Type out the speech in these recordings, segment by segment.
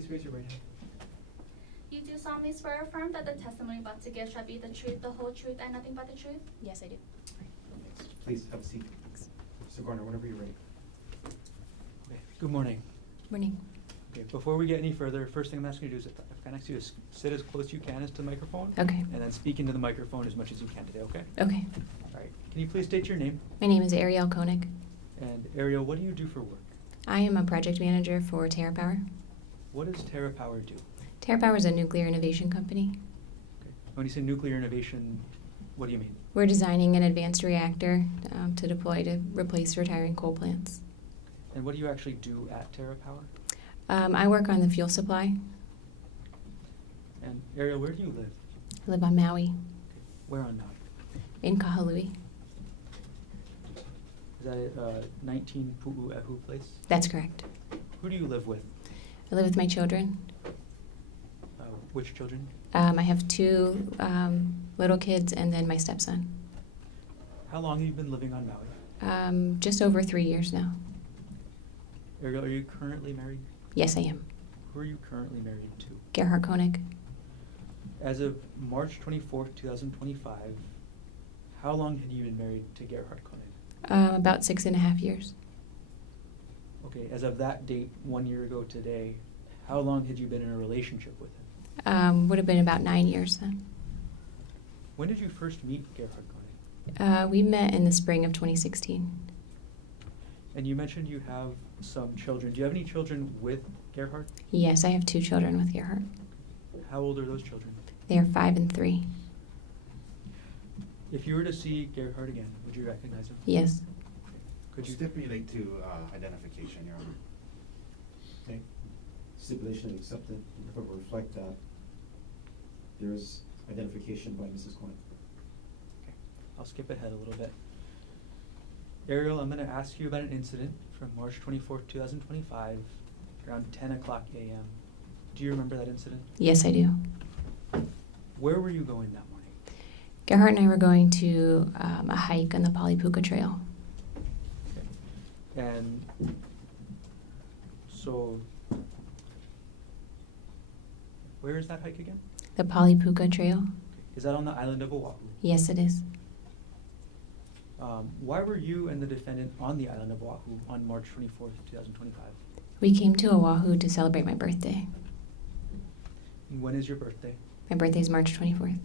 please raise your right hand? You do solemnly swear or affirm that the testimony you're about to give shall be the truth, the whole truth, and nothing but the truth? Yes, I do. Please have a seat. Mr. Garner, whenever you're ready. Okay, good morning. Morning. Okay, before we get any further, first thing I'm asking you to do is, can I ask you to sit as close as you can as to the microphone? Okay. And then speak into the microphone as much as you can today, okay? Okay. All right. Can you please state your name? My name is Arielle Konig. And Arielle, what do you do for work? I am a project manager for TerraPower. What does TerraPower do? TerraPower is a nuclear innovation company. Okay. When you say nuclear innovation, what do you mean? We're designing an advanced reactor to deploy to replace retiring coal plants. And what do you actually do at TerraPower? I work on the fuel supply. And Arielle, where do you live? I live on Maui, Okay. Where on Maui? in Kahului. Is that 19 Pu'u'ehu place? That's correct. Who do you live with? I live with my children. Which children? I have two little kids and then my stepson. How long have you been living on Maui? Just over 3 years now. Arielle, are you currently married? Yes, I am. Who are you currently married to? Gerhardt Konig. As of March 24th, 2025, how long had you been married to Gerhardt Konig? About 6.5 years. Okay, as of that date, 1 year ago today, how long had you been in a relationship with him? Would have been about 9 years then. When did you first meet Gerhardt Konig? We met in the spring of 2016. And you mentioned you have some children. Do you have any children with Gerhardt? Yes, I have 2 children with Gerhardt. How old are those children? They are 5 and 3. If you were to see Gerhardt again, would you recognize him? Yes. Could you stipulate to identification, Your Honor? Okay. Stipulation accepted. The record will reflect that there is identification by Mrs. Konig. Okay, I'll skip ahead a little bit. Arielle, I'm going to ask you about an incident from March 24th, 2025, around 10 o'clock a.m. Do you remember that incident? Yes, I do. Where were you going that morning? Gerhardt and I were going to a hike on the Polypuka Trail. Okay. And so, where is that hike again? The Polypuka Trail? Okay. Is that on the island of Oahu? Yes, it is. Why were you and the defendant on the island of Oahu on March 24th, 2025? We came to Oahu to celebrate my birthday. And when is your birthday? My birthday is March 24th.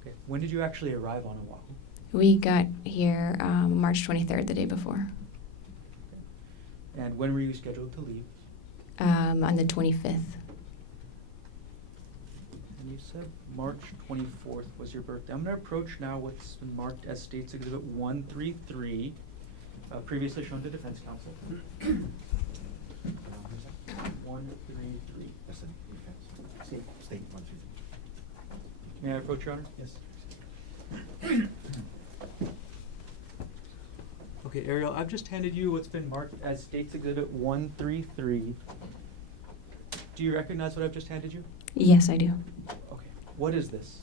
Okay. When did you actually arrive on Oahu? We got here March 23rd, the day before. Okay. And when were you scheduled to leave? On the 25th. And you said March 24th was your birthday. I'm going to approach now what's been marked as State's Exhibit 133, previously shown to defense counsel. 133. That's the defense. State 133. May I approach, Your Honor? Yes. Okay, Arielle, I've just handed you what's been marked as State's Exhibit 133. Do you recognize what I've just handed you? Yes, I do. Okay. What is this?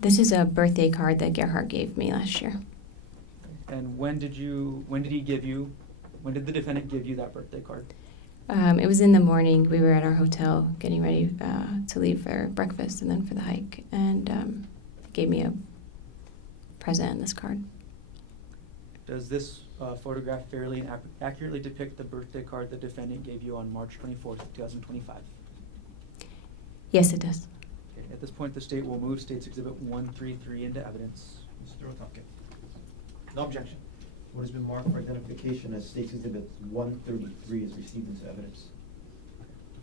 This is a birthday card that Gerhardt gave me last year. And when did the defendant give you that birthday card? It was in the morning. We were at our hotel getting ready to leave for breakfast and then for the hike. And he gave me a present and this card. Does this photograph fairly and accurately depict the birthday card the defendant gave you on March 24th, 2025? Yes, it does. Okay. At this point, the state will move State's Exhibit 133 into evidence. Mr. Otake. No objection. What has been marked for identification as State's Exhibit 133 is received into evidence.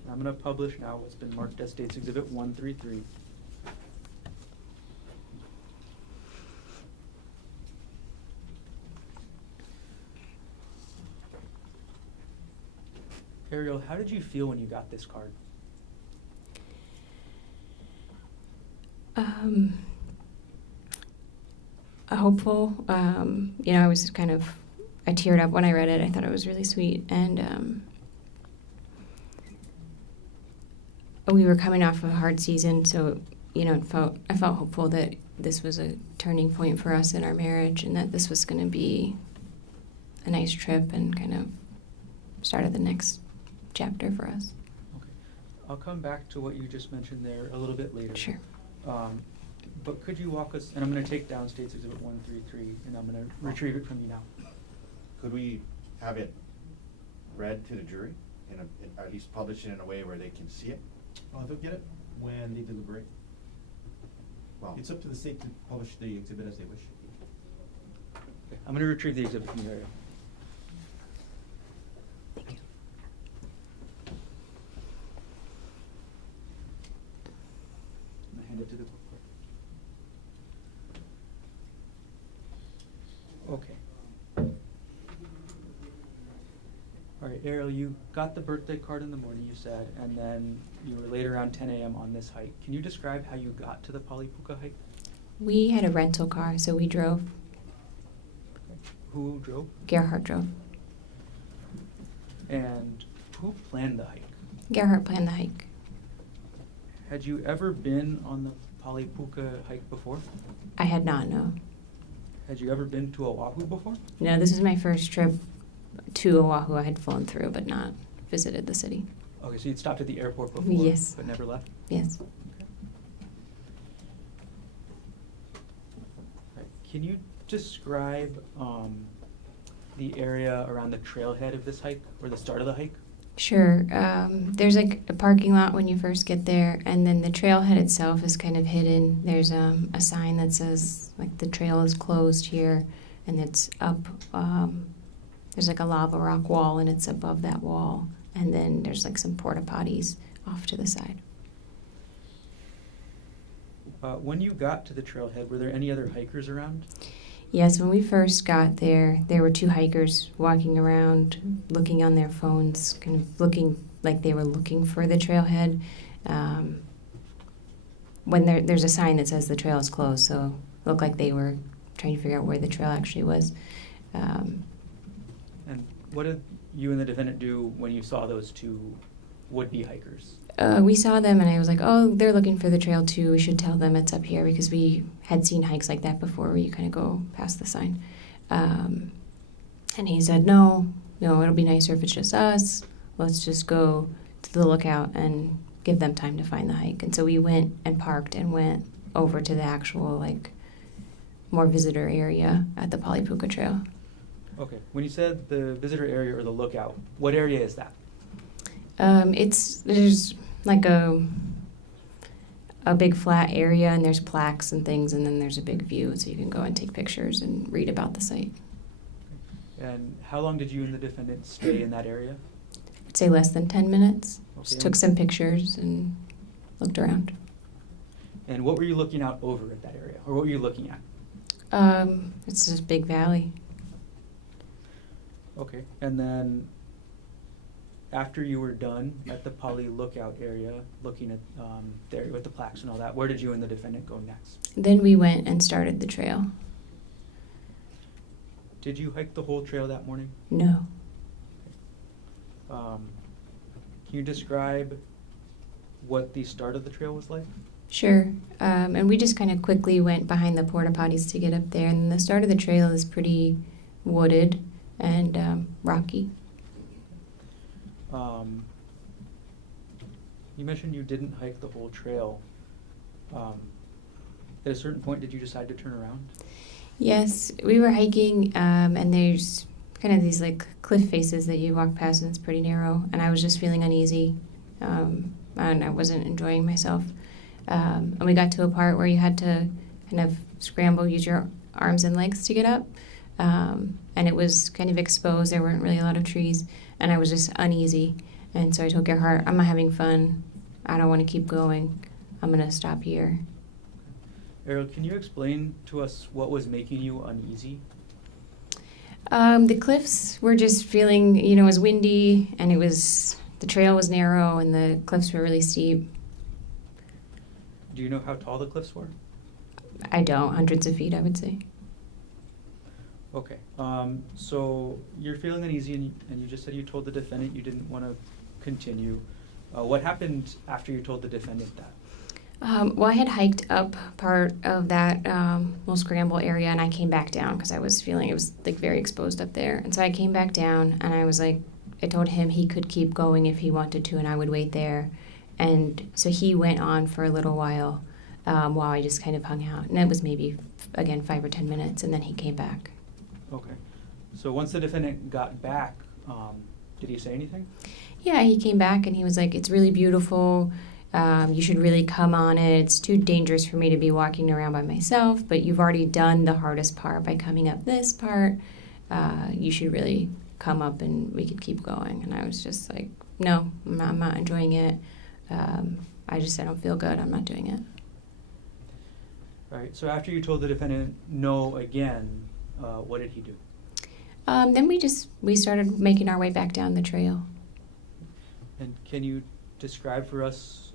I'm going to publish now what's been marked as State's Exhibit 133. Arielle, how did you feel when you got this card? Hopeful. I was I teared up when I read it. I thought it was really sweet. And we were coming off of a hard season, so, I felt hopeful that this was a turning point for us in our marriage and that this was going to be a nice trip and kind of start of the next chapter for us. I'll come back to what you just mentioned there a little bit later. Sure. But could you walk us, and I'm gonna take down State's Exhibit 133, and I'm gonna retrieve it from you now. Could we have it read to the jury, at least publish it in a way where they can see it? They'll get it when they deliberate. Well, It's up to the state to publish the exhibit as they wish. Okay, I'm gonna retrieve the exhibit from you, Arielle. Thank you. I'm gonna hand it to the clerk. Okay. All right, Arielle, you got the birthday card in the morning, you said, and then you were late around 10 a.m. on this hike. Can you describe how you got to the Palipuka hike? We had a rental car, so we drove. Who drove? Gerhardt drove. And who planned the hike? Gerhardt planned the hike. Had you ever been on the Palipuka hike before? I had not, no. Had you ever been to Oahu before? No, this is my first trip to Oahu. I had flown through, but not visited the city. Okay, so you'd stopped at the airport before, Yes. but never left? Yes. Right. Can you describe the area around the trailhead of this hike, or the start of the hike? Sure. There's like a parking lot when you first get there, and then the trailhead itself is kind of hidden. There's a sign that says like the trail is closed here, and it's up. There's like a lava rock wall, and it's above that wall, and then there's like some porta potties off to the side. When you got to the trailhead, were there any other hikers around? Yes, when we first got there were two hikers walking around, looking on their phones, kind of looking like they were looking for the trailhead. When there's a sign that says the trail is closed, so it looked like they were trying to figure out where the trail actually was. And what did you and the defendant do when you saw those two would-be hikers? We saw them, and I was like, oh, they're looking for the trail too. We should tell them it's up here, because we had seen hikes like that before where you kind of go past the sign. And he said, no, it'll be nicer if it's just us. Let's just go to the lookout and give them time to find the hike. And so we went and parked and went over to the actual, like, more visitor area at the Palipuka Trail. Okay, when you said the visitor area or the lookout, what area is that? There's like a big flat area, and there's plaques and things, and then there's a big view, so you can go and take pictures and read about the site. And how long did you and the defendant stay in that area? I'd say less than 10 minutes. Just Okay. took some pictures and looked around. And what were you looking out over at that area, or what were you looking at? It's just a big valley. Okay, and then after you were done at the Pali lookout area, looking at the area with the plaques and all that, where did you and the defendant go next? Then we went and started the trail. Did you hike the whole trail that morning? No. Can you describe what the start of the trail was like? Sure. And we just kind of quickly went behind the porta potties to get up there. And the start of the trail is pretty wooded and rocky. You mentioned you didn't hike the whole trail. At a certain point, did you decide to turn around? Yes, we were hiking, and there's kind of these like cliff faces that you walk past, and it's pretty narrow. And I was just feeling uneasy, and I wasn't enjoying myself. And we got to a part where you had to kind of scramble, use your arms and legs to get up. And it was kind of exposed. There weren't really a lot of trees, and I was just uneasy. And so I told Gerhardt, I'm not having fun. I don't want to keep going. I'm going to stop here. Arielle, can you explain to us what was making you uneasy? The cliffs were just feeling, it was windy, and the trail was narrow, and the cliffs were really steep. Do you know how tall the cliffs were? I don't, hundreds of feet, I would say. Okay, so you're feeling uneasy, and you just said you told the defendant you didn't want to continue. What happened after you told the defendant that? Well, I had hiked up part of that little scramble area, and I came back down because I was feeling it was like very exposed up there. And so I came back down, and I was like, I told him he could keep going if he wanted to, and I would wait there. And so he went on for a little while while I just kind of hung out. And it was maybe, again, 5 or 10 minutes, and then he came back. Okay. So once the defendant got back, did he say anything? Yeah, he came back and he was like, it's really beautiful. You should really come on it. It's too dangerous for me to be walking around by myself, but you've already done the hardest part by coming up this part. You should really come up and we could keep going. And I was just like, no, I'm not enjoying it. I don't feel good. I'm not doing it. All right. So after you told the defendant no again, what did he do? Then we started making our way back down the trail. And can you describe for us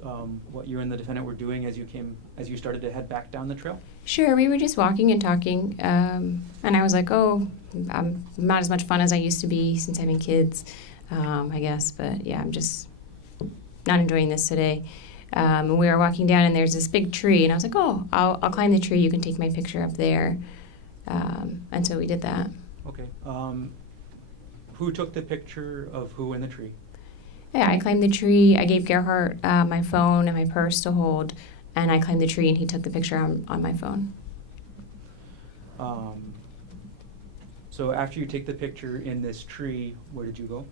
what you and the defendant were doing as you started to head back down the trail? Sure, we were just walking and talking, and I was like, oh, I'm not as much fun as I used to be since having kids, I guess, but yeah, I'm just not enjoying this today. And we were walking down, and there's this big tree, and I was like, oh, I'll climb the tree, you can take my picture up there, and so we did that. Okay. Who took the picture of who in the tree? Yeah, I climbed the tree, I gave Gerhardt my phone and my purse to hold, and I climbed the tree, and he took the picture on my phone. So after you take the picture in this tree, where did you go?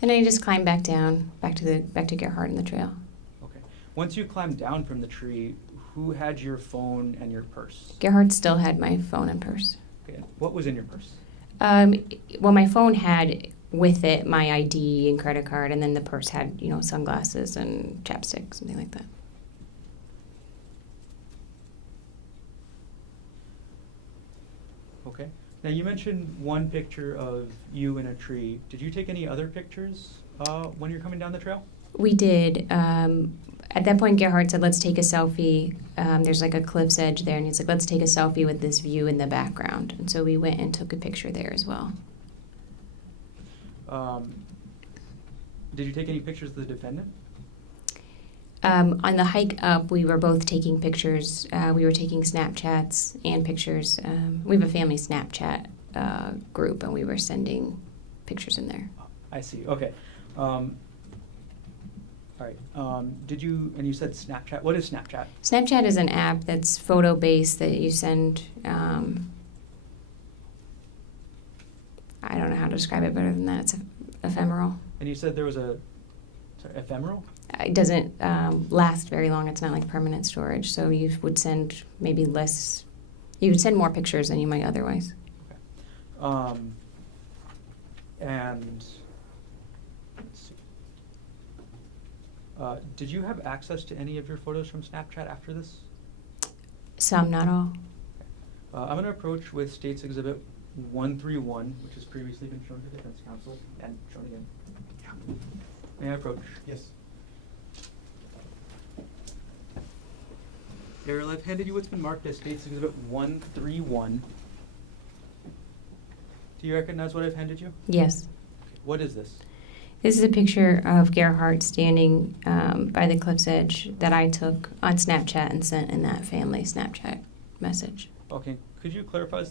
Then I just climbed back down, back to Gerhardt in the trail. Okay. Once you climbed down from the tree, who had your phone and your purse? Gerhardt still had my phone and purse. Okay. What was in your purse? Well, my phone had with it my ID and credit card, and then the purse had, sunglasses and chapstick, something like that. Okay. Now you mentioned one picture of you in a tree. Did you take any other pictures when you're coming down the trail? We did. At that point, Gerhardt said, let's take a selfie. There's like a cliff's edge there, and he's like, let's take a selfie with this view in the background. And so we went and took a picture there as well. Did you take any pictures of the defendant? On the hike up, we were both taking pictures. We were taking Snapchats and pictures. We have a family Snapchat group, and we were sending pictures in there. I see. Okay. All right. And you said Snapchat. What is Snapchat? Snapchat is an app that's photo-based that you send. I don't know how to describe it better than that. It's ephemeral. And you said there was ephemeral? It doesn't last very long. It's not like permanent storage. So you would send maybe less. You would send more pictures than you might otherwise. Okay. And let's see. Did you have access to any of your photos from Snapchat after this? Some, not all. I'm going to approach with State's Exhibit 131, which has previously been shown to defense counsel and shown again. May I approach? Yes. Arielle, I've handed you what's been marked as State's Exhibit 131. Do you recognize what I've handed you? Yes. Okay. What is this? This is a picture of Gerhardt standing by the cliff's edge that I took on Snapchat and sent in that family Snapchat message. Okay. Could you clarify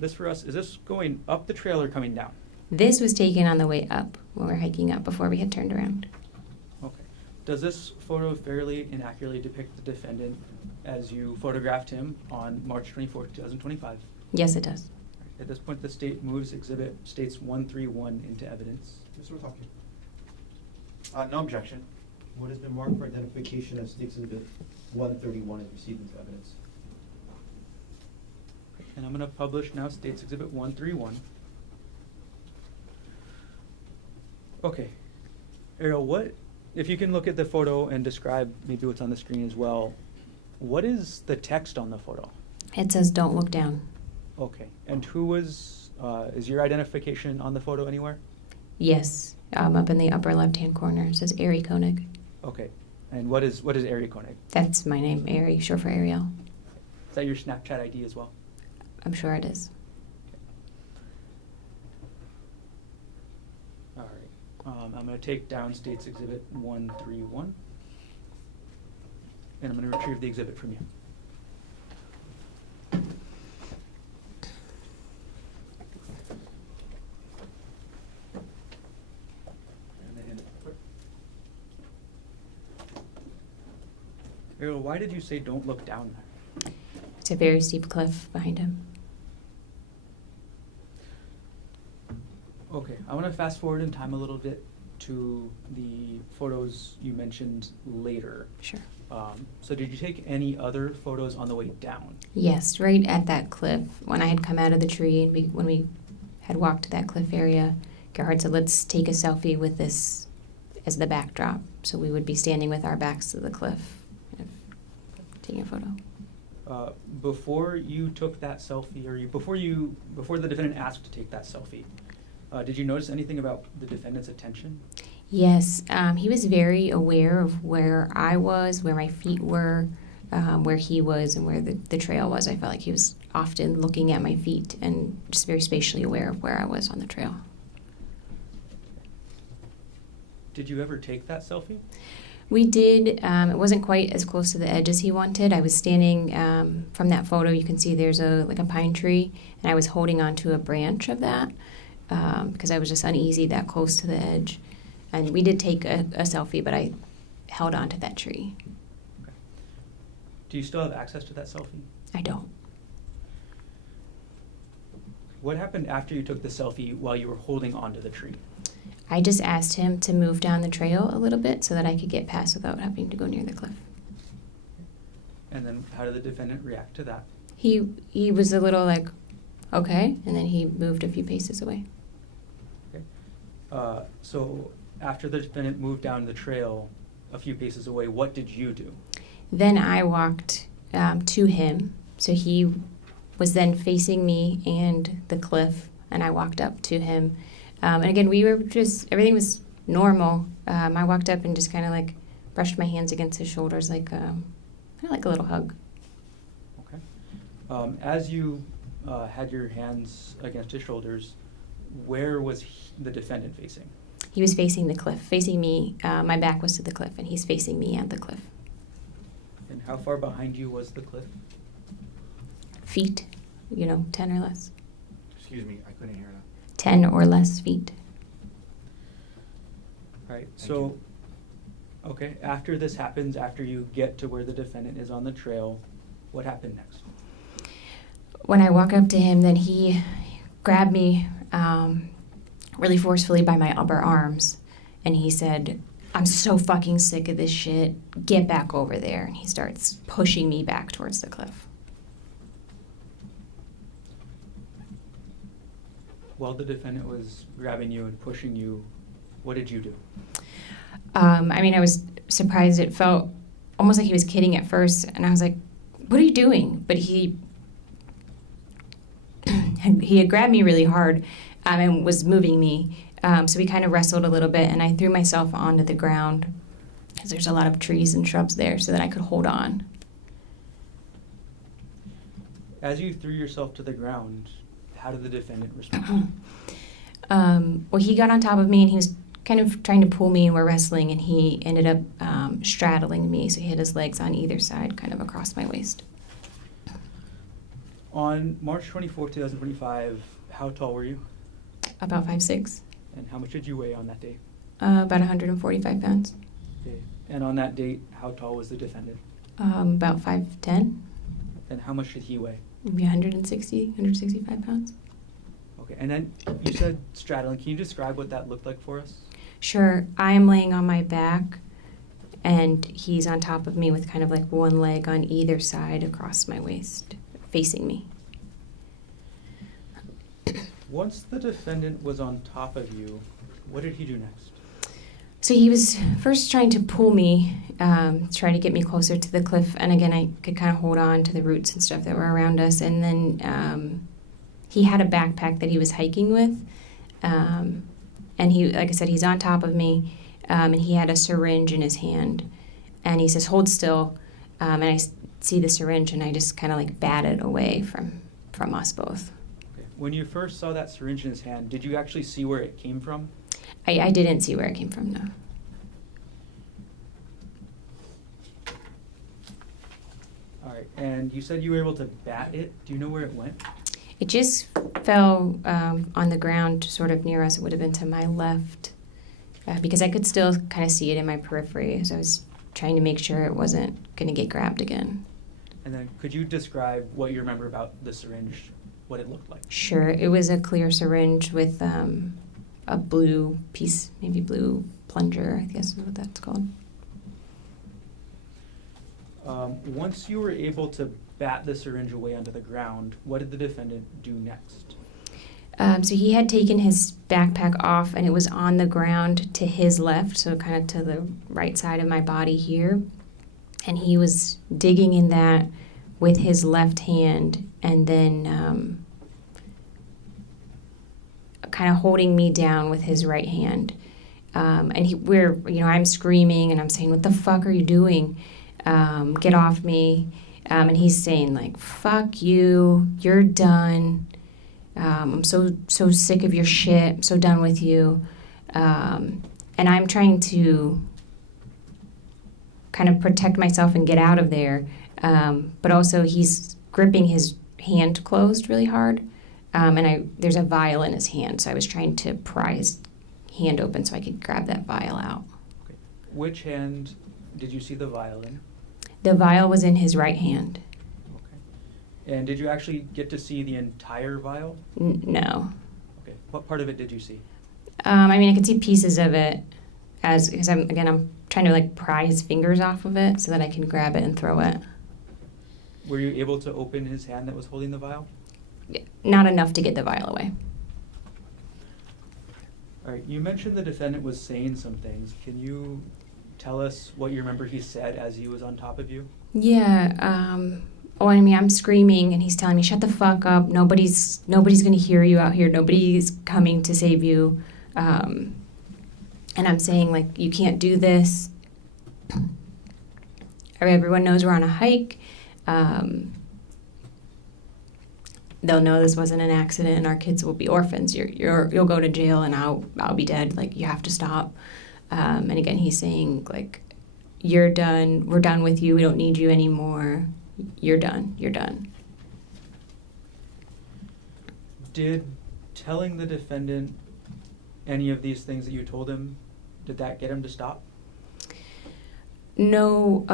this for us? Is this going up the trail or coming down? This was taken on the way up when we were hiking up before we had turned around. Okay. Does this photo fairly and accurately depict the defendant as you photographed him on March 24, 2025? Yes, it does. At this point, the state moves Exhibit States 131 into evidence. Mr. Wataki, No objection. what has been marked for identification as State's Exhibit 131 is received into evidence? And I'm going to publish now State's Exhibit 131. Okay. Arielle, if you can look at the photo and describe maybe what's on the screen as well, what is the text on the photo? It says, don't look down. Okay. And is your identification on the photo anywhere? Yes, up in the upper left-hand corner. It says Arielle Konig. Okay. And what is Arielle Konig? That's my name, Ari, short for Arielle. Is that your Snapchat ID as well? I'm sure it is. All right. I'm going to take down State's Exhibit 131. And I'm going to retrieve the exhibit from you. Arielle, why did you say don't look down there? It's a very steep cliff behind him. Okay, I want to fast forward in time a little bit to the photos you mentioned later. Sure. So did you take any other photos on the way down? Yes, right at that cliff. When I had come out of the tree and when we had walked to that cliff area, Gerhardt said, let's take a selfie with this as the backdrop. So we would be standing with our backs to the cliff, taking a photo. Before you took that selfie, or before the defendant asked to take that selfie, did you notice anything about the defendant's attention? Yes, he was very aware of where I was, where my feet were, where he was, and where the trail was. I felt like he was often looking at my feet and just very spatially aware of where I was on the trail. Did you ever take that selfie? We did. It wasn't quite as close to the edge as he wanted. I was standing from that photo. You can see there's a pine tree, and I was holding onto a branch of that because I was just uneasy that close to the edge. And we did take a selfie, but I held onto that tree. Okay. Do you still have access to that selfie? I don't. What happened after you took the selfie while you were holding onto the tree? I just asked him to move down the trail a little bit so that I could get past without having to go near the cliff. And then how did the defendant react to that? He was a little like, okay, and then he moved a few paces away. Okay. So after the defendant moved down the trail a few paces away, what did you do? Then I walked to him. So he was then facing me and the cliff, and I walked up to him. And again, everything was normal. I walked up and just kind of like brushed my hands against his shoulders, kind of like a little hug. Okay. As you had your hands against his shoulders, where was the defendant facing? He was facing the cliff, facing me. My back was to the cliff, and he's facing me and the cliff. And how far behind you was the cliff? Feet, 10 or less. Excuse me, I couldn't hear that. 10 or less feet. Right. Thank So, you. okay, after this happens, after you get to where the defendant is on the trail, what happened next? When I walk up to him, then he grabbed me really forcefully by my upper arms, and he said, I'm so fucking sick of this shit. Get back over there. And he starts pushing me back towards the cliff. While the defendant was grabbing you and pushing you, what did you do? I was surprised. It felt almost like he was kidding at first, and I was like, what are you doing? But he had grabbed me really hard and was moving me. So we kind of wrestled a little bit, and I threw myself onto the ground because there's a lot of trees and shrubs there so that I could hold on. As you threw yourself to the ground, how did the defendant respond? Well, he got on top of me, and he was kind of trying to pull me, and we're wrestling, and he ended up straddling me. So he had his legs on either side, kind of across my waist. On March 24, 2025, how tall were you? About 5'6". And how much did you weigh on that day? About 145 pounds. Okay. And on that date, how tall was the defendant? About 5'10". And how much did he weigh? Maybe 165 pounds. Okay, and then you said straddling. Can you describe what that looked like for us? Sure. I am laying on my back, and he's on top of me with kind of like one leg on either side across my waist, facing me. Once the defendant was on top of you, what did he do next? So he was first trying to pull me, try to get me closer to the cliff. And again, I could kind of hold on to the roots and stuff that were around us. And then he had a backpack that he was hiking with. And he, like I said, he's on top of me. And he had a syringe in his hand. And he says, hold still. And I see the syringe, and I just kind of like bat it away from us both. Okay. When you first saw that syringe in his hand, did you actually see where it came from? I didn't see where it came from, no. All right, and you said you were able to bat it. Do you know where it went? It just fell on the ground sort of near us. It would have been to my left because I could still kind of see it in my periphery as I was trying to make sure it wasn't going to get grabbed again. And then could you describe what you remember about the syringe, what it looked like? Sure, it was a clear syringe with a blue piece, maybe blue plunger, I guess is what that's called. Once you were able to bat the syringe away onto the ground, what did the defendant do next? So he had taken his backpack off, and it was on the ground to his left, so kind of to the right side of my body here. And he was digging in that with his left hand, and then kind of holding me down with his right hand. And I'm screaming, and I'm saying, "What the fuck are you doing? Get off me!" And he's saying like, "Fuck you, you're done. I'm so sick of your shit. I'm so done with you." And I'm trying to kind of protect myself and get out of there. But also he's gripping his hand closed really hard. And there's a vial in his hand. So I was trying to pry his hand open so I could grab that vial out. Okay. Which hand did you see the vial in? The vial was in his right hand. Okay. And did you actually get to see the entire vial? No. Okay. What part of it did you see? I could see pieces of it because I'm trying to like pry his fingers off of it so that I can grab it and throw it. Were you able to open his hand that was holding the vial? Not enough to get the vial away. All right. You mentioned the defendant was saying some things. Can you tell us what you remember he said as he was on top of you? Yeah. I'm screaming and he's telling me, "Shut the fuck up. Nobody's going to hear you out here. Nobody's coming to save you." And I'm saying, like, "You can't do this. Everyone knows we're on a hike. They'll know this wasn't an accident and our kids will be orphans. You'll go to jail and I'll be dead. Like, you have to stop." And again, he's saying, like, "You're done. We're done with you. We don't need you anymore. You're done. You're done." Did telling the defendant any of these things that you told him, did that get him to stop? No,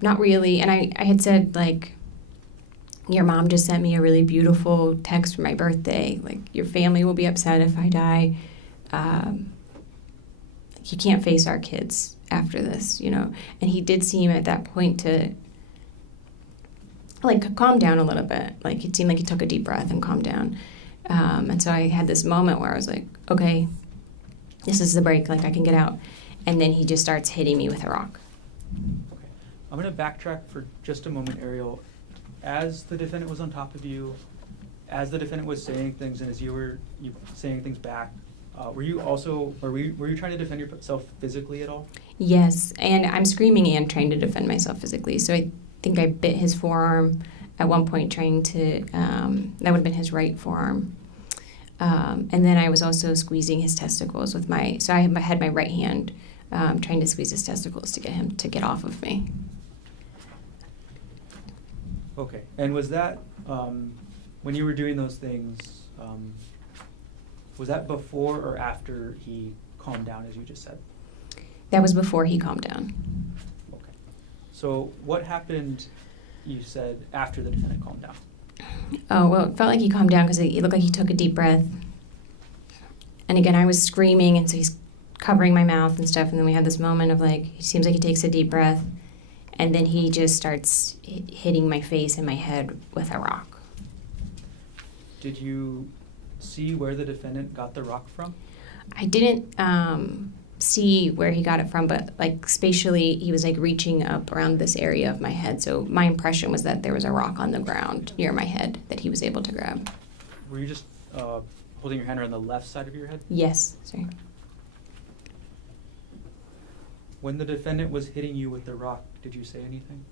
not really. And I had said, like, "Your mom just sent me a really beautiful text for my birthday. Like, your family will be upset if I die. You can't face our kids after this, you know." And he did seem at that point to, like, calm down a little bit. Like, it seemed like he took a deep breath and calmed down. And so I had this moment where I was like, okay, this is the break. Like, I can get out. And then he just starts hitting me with a rock. Okay. I'm going to backtrack for just a moment, Arielle. As the defendant was on top of you, as the defendant was saying things, and as you were saying things back, were you trying to defend yourself physically at all? Yes, and I'm screaming and trying to defend myself physically. So I think I bit his forearm at one point, trying to, that would have been his right forearm. And then I was also squeezing his testicles with so I had my right hand trying to squeeze his testicles to get him to get off of me. Okay. And was that, when you were doing those things, was that before or after he calmed down, as you just said? That was before he calmed down. Okay. So what happened, you said, after the defendant calmed down? Oh, well, it felt like he calmed down because it looked like he took a deep breath. And again, I was screaming, and so he's covering my mouth and stuff. And then we had this moment of, like, it seems like he takes a deep breath. And then he just starts hitting my face and my head with a rock. Did you see where the defendant got the rock from? I didn't see where he got it from, but, like, spatially, he was, like, reaching up around this area of my head. So my impression was that there was a rock on the ground near my head that he was able to grab. Were you just holding your hand around the left side of your head? Yes, sorry. When the defendant was hitting you with the rock, did you say anything?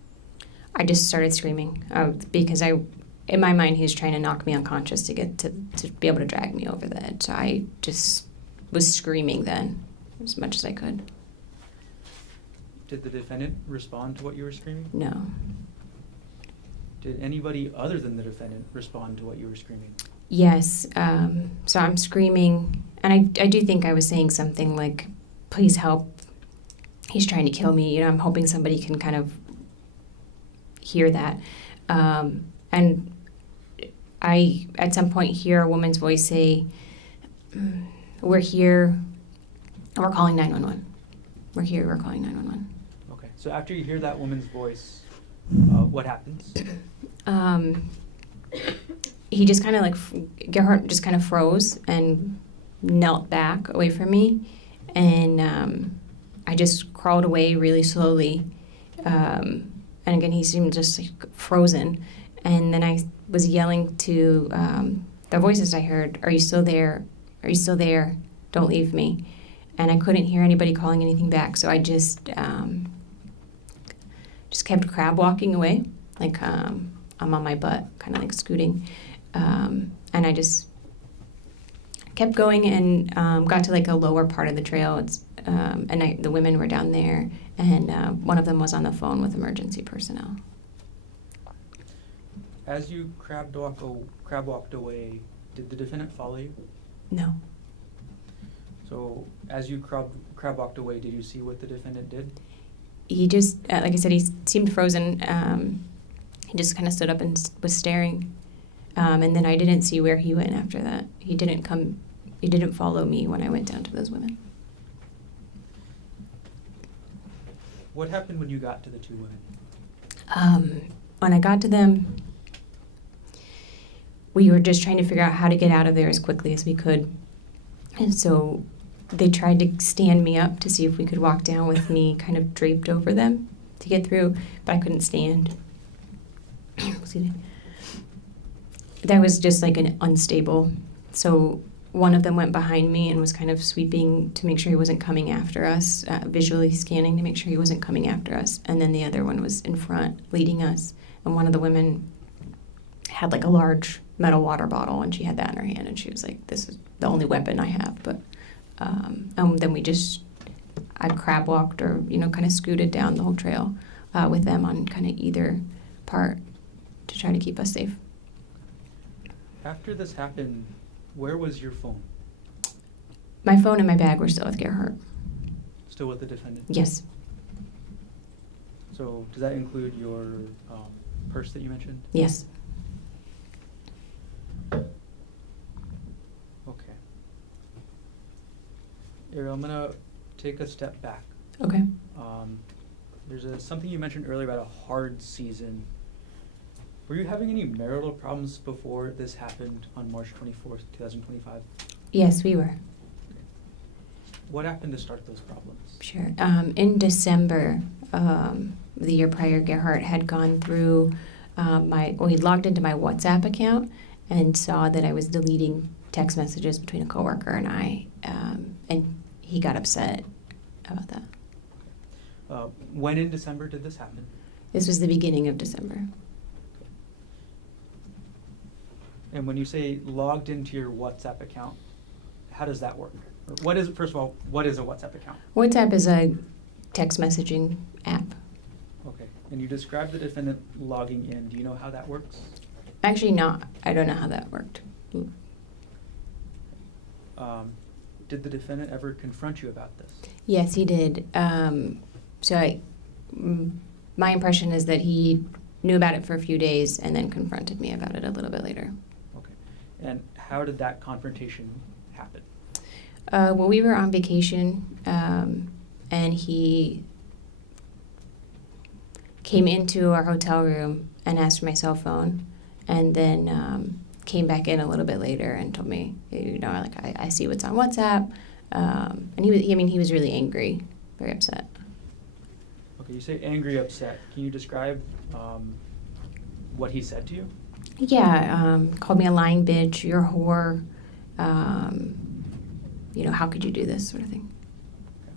I just started screaming because in my mind, he was trying to knock me unconscious to get to be able to drag me over the edge. So I just was screaming then as much as I could. Did the defendant respond to what you were screaming? No. Did anybody other than the defendant respond to what you were screaming? Yes. So I'm screaming, and I do think I was saying something like, "Please help. he's trying to kill me. I'm hoping somebody can kind of hear that. And I, at some point, hear a woman's voice say, "We're here. We're calling 911. We're here. We're calling 911." Okay. So after you hear that woman's voice, what happens? He just kind of Gerhardt just kind of froze and knelt back away from me. And I just crawled away really slowly. And again, he seemed just frozen. And then I was yelling to the voices I heard, "Are you still there? Are you still there? Don't leave me." And I couldn't hear anybody calling anything back. So I just kept crab walking away. I'm on my butt, kind of scooting. And I just kept going and got to a lower part of the trail. And the women were down there, and one of them was on the phone with emergency personnel. As you crab walked away, did the defendant follow you? No. So as you crab walked away, did you see what the defendant did? He just, like I said, he seemed frozen. He just kind of stood up and was staring. And then I didn't see where he went after that. He didn't follow me when I went down to those women. What happened when you got to the two women? When I got to them, we were just trying to figure out how to get out of there as quickly as we could. And so they tried to stand me up to see if we could walk down with me kind of draped over them to get through, but I couldn't stand. Excuse me. That was just an unstable. So one of them went behind me and was kind of sweeping to make sure he wasn't coming after us, visually scanning to make sure he wasn't coming after us. And then the other one was in front leading us. And one of the women had a large metal water bottle, and she had that in her hand, and she was like, "This is the only weapon I have." But then I crab walked or, kind of scooted down the whole trail with them on kind of either part to try to keep us safe. After this happened, where was your phone? My phone and my bag were still with Gerhardt. Still with the defendant? Yes. So does that include your purse that you mentioned? Yes. Okay. Arielle, I'm going to take a step back. Okay. There's something you mentioned earlier about a hard season. Were you having any marital problems before this happened on March 24th, 2025? Yes, we were. What happened to start those problems? Sure. In December, the year prior, Gerhardt had gone through he logged into my WhatsApp account and saw that I was deleting text messages between a coworker and I, and he got upset about that. When in December did this happen? This was the beginning of December. And when you say logged into your WhatsApp account, how does that work? First of all, what is a WhatsApp account? WhatsApp is a text messaging app. Okay. And you described the defendant logging in. Do you know how that works? Actually, not. I don't know how that worked. Did the defendant ever confront you about this? Yes, he did. My impression is that he knew about it for a few days and then confronted me about it a little bit later. Okay. And how did that confrontation happen? Well, we were on vacation, and he came into our hotel room and asked for my cell phone, and then came back in a little bit later and told me, I see what's on WhatsApp, and he was really angry, very upset. Okay, you say angry, upset. Can you describe what he said to you? Yeah, called me a lying bitch, you're a whore, how could you do this sort of thing. Okay.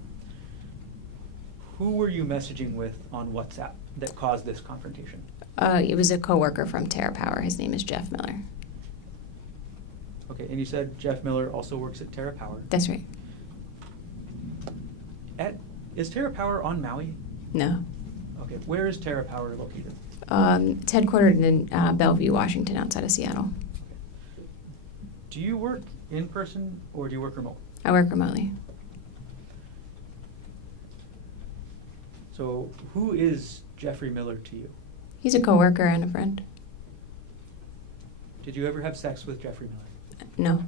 Who were you messaging with on WhatsApp that caused this confrontation? It was a coworker from Terra Power. His name is Jeff Miller. Okay, and you said Jeff Miller also works at Terra Power. That's right. Is Terra Power on Maui? No. Okay, where is Terra Power located? It's headquartered in Bellevue, Washington, outside of Seattle. Okay. Do you work in person or do you work remote? I work remotely. So who is Jeffrey Miller to you? He's a coworker and a friend. Did you ever have sex with Jeffrey Miller? No.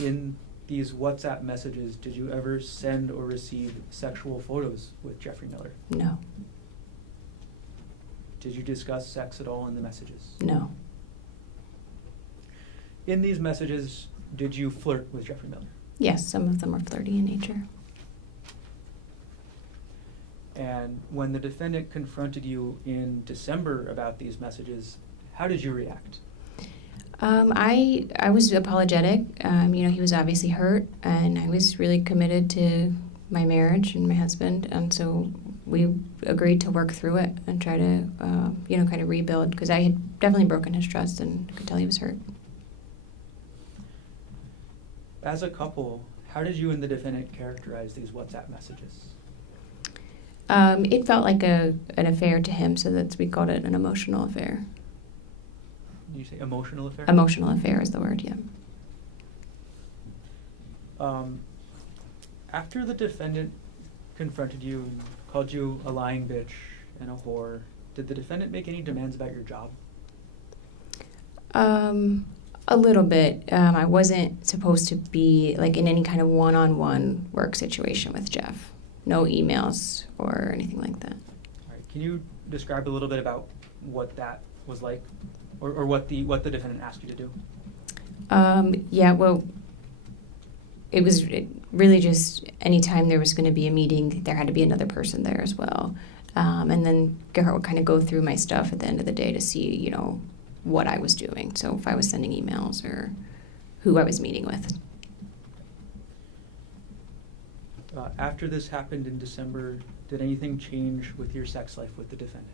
In these WhatsApp messages, did you ever send or receive sexual photos with Jeffrey Miller? No. Did you discuss sex at all in the messages? No. In these messages, did you flirt with Jeffrey Miller? Yes, some of them are flirty in nature. And when the defendant confronted you in December about these messages, how did you react? I was apologetic. He was obviously hurt, and I was really committed to my marriage and my husband, and so we agreed to work through it and try to, kind of rebuild, because I had definitely broken his trust and could tell he was hurt. As a couple, how did you and the defendant characterize these WhatsApp messages? It felt like an affair to him, so we called it an emotional affair. Did you say emotional affair? Emotional affair is the word, yeah. After the defendant confronted you and called you a lying bitch and a whore, did the defendant make any demands about your job? A little bit. I wasn't supposed to be like in any kind of one-on-one work situation with Jeff. No emails or anything like that. All right. Can you describe a little bit about what that was like, or what the defendant asked you to do? It was really just anytime there was going to be a meeting, there had to be another person there as well. And then Gerhardt would kind of go through my stuff at the end of the day to see, what I was doing. So if I was sending emails or who I was meeting with. After this happened in December, did anything change with your sex life with the defendant?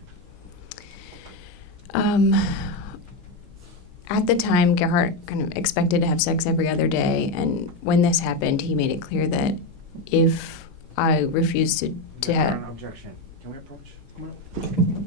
At the time, Gerhardt kind of expected to have sex every other day, and when this happened, he made it clear that if I refused to have... An objection. Can we approach? Come on.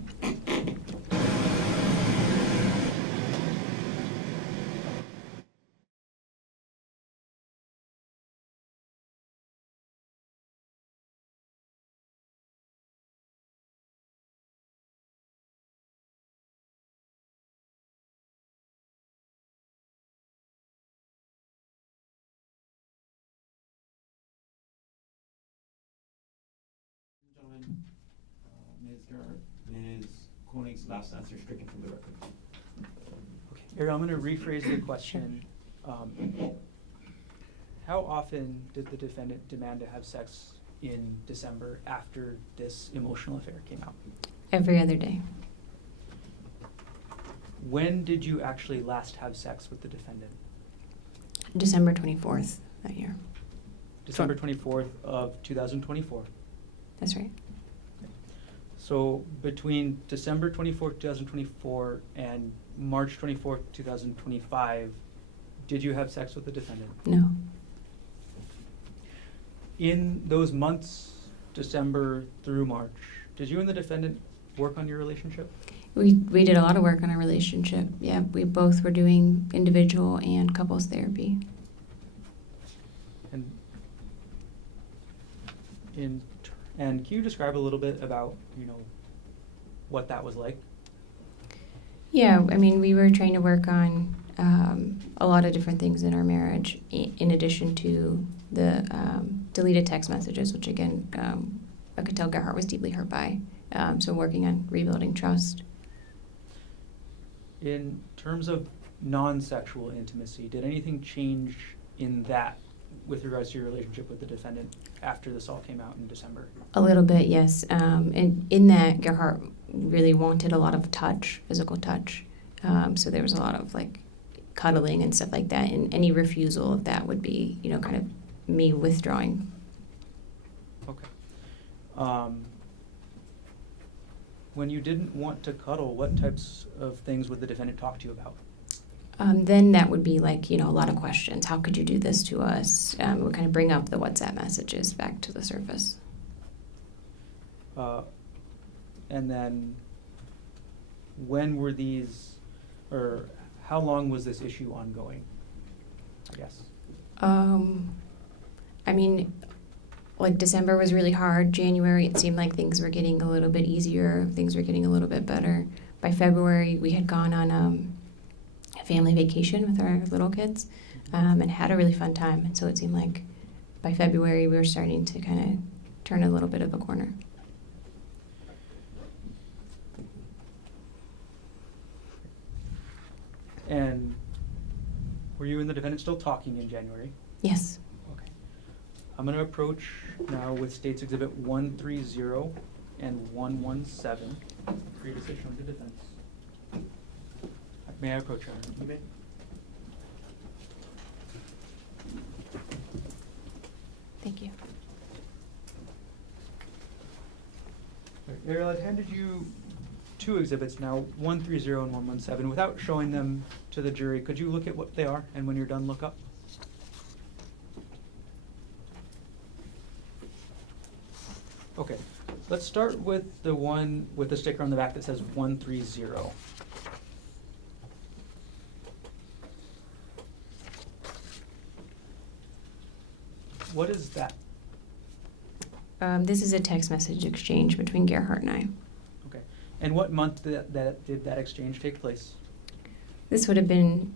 Gentlemen, Ms. Gerhardt, Ms. Konig's last answer stricken from the record. Okay, Arielle, I'm going to rephrase the question. How often did the defendant demand to have sex in December after this emotional affair came out? Every other day. When did you actually last have sex with the defendant? December 24th that year. December 24th of 2024. That's right. So between December 24th, 2024 and March 24th, 2025, did you have sex with the defendant? No. In those months, December through March, did you and the defendant work on your relationship? We did a lot of work on our relationship. Yeah, we both were doing individual and couples therapy. And can you describe a little bit about, what that was like? Yeah, we were trying to work on a lot of different things in our marriage, in addition to the deleted text messages, which again, I could tell Gerhardt was deeply hurt by. So working on rebuilding trust. In terms of non-sexual intimacy, did anything change in that with regards to your relationship with the defendant after this all came out in December? A little bit, yes. And in that, Gerhardt really wanted a lot of touch, physical touch. So there was a lot of cuddling and stuff like that. And any refusal of that would be, kind of me withdrawing. Okay. When you didn't want to cuddle, what types of things would the defendant talk to you about? Then that would be a lot of questions. How could you do this to us? It would kind of bring up the WhatsApp messages back to the surface. And then when were these, or how long was this issue ongoing, I guess? like December was really hard. January, it seemed like things were getting a little bit easier. Things were getting a little bit better. By February, we had gone on a family vacation with our little kids and had a really fun time. And so it seemed like by February, we were starting to kind of turn a little bit of a corner. And were you and the defendant still talking in January? Yes. Okay. I'm going to approach now with States Exhibit 130 and 117 for your decision of the defense. May I approach, Your Honor? You may. Thank you. Arielle, I've handed you two exhibits now, 130 and 117. Without showing them to the jury, could you look at what they are, and when you're done, look up? Okay, let's start with the one with the sticker on the back that says 130. What is that? This is a text message exchange between Gerhardt and I. Okay, and what month did that exchange take place? This would have been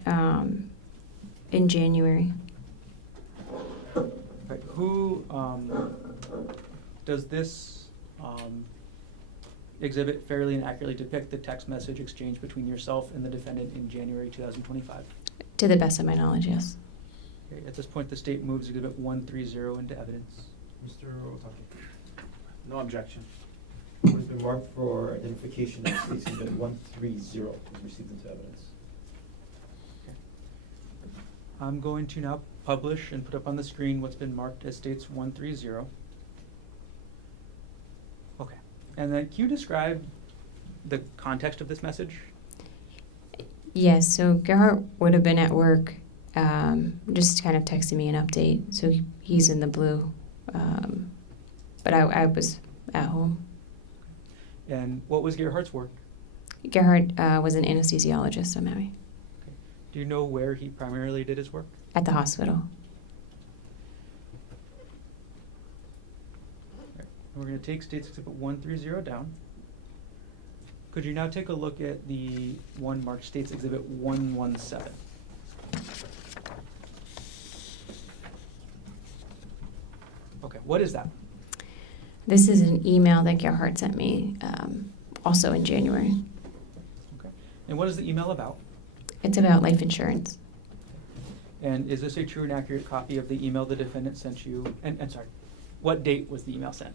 in January. Right. Who does this exhibit fairly and accurately depict the text message exchange between yourself and the defendant in January 2025? To the best of my knowledge, yes. Okay. At this point, the state moves exhibit 130 into evidence. Mr. Otake. No objection. What has been marked for identification as States Exhibit 130 is received into evidence. Okay. I'm going to now publish and put up on the screen what's been marked as States 130. Okay. And then can you describe the context of this message? Yes, so Gerhardt would have been at work, just kind of texting me an update. So he's in the blue, but I was at home. And what was Gerhardt's work? Gerhardt was an anesthesiologist at Maui, Okay. Do you know where he primarily did his work? at the hospital. Right. We're going to take States Exhibit 130 down. Could you now take a look at the one marked States Exhibit 117? Okay, what is that? This is an email that Gerhardt sent me also in January. Okay. And what is the email about? It's about life insurance. And is this a true and accurate copy of the email the defendant sent you? And sorry, what date was the email sent?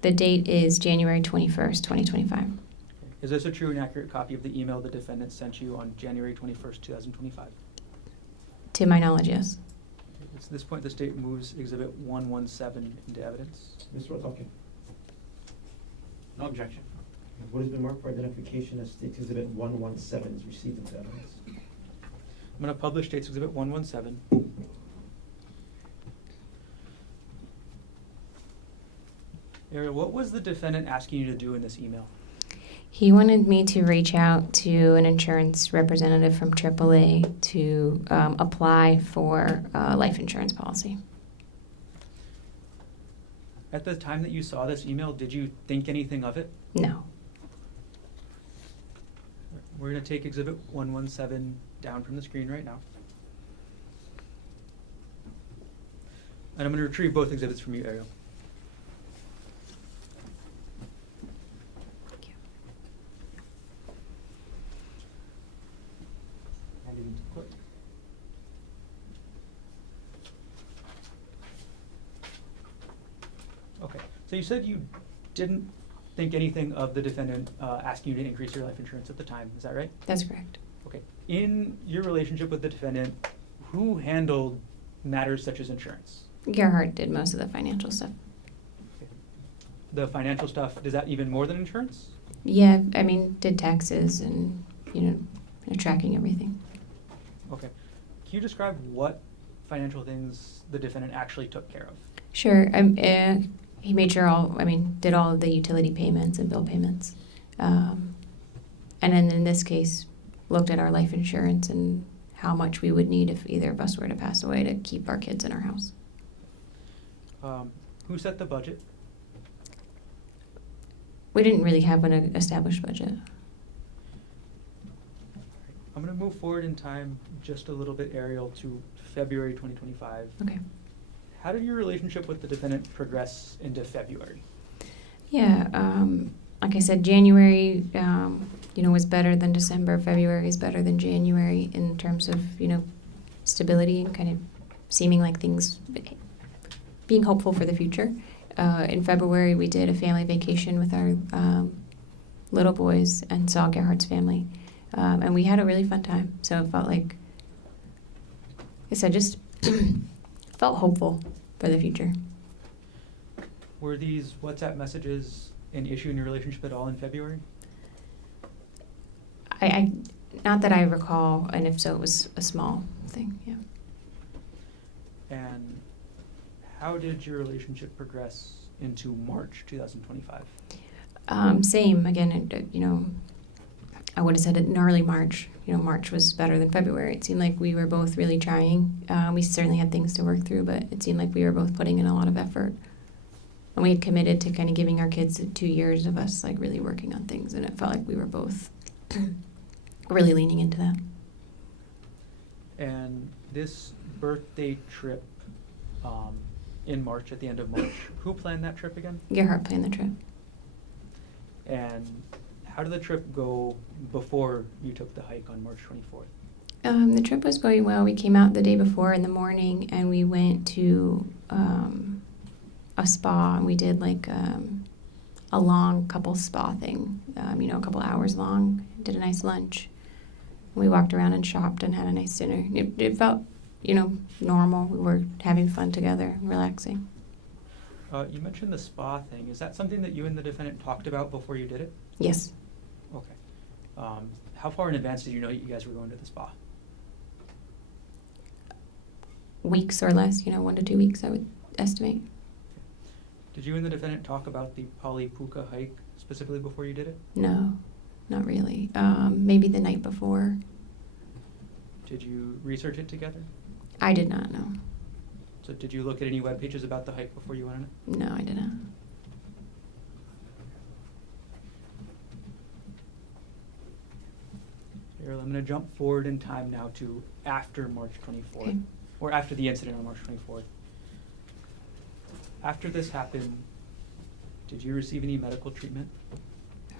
The date is January 21st, 2025. Okay. Is this a true and accurate copy of the email the defendant sent you on January 21st, 2025? To my knowledge, yes. Okay. At this point, the state moves Exhibit 117 into evidence. Mr. Otake. No objection. What has been marked for identification as States Exhibit 117 is received into evidence. I'm going to publish States Exhibit 117. Arielle, what was the defendant asking you to do in this email? He wanted me to reach out to an insurance representative from AAA to apply for a life insurance policy. At the time that you saw this email, did you think anything of it? No. We're going to take Exhibit 117 down from the screen right now. And I'm going to retrieve both exhibits from you, Arielle. Thank you. Hand it into court. Okay, so you said you didn't think anything of the defendant asking you to increase your life insurance at the time, is that right? That's correct. Okay, in your relationship with the defendant, who handled matters such as insurance? Gerhardt did most of the financial stuff. Okay. The financial stuff, is that even more than insurance? Yeah, I mean, did taxes and, tracking everything. Okay. Can you describe what financial things the defendant actually took care of? Sure. He made sure did all of the utility payments and bill payments. And then in this case, looked at our life insurance and how much we would need if either of us were to pass away to keep our kids in our house. Who set the budget? We didn't really have an established budget. I'm going to move forward in time just a little bit, Arielle, to February 2025. Okay. How did your relationship with the defendant progress into February? Yeah, like I said, January, was better than December. February is better than January in terms of, stability and kind of seeming like things, being hopeful for the future. In February, we did a family vacation with our little boys and saw Gerhardt's family. And we had a really fun time. So it felt like I said, just felt hopeful for the future. Were these WhatsApp messages an issue in your relationship at all in February? I not that I recall, and if so, it was a small thing, yeah. And how did your relationship progress into March 2025? Same, again, I would have said in early March. March was better than February. It seemed like we were both really trying. We certainly had things to work through, but it seemed like we were both putting in a lot of effort. And we had committed to kind of giving our kids 2 years of us like really working on things, and it felt like we were both really leaning into that. And this birthday trip in March, at the end of March, who planned that trip again? Gerhardt planned the trip. And how did the trip go before you took the hike on March 24th? The trip was going well. We came out the day before in the morning, and we went to a spa, and we did like a long couple spa thing, a couple hours long. Did a nice lunch. We walked around and shopped and had a nice dinner. It felt, normal. We were having fun together, relaxing. You mentioned the spa thing. Is that something that you and the defendant talked about before you did it? Yes. Okay. How far in advance did you know that you guys were going to the spa? Weeks or less, 1 to 2 weeks, I would estimate. Did you and the defendant talk about the Polypuka hike specifically before you did it? No, not really. Maybe the night before. Did you research it together? I did not know. So did you look at any web pages about the hike before you went on it? No, I didn't. Arielle, I'm going to jump forward in time now to after March 24th, Okay. or after the incident on March 24th. After this happened, did you receive any medical treatment?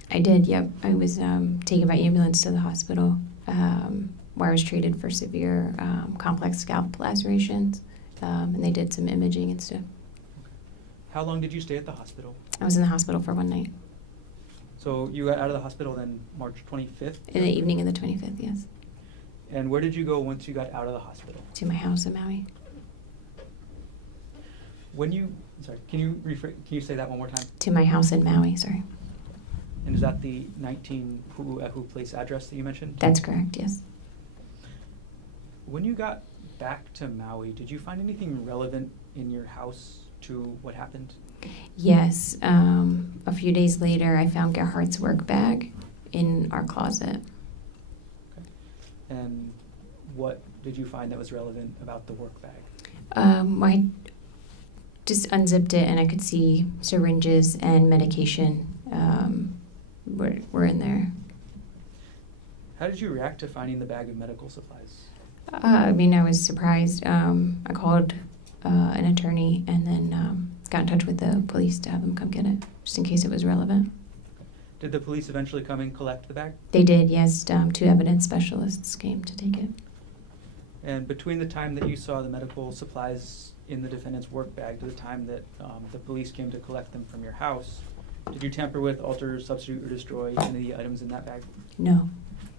I did, yep. I was taken by ambulance to the hospital where I was treated for severe complex scalp lacerations, and they did some imaging and stuff. How long did you stay at the hospital? I was in the hospital for 1 night. So you got out of the hospital then March 25th? In the evening of the 25th, yes. And where did you go once you got out of the hospital? To my house in Maui. Can you say that one more time? To my house in Maui, sorry. And is that the 19 Pu'uehu Place address that you mentioned? That's correct, yes. When you got back to Maui, did you find anything relevant in your house to what happened? Yes. A few days later, I found Gerhardt's work bag in our closet. Okay. And what did you find that was relevant about the work bag? I just unzipped it, and I could see syringes and medication were in there. How did you react to finding the bag of medical supplies? I was surprised. I called an attorney and then got in touch with the police to have them come get it, just in case it was relevant. Did the police eventually come and collect the bag? They did, yes. 2 evidence specialists came to take it. And between the time that you saw the medical supplies in the defendant's work bag to the time that the police came to collect them from your house, did you tamper with, alter, substitute, or destroy any of the items in that bag? No.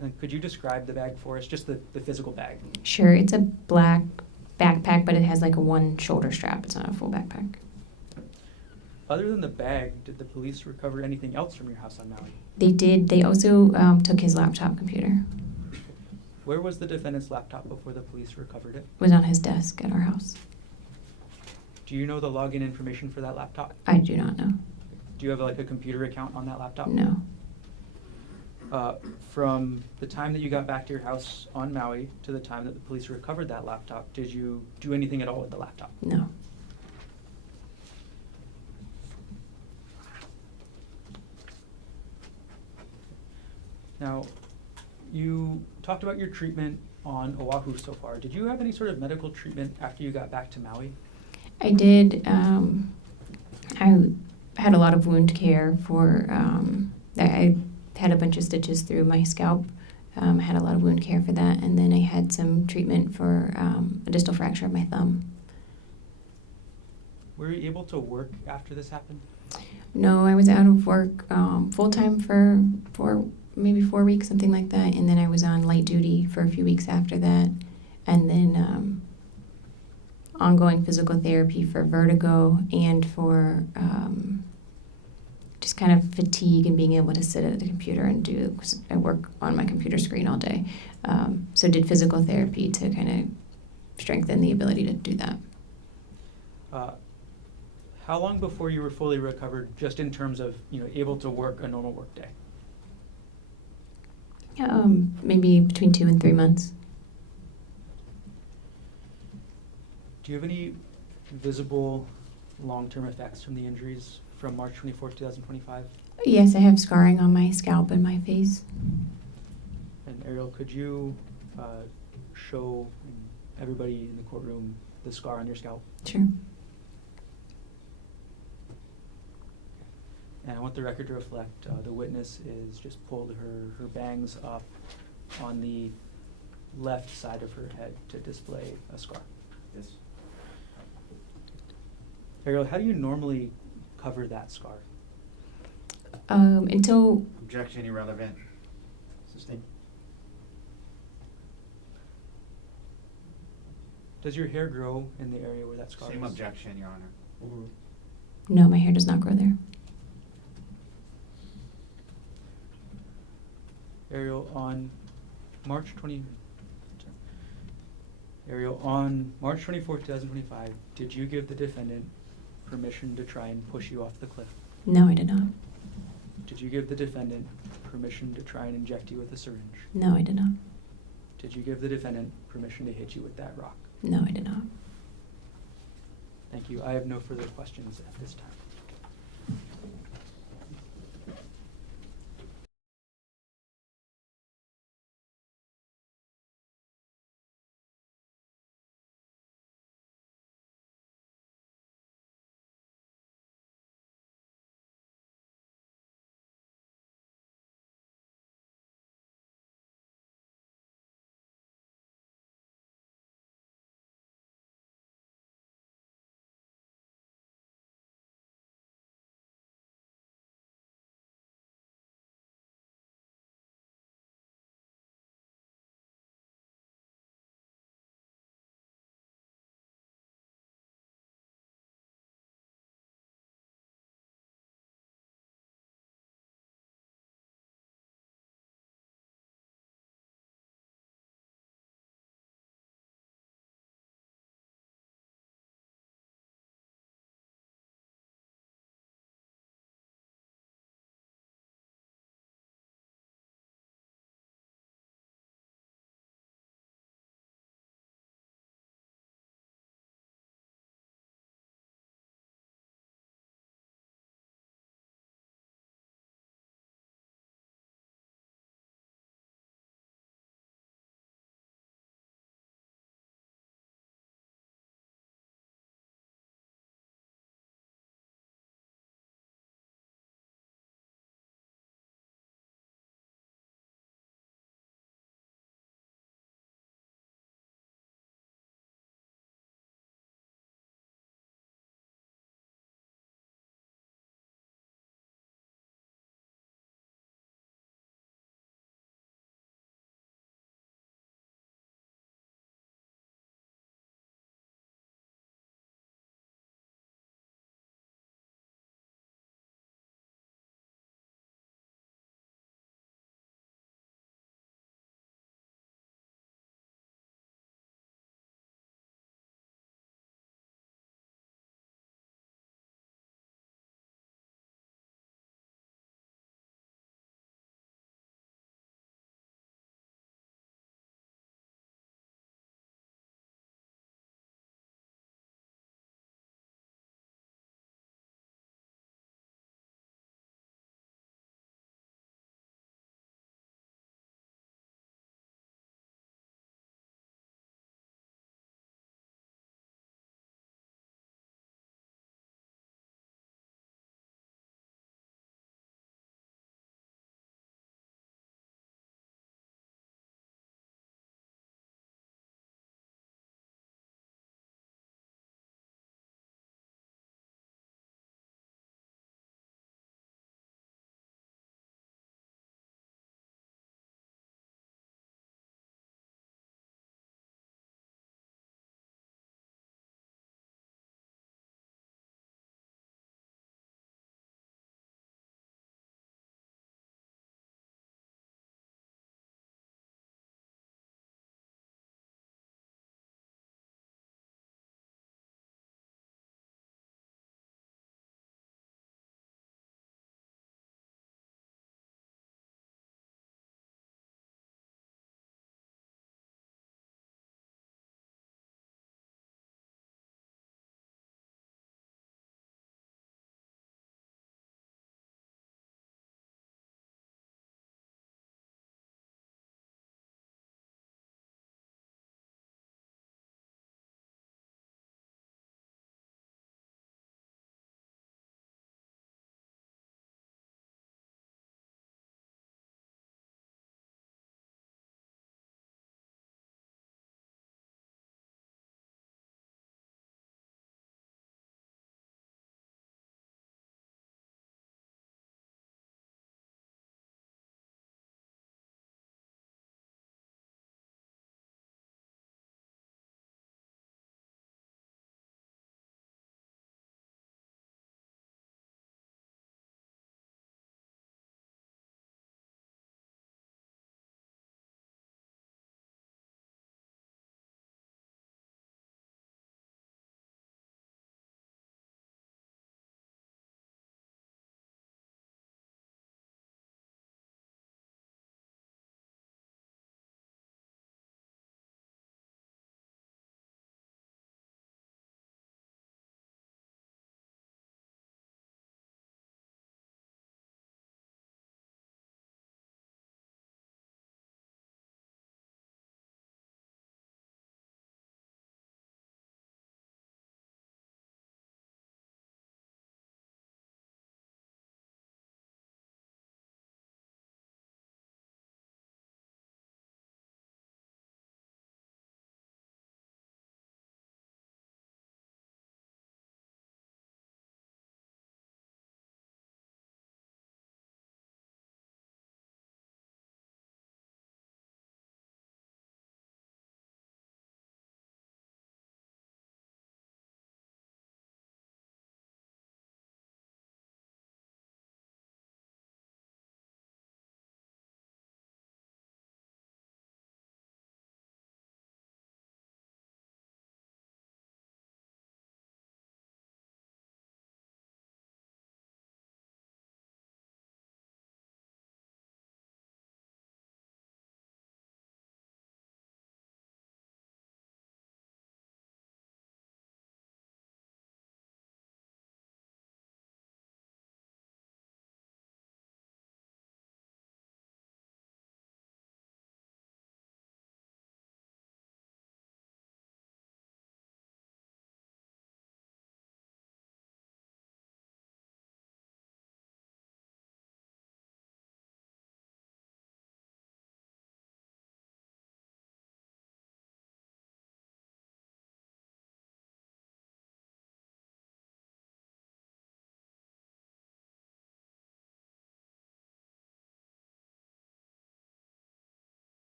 And could you describe the bag for us, just the physical bag? Sure, it's a black backpack, but it has like a 1 shoulder strap. It's not a full backpack. Other than the bag, did the police recover anything else from your house on Maui? They did. They also took his laptop computer. Where was the defendant's laptop before the police recovered it? It was on his desk at our house. Do you know the login information for that laptop? I do not know. Do you have like a computer account on that laptop? No. From the time that you got back to your house on Maui to the time that the police recovered that laptop, did you do anything at all with the laptop? No. Now, you talked about your treatment on Oahu so far. Did you have any sort of medical treatment after you got back to Maui? I did. I had a lot of wound care for. I had a bunch of stitches through my scalp. I had a lot of wound care for that, and then I had some treatment for a distal fracture of my thumb. Were you able to work after this happened? No, I was out of work full time for maybe 4 weeks, something like that, and then I was on light duty for a few weeks after that, and then ongoing physical therapy for vertigo and for just kind of fatigue and being able to sit at the computer and do, 'cause I work on my computer screen all day. So did physical therapy to kind of strengthen the ability to do that. How long before you were fully recovered, just in terms of, able to work a normal work day? Maybe between 2 and 3 months. Do you have any visible long-term effects from the injuries from March 24th, 2025? Yes, I have scarring on my scalp and my face. And Arielle, could you show everybody in the courtroom the scar on your scalp? Sure. And I want the record to reflect the witness is just pulled her bangs up on the left side of her head to display a scar. Yes. Arielle, how do you normally cover that scar? Until Objection irrelevant. Sustained. Does your hair grow in the area where that scar Same is? objection, Your Honor. Overruled. no, my hair does not grow there. Arielle, on March 24th, 2025, did you give the defendant permission to try and push you off the cliff? No, I did not. Did you give the defendant permission to try and inject you with a syringe? No, I did not. Did you give the defendant permission to hit you with that rock? No, I did not. Thank you. I have no further questions at this time.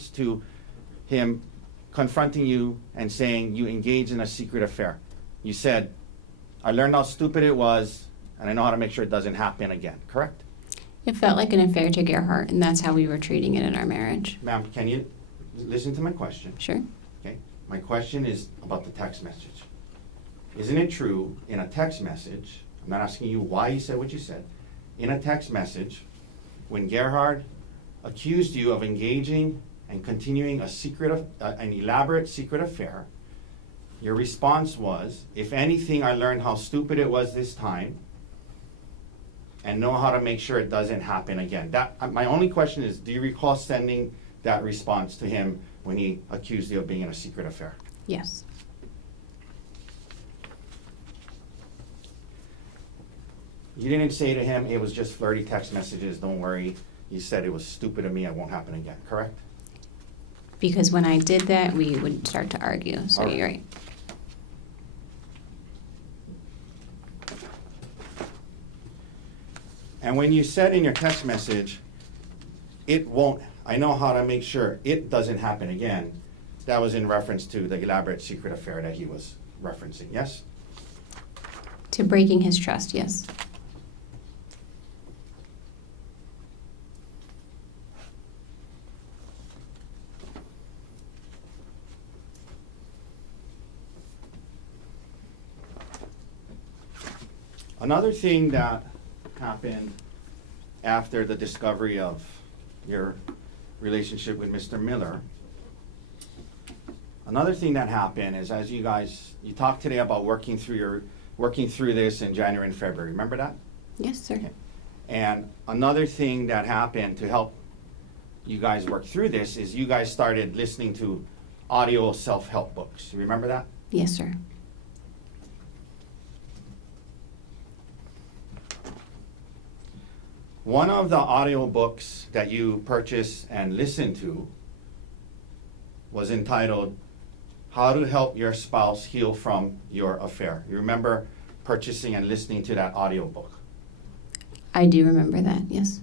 to him confronting you and saying you engaged in a secret affair? You said, I learned how stupid it was, and I know how to make sure it doesn't happen again, correct? It felt like an affair to Gerhardt, and that's how we were treating it in our marriage. Ma'am, can you listen to my question? Sure. Okay. My question is about the text message. Isn't it true in a text message, I'm not asking you why you said what you said, in a text message, when Gerhardt accused you of engaging and continuing an elaborate secret affair, your response was, if anything, I learned how stupid it was this time and know how to make sure it doesn't happen again. My only question is, do you recall sending that response to him when he accused you of being in a secret affair? Yes. You didn't say to him, it was just flirty text messages, don't worry. You said it was stupid of me, it won't happen again, correct? Because when I did that, we would start to argue, so All right. you're right. And when you said in your text message, it won't, I know how to make sure it doesn't happen again, that was in reference to the elaborate secret affair that he was referencing, yes? To breaking his trust, yes. Another thing that happened after the discovery of your relationship with Mr. Miller, another thing that happened is, as you talked today about working through this in January and February. Remember that? Yes, sir. Okay. And another thing that happened to help you guys work through this is you guys started listening to audio self-help books. You remember that? Yes, sir. One of the audio books that you purchased and listened to was entitled How to Help Your Spouse Heal from Your Affair. You remember purchasing and listening to that audio book? I do remember that, yes.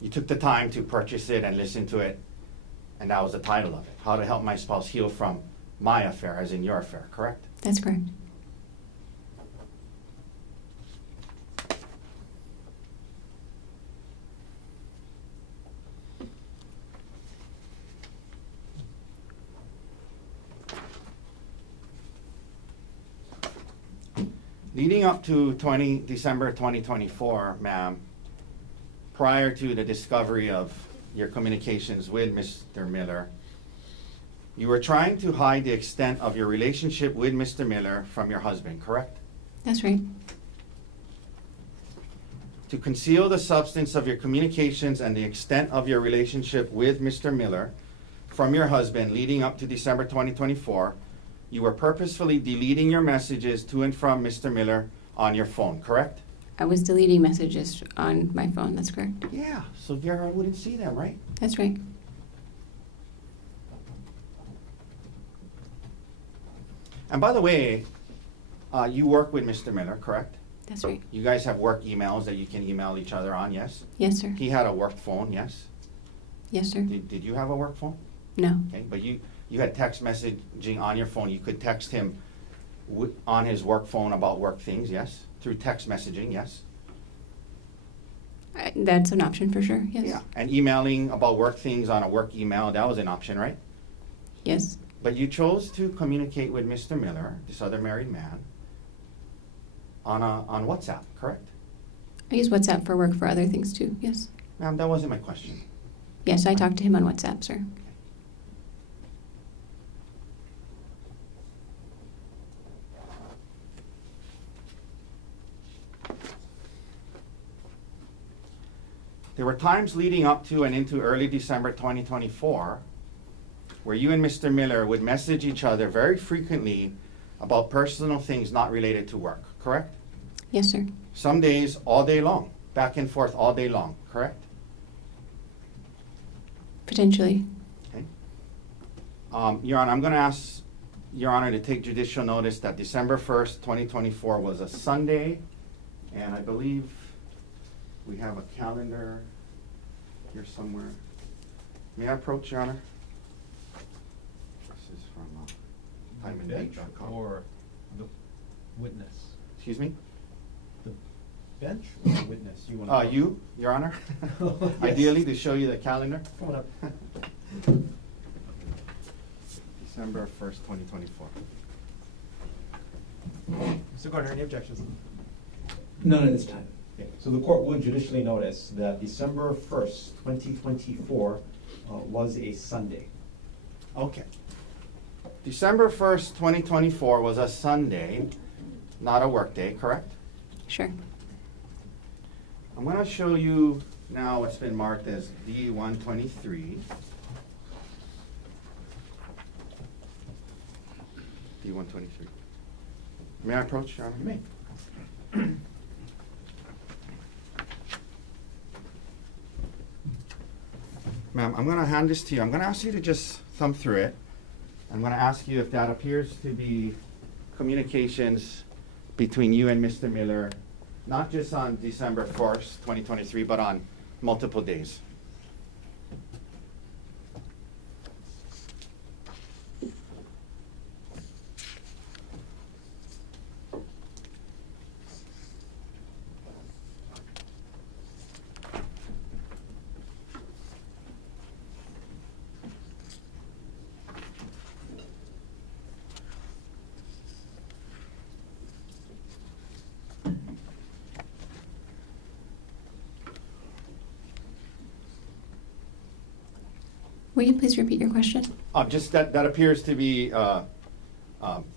You took the time to purchase it and listen to it, and that was the title of it, How to Help My Spouse Heal from My Affair, as in your affair, correct? That's correct. Leading up to December 2024, ma'am, prior to the discovery of your communications with Mr. Miller, you were trying to hide the extent of your relationship with Mr. Miller from your husband, correct? That's right. To conceal the substance of your communications and the extent of your relationship with Mr. Miller from your husband leading up to December 2024, you were purposefully deleting your messages to and from Mr. Miller on your phone, correct? I was deleting messages on my phone, that's correct. Yeah, so Gerhardt wouldn't see them, right? That's right. And by the way, you work with Mr. Miller, correct? That's right. You guys have work emails that you can email each other on, yes? Yes, sir. He had a work phone, yes? Yes, sir. Did you have a work phone? No. Okay, but you had text messaging on your phone. You could text him on his work phone about work things, yes? Through text messaging, yes? That's an option for sure, yes. Yeah, and emailing about work things on a work email, that was an option, right? Yes. But you chose to communicate with Mr. Miller, this other married man, on WhatsApp, correct? I use WhatsApp for work for other things too, yes. Ma'am, that wasn't my question. Yes, I talked to him on WhatsApp, sir. There were times leading up to and into early December 2024 where you and Mr. Miller would message each other very frequently about personal things not related to work, correct? Yes, sir. Some days all day long, back and forth all day long, correct? Potentially. Okay. Your Honor, I'm going to ask Your Honor, to take judicial notice that December 1st, 2024 was a Sunday, and I believe we have a calendar here somewhere. May I approach, Your Honor? This is from timemandDate.com. Or the witness? Excuse me? The bench or the witness? You want You, Your Honor? Yes. Ideally, to show you the calendar. Come on up. December 1st, 2024. Mr. Gardner, any objections? None at this time. Okay, so the court would judicially notice that December 1st, 2024 was a Sunday. Okay. December 1st, 2024 was a Sunday, not a workday, correct? Sure. I'm going to show you now what's been marked as D123. D123. May I approach, Your Honor? You may. Ma'am, I'm going to hand this to you. I'm going to ask you to just thumb through it. I'm going to ask you if that appears to be communications between you and Mr. Miller, not just on December 1st, 2023, but on multiple days. Will you please repeat your question? Just that appears to be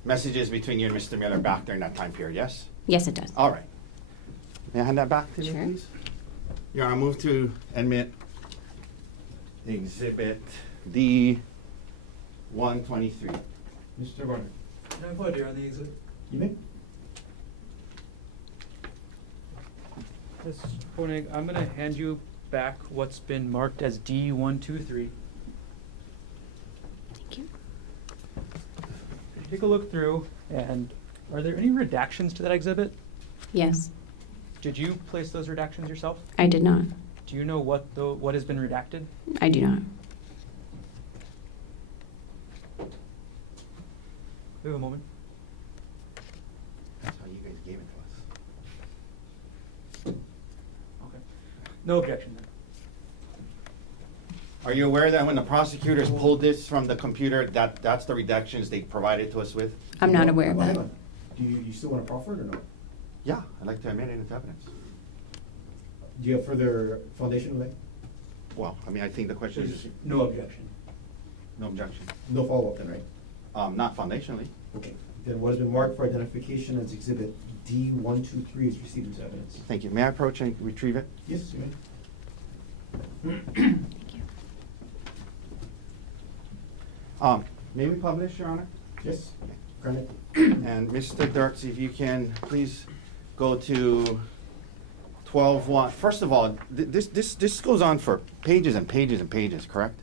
messages between you and Mr. Miller back during that time period, yes? Yes, it does. All right. May I hand that back to you, Sure. please? Your Honor, I move to admit Exhibit D123. Mr. Gardner, Can I put here on the exhibit? you may. Ms. Konig, I'm going to hand you back what's been marked as D123. Thank you. Take a look through, and are there any redactions to that exhibit? Yes, Did you place those redactions yourself? I did not. Do you know what has been redacted? I do not. We have a moment. That's how you guys gave it to us. Okay. No objection then. Are you aware that when the prosecutors pulled this from the computer, that's the redactions they provided to us with? I'm not aware of Well, that. hang on. Do you still want to proffer it or no? Yeah, I'd like to admit it into evidence. Do you have further foundation, Ray? Well, I mean, I think the question is, No objection. no objection. No follow-up then, right? Not foundationally. Okay. Then what has been marked for identification as Exhibit D123 is received into evidence. Thank you. May I approach and retrieve it? Yes, you may. Thank you. May we publish, Your Honor? Yes, granted. And Mr. Dirks, if you can please go to 12-1. First of all, this goes on for pages and pages and pages, correct?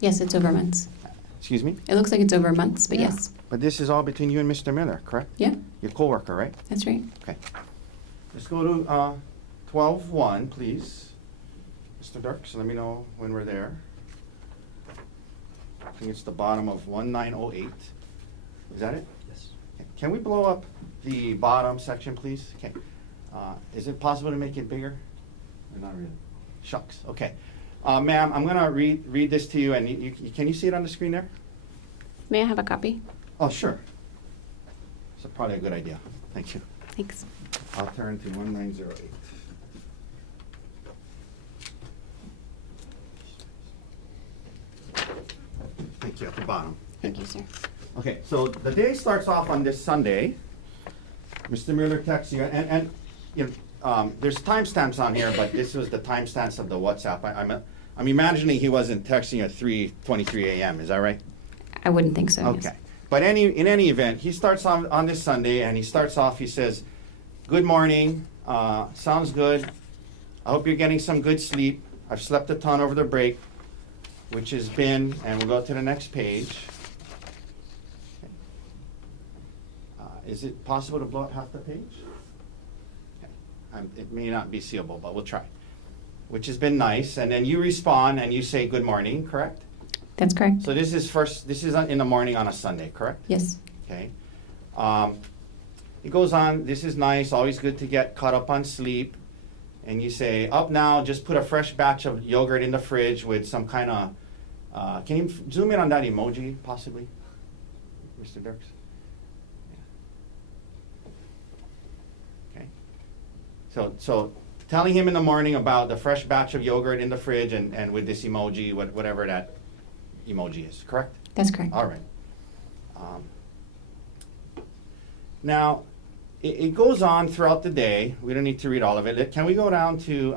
Yes, it's over months. Excuse me? It looks like it's over months, but Yeah. yes. But this is all between you and Mr. Miller, correct? Yeah, Your coworker, right? that's right. Okay. Let's go to 12-1, please. Mr. Dirks, let me know when we're there. I think it's the bottom of 1908. Is that it? Yes. Okay. Can we blow up the bottom section, please? Okay. Is it possible to make it bigger? Or not really? Shucks. Okay. Ma'am, I'm going to read this to you, and can you see it on the screen there? May I have a copy? Oh, sure. That's probably a good idea. Thank you. Thanks. I'll turn to 1908. Thank you, at the bottom. Thank you, sir. Okay, so the day starts off on this Sunday. Mr. Miller texts you, and you know, there's timestamps on here, but this was the timestamps of the WhatsApp. I'm imagining he wasn't texting at 3:23 a.m. Is that right? I wouldn't think so. yes. Okay. But in any event, he starts on this Sunday, and he starts off, he says, "Good morning, sounds good. I hope you're getting some good sleep. I've slept a ton over the break," which has been, and we'll go to the next page. Is it possible to blow up half the page? Okay. It may not be seeable, but we'll try. Which has been nice. And then you respond and you say good morning, correct? That's correct. So this is in the morning on a Sunday, correct? Yes. Okay. It goes on, this is nice, always good to get caught up on sleep. And you say, up now, just put a fresh batch of yogurt in the fridge with some kind of, can you zoom in on that emoji, possibly, Mr. Dirks? Yeah. Okay. So telling him in the morning about the fresh batch of yogurt in the fridge and with this emoji, whatever that emoji is, correct? That's correct. All right. Now, it goes on throughout the day. We don't need to read all of it. Can we go down to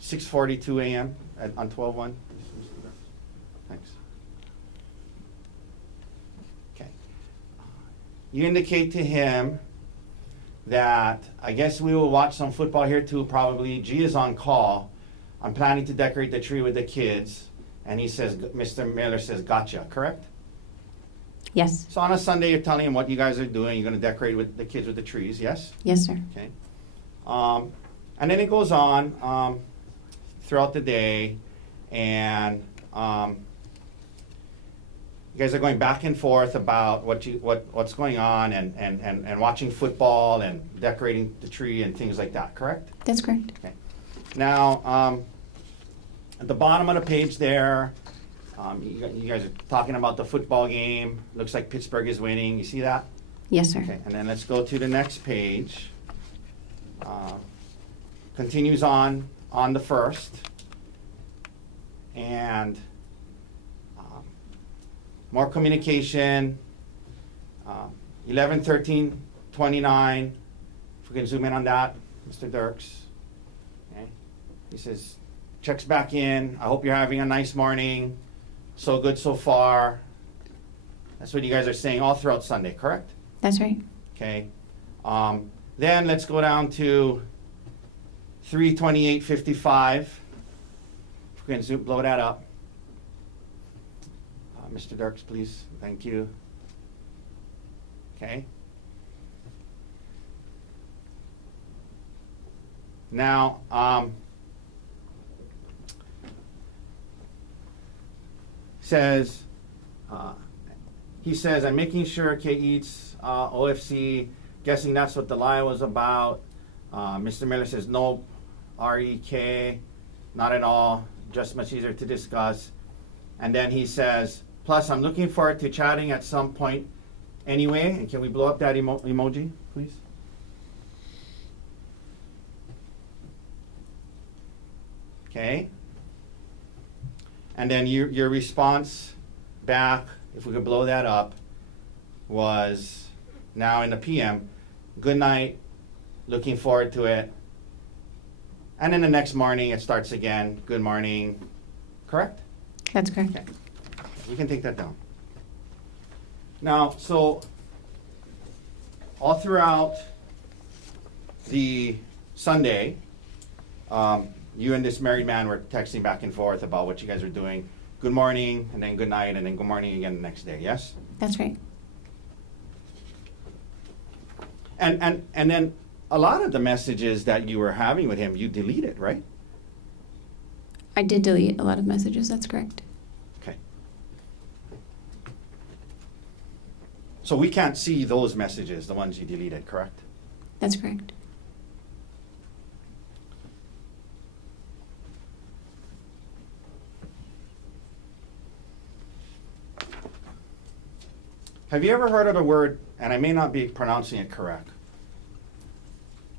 6:42 a.m. On 12/1? Thanks. Okay. You indicate to him that I guess we will watch some football here too, probably. G is on call. I'm planning to decorate the tree with the kids. And he says, Mr. Miller says, gotcha, correct? Yes. So on a Sunday, you're telling him what you guys are doing. You're going to decorate with the kids with the trees, yes? Yes, sir. Okay. And then it goes on throughout the day, and you guys are going back and forth about what's going on and watching football and decorating the tree and things like that, correct? That's correct. Okay. Now, at the bottom of the page there, you guys are talking about the football game. Looks like Pittsburgh is winning. You see that? Yes, sir. Okay, and then let's go to the next page. Continues on the first. And more communication. 11, 13, 29. If we can zoom in on that, Mr. Dirks. Okay. He says, checks back in. I hope you're having a nice morning. So good so far. That's what you guys are saying all throughout Sunday, correct? That's right. Okay. Then let's go down to 3:28:55. If we can blow that up. Mr. Dirks, please. Thank you. Okay. Now, he says, I'm making sure Kay eats OFC, guessing that's what the lie was about. Mr. Miller says, nope, REK, not at all, just much easier to discuss. And then he says, plus I'm looking forward to chatting at some point anyway. And can we blow up that emoji, please? Okay. And then your response back, if we could blow that up, was now in the PM, good night, looking forward to it. And then the next morning it starts again, good morning, correct? That's correct. Okay, we can take that down. Now, so all throughout the Sunday, you and this married man were texting back and forth about what you guys are doing. Good morning, and then good night, and then good morning again the next day, yes? That's right. And then a lot of the messages that you were having with him, you deleted, right? I did delete a lot of messages. That's correct. Okay. So we can't see those messages, the ones you deleted, correct? That's correct. Have you ever heard of the word, and I may not be pronouncing it correct.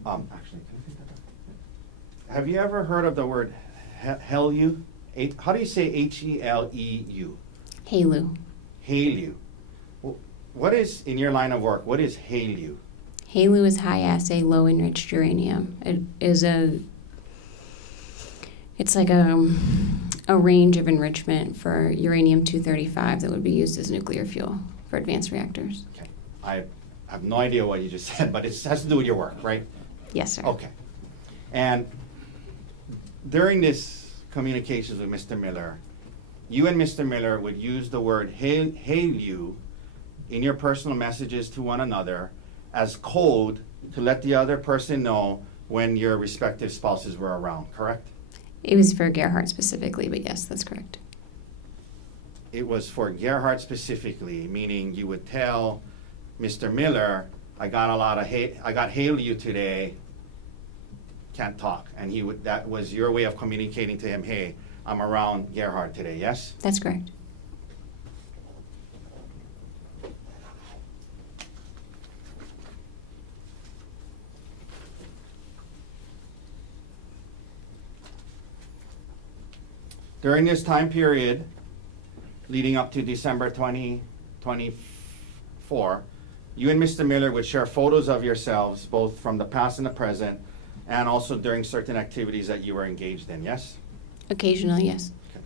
Actually, can I take that back? Have you ever heard of the word Heleu? How do you say H-E-L-E-U? Haleu. Haleu. What is, in your line of work, what is Haleu? Haleu is high assay, low enriched uranium. It's like a range of enrichment for uranium-235 that would be used as nuclear fuel for advanced reactors. Okay. I have no idea what you just said, but it has to do with your work, right? Yes, sir. Okay. And during this communications with Mr. Miller, you and Mr. Miller would use the word Haleu in your personal messages to one another as code to let the other person know when your respective spouses were around, correct? It was for Gerhardt specifically, but yes, that's correct. It was for Gerhardt specifically, meaning you would tell Mr. Miller, I got hail to you today, can't talk. And that was your way of communicating to him, hey, I'm around Gerhardt today, yes? That's correct. During this time period, leading up to December 2024, you and Mr. Miller would share photos of yourselves, both from the past and the present, and also during certain activities that you were engaged in, yes? Occasionally, yes. Okay.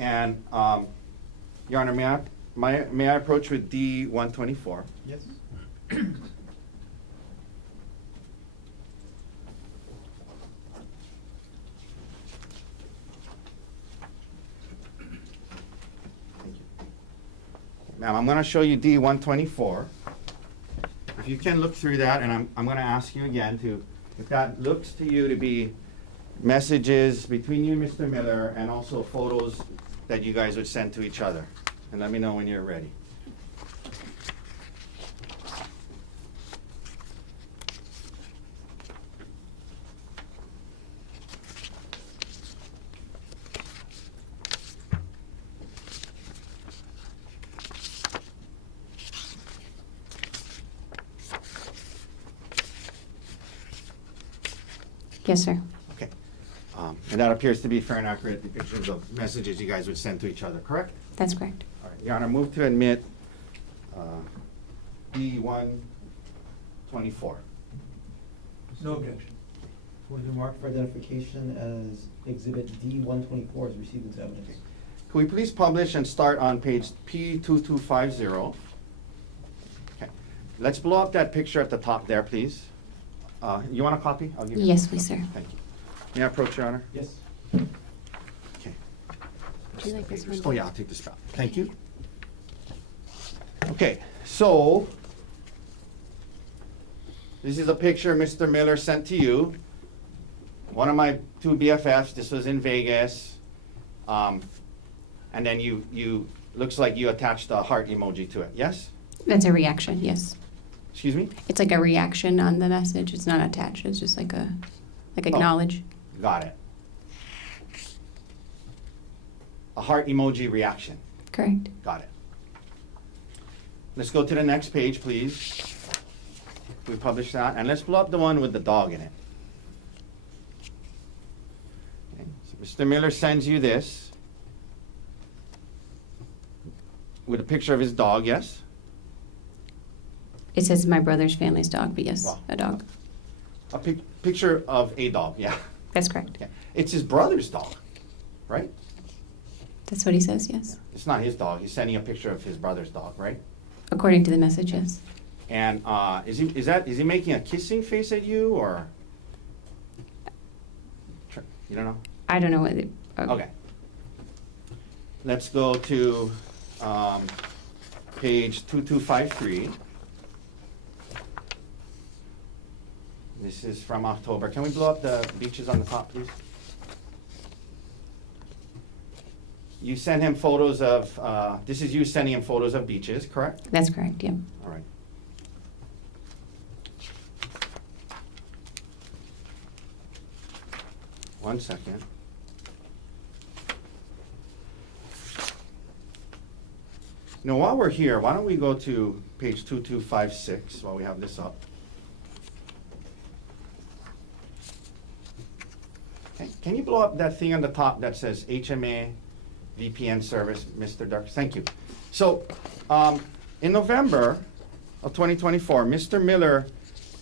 And, Your Honor, may I approach with D-124? Yes. Ma'am, I'm gonna show you D-124. If you can look through that, and I'm gonna ask you again if that looks to you to be messages between you and Mr. Miller, and also photos that you guys would send to each other. And let me know when you're ready. Yes, sir. Okay. And that appears to be fair and accurate depictions of messages you guys would send to each other, correct? That's correct. All right, Your Honor, move to admit D-124. No objection. Was it marked for identification as Exhibit D-124 is received into evidence? Can we please publish and start on page P2250? Okay. Let's blow up that picture at the top there, please. You want a copy? I'll give you. Yes, please, sir. Thank you. May I approach, Your Honor? Yes. Okay. Do you like this one? Oh, yeah, I'll take this out. Thank you. Okay, so this is a picture Mr. Miller sent to you. One of my two BFFs. This was in Vegas. And then you looks like you attached a heart emoji to it. Yes? That's a reaction, yes. Excuse me? It's like a reaction on the message. It's not attached. It's just like acknowledge. Got it. A heart emoji reaction. Correct. Got it. Let's go to the next page, please. We publish that, and let's blow up the one with the dog in it. Okay. So Mr. Miller sends you this with a picture of his dog, yes? It says my brother's family's dog, but yes, Wow. a dog. A picture of a dog, yeah. That's correct. Yeah. It's his brother's dog, right? That's what he says, yes. It's not his dog. He's sending a picture of his brother's dog, right? According to the message, yes. And is he making a kissing face at you, or you don't know? I don't know what it, Okay. Let's go to page 2253. This is from October. Can we blow up the beaches on the top, please? You sent him photos of, this is you sending him photos of beaches, correct? That's correct, yeah. All right. One second. Now, while we're here, why don't we go to page 2256 while we have this up. Okay. Can you blow up that thing on the top that says HMA VPN service, Mr. Darks? Thank you. So, in November of 2024, Mr. Miller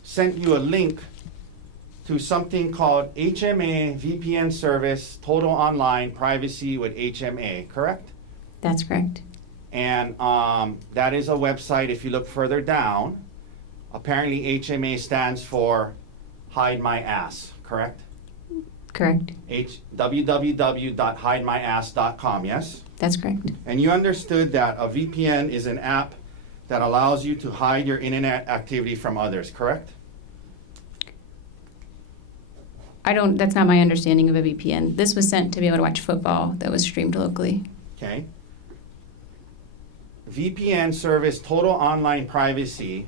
sent you a link to something called HMA VPN service, total online privacy with HMA, correct? That's correct. And that is a website, if you look further down, apparently HMA stands for Hide My Ass, correct? Correct. www.hidemyass.com, yes? That's correct. And you understood that a VPN is an app that allows you to hide your internet activity from others, correct? That's not my understanding of a VPN. This was sent to be able to watch football that was streamed locally. Okay. VPN service, total online privacy,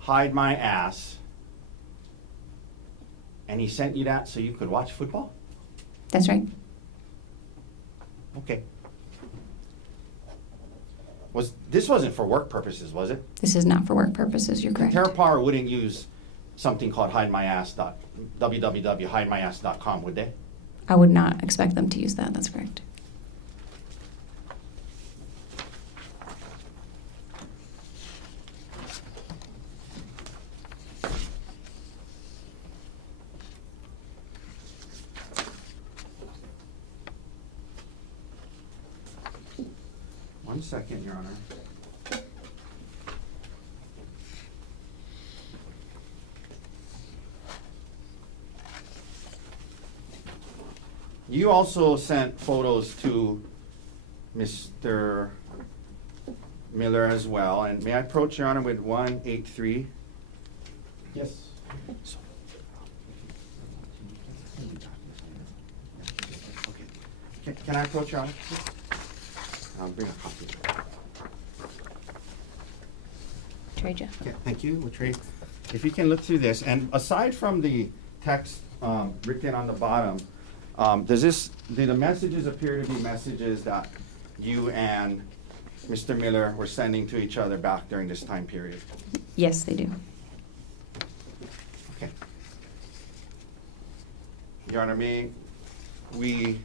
hide my ass. And he sent you that so you could watch football? That's right. Okay. This wasn't for work purposes, was it? This is not for work purposes. You're correct. TerraPower wouldn't use something called www.hidemyass.com, would they? I would not expect them to use that. That's correct. One second, Your Honor. You also sent photos to Mr. Miller as well, and may I approach Your Honor with 183? Yes. Okay. Can I approach Your Honor? I'll bring a copy. Trade you. Okay, thank you, Latrell. If you can look through this, and aside from the text written on the bottom, do the messages appear to be messages that you and Mr. Miller were sending to each other back during this time period? Yes, they do. Okay. Your Honor, may we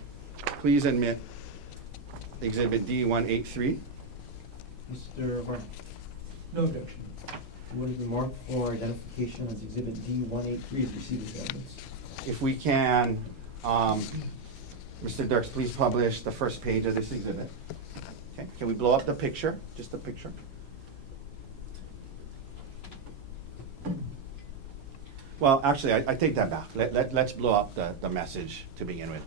please admit Exhibit D-183? Mr. Varner, No objection. would it be marked for identification as Exhibit D-183 as received as evidence? If we can, Mr. Dirks, please publish the first page of this exhibit. Okay, can we blow up the picture, just the picture? Well, actually, I take that back. Let's blow up the message to begin with.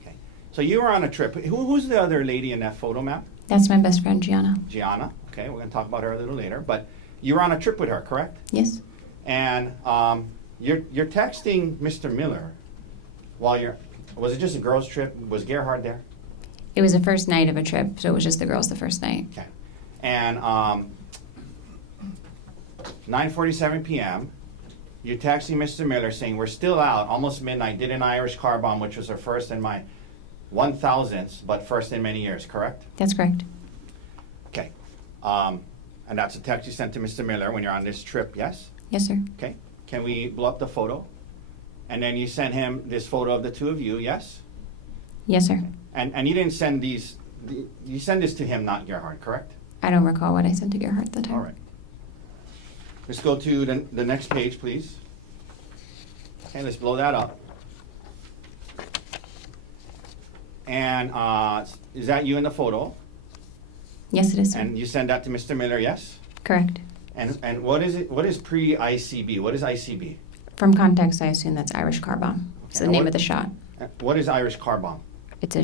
Okay, so you were on a trip. Who's the other lady in that photo map? That's my best friend, Gianna. Gianna, okay, we're gonna talk about her a little later, but you were on a trip with her, correct? Yes. And you're texting Mr. Miller while was it just a girls' trip? Was Gerhardt there? It was the first night of a trip, so it was just the girls the first night. Okay. And 9:47 p.m., you're texting Mr. Miller saying, we're still out, almost midnight, did an Irish car bomb, which was her first in my 1,000th, but first in many years, correct? That's correct. Okay. And that's a text you sent to Mr. Miller when you're on this trip, yes? Yes, sir. Okay. Can we blow up the photo? And then you sent him this photo of the two of you, yes? Yes, sir. And you didn't send these, you send this to him, not Gerhardt, correct? I don't recall what I sent to Gerhardt that time. All right. Let's go to the next page, please. Okay, let's blow that up. And is that you in the photo? Yes, it is, sir. And you send that to Mr. Miller, yes? Correct. And what is it? What is pre-ICB? What is ICB? From context, I assume that's Irish car bomb. It's Okay, the name what- of the shot. What is Irish car bomb? It's a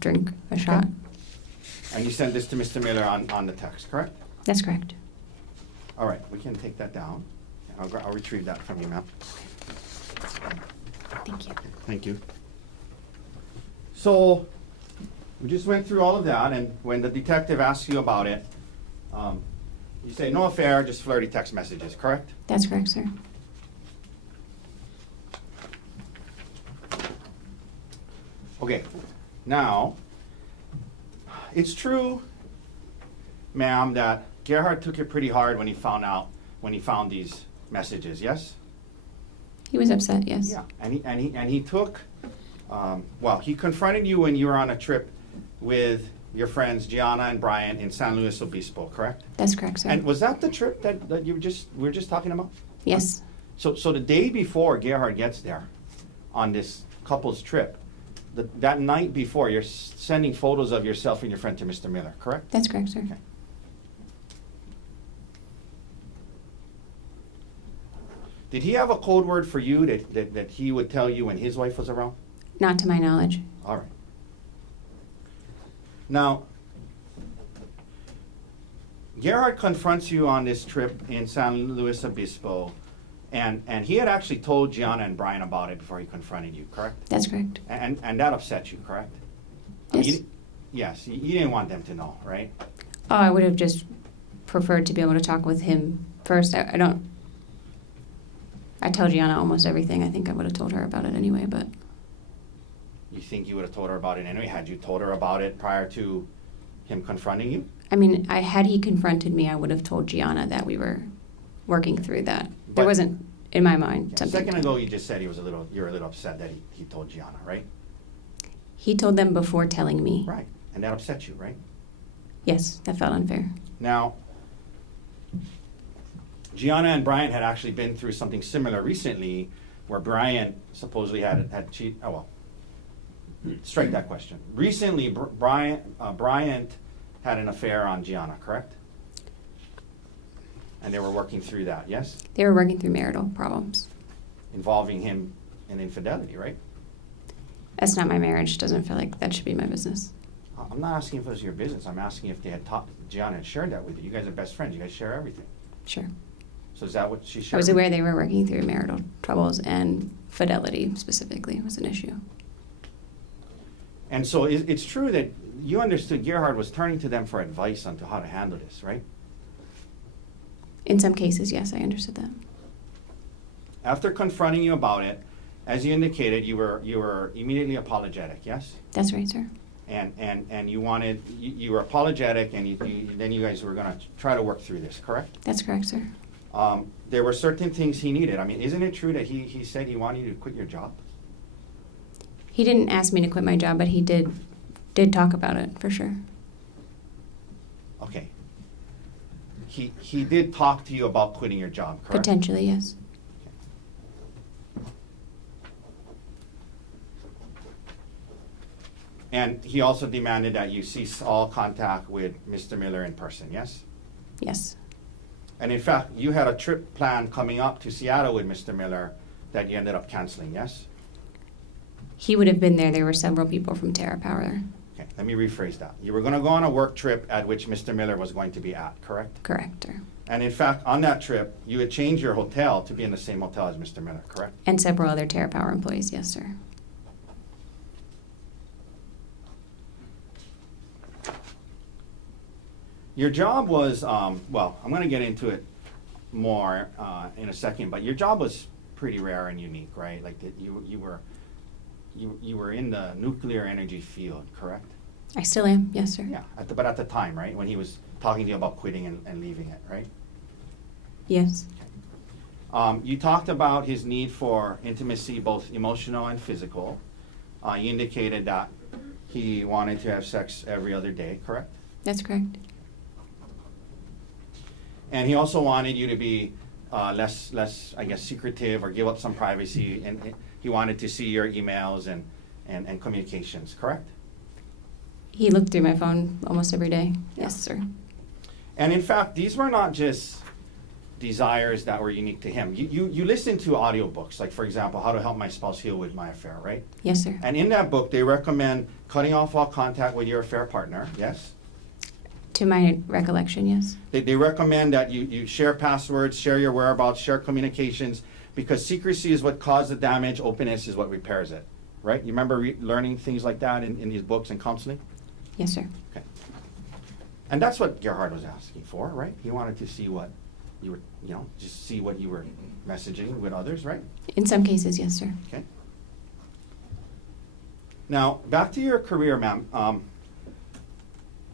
drink, a shot. And you sent this to Mr. Miller on the text, correct? That's correct. All right, we can take that down. I'll retrieve that from you, ma'am. Thank you. Thank you. So, we just went through all of that, and when the detective asks you about it, you say, no affair, just flirty text messages, correct? That's correct, sir. Okay, now, it's true, ma'am, that Gerhardt took it pretty hard when he found these messages, yes? He was upset, yes. Yeah, and he took, well, he confronted you when you were on a trip with your friends Gianna and Brian in San Luis Obispo, correct? That's correct, sir. And was that the trip that we were just talking about? Yes. So the day before Gerhardt gets there on this couple's trip, that night before, you're sending photos of yourself and your friend to Mr. Miller, correct? That's correct, sir. Okay. Did he have a code word for you that he would tell you when his wife was around? Not to my knowledge. All right. Now, Gerhardt confronts you on this trip in San Luis Obispo, and he had actually told Gianna and Brian about it before he confronted you, correct? That's correct. And that upset you, correct? Yes. Yes, you didn't want them to know, right? Oh, I would have just preferred to be able to talk with him first. I tell Gianna almost everything. I think I would have told her about it anyway, but You think you would have told her about it anyway? Had you told her about it prior to him confronting you? I mean, had he confronted me, I would have told Gianna that we were working through that. But- There wasn't, in my mind, A something. second ago, you just said you were a little upset that he told Gianna, right? He told them before telling me. Right, and that upset you, right? Yes, that felt unfair. Now, Gianna and Brian had actually been through something similar recently, where Brian supposedly had cheated. Oh well, strike that question. Recently, Brian had an affair on Gianna, correct? And they were working through that, yes, They were working through marital problems. involving him in infidelity, right? That's not my marriage. Doesn't feel like that should be my business. I'm not asking if it was your business. I'm asking if they had Gianna had shared that with you. You guys are best friends. You guys share everything. Sure. So is that what she shared? I was with aware you? they were working through marital troubles, and fidelity specifically was an issue. And so it's true that you understood Gerhardt was turning to them for advice on to how to handle this, right? In some cases, yes, I understood that. After confronting you about it, as you indicated, you were immediately apologetic, yes? That's right, sir. And you wanted, you were apologetic, and then you guys were going to try to work through this, correct? That's correct, sir. There were certain things he needed. I mean, isn't it true that he said he wanted you to quit your job? He didn't ask me to quit my job, but he did talk about it, for sure. Okay. He did talk to you about quitting your job, correct? Potentially, yes. And he also demanded that you cease all contact with Mr. Miller in person, yes? Yes. And in fact, you had a trip planned coming up to Seattle with Mr. Miller that you ended up canceling, yes? He would have been there. There were several people from Terra Power. Okay, let me rephrase that. You were going to go on a work trip at which Mr. Miller was going to be at, correct? Correct, sir. And in fact, on that trip, you had changed your hotel to be in the same hotel as Mr. Miller, correct? And several other Terra Power employees, yes, sir. Your job was, well, I'm going to get into it more in a second, but your job was pretty rare and unique, right? Like that you were in the nuclear energy field, correct? I still am, yes, sir. Yeah, but at the time, right, when he was talking to you about quitting and leaving it, right? Yes. You talked about his need for intimacy, both emotional and physical. You indicated that he wanted to have sex every other day, correct? That's correct. And he also wanted you to be less, I guess, secretive or give up some privacy. And he wanted to see your emails and communications, correct? He looked through my phone almost every day. Yes, sir. And in fact, these were not just desires that were unique to him. You listen to audiobooks, like, for example, How to Help My Spouse Heal with My Affair, right? Yes, sir. And in that book, they recommend cutting off all contact with your affair partner, yes? To my recollection, yes. They recommend that you share passwords, share your whereabouts, share communications, because secrecy is what caused the damage, openness is what repairs it, right? You remember learning things like that in these books and counseling? Yes, sir. Okay. And that's what Gerhardt was asking for, right? He wanted to see what you were, just see what you were messaging with others, right? In some cases, yes, sir. Okay. Now, back to your career, ma'am.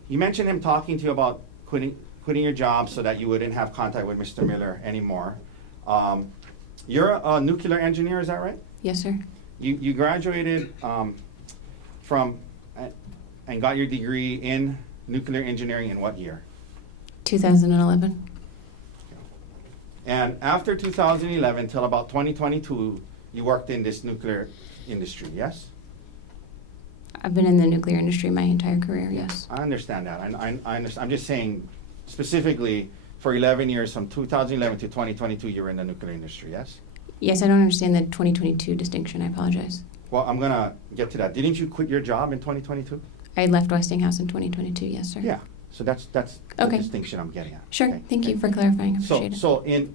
You mentioned him talking to you about quitting your job so that you wouldn't have contact with Mr. Miller anymore. You're a nuclear engineer, is that right? Yes, sir. You graduated from and got your degree in nuclear engineering in what year? 2011. And after 2011 till about 2022, you worked in this nuclear industry, yes? I've been in the nuclear industry my entire career, yes. I understand that. I understand. I'm just saying specifically for 11 years, from 2011 to 2022, you were in the nuclear industry, yes? Yes, I don't understand the 2022 distinction. I apologize. Well, I'm going to get to that. Didn't you quit your job in 2022? I left Westinghouse in 2022, yes, sir. Yeah. So that's the Okay. distinction I'm getting at. Sure, Okay? thank you for clarifying. I appreciate it. So in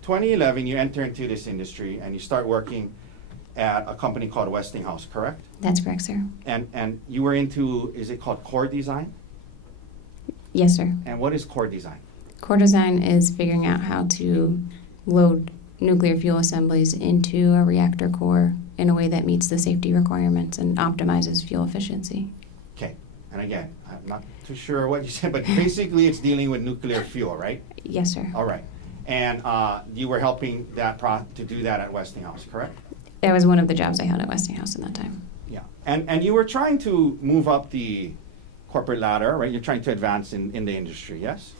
2011, you enter into this industry and you start working at a company called Westinghouse, correct? That's correct, sir. And you were into, is it called core design? Yes, sir. And what is core design? Core design is figuring out how to load nuclear fuel assemblies into a reactor core in a way that meets the safety requirements and optimizes fuel efficiency. Okay. And again, I'm not too sure what you said, but basically it's dealing with nuclear fuel, right? Yes, sir. All right. And you were helping to do that at Westinghouse, correct? That was one of the jobs I held at Westinghouse in that time. Yeah. And you were trying to move up the corporate ladder, right? You're trying to advance in the industry, yes?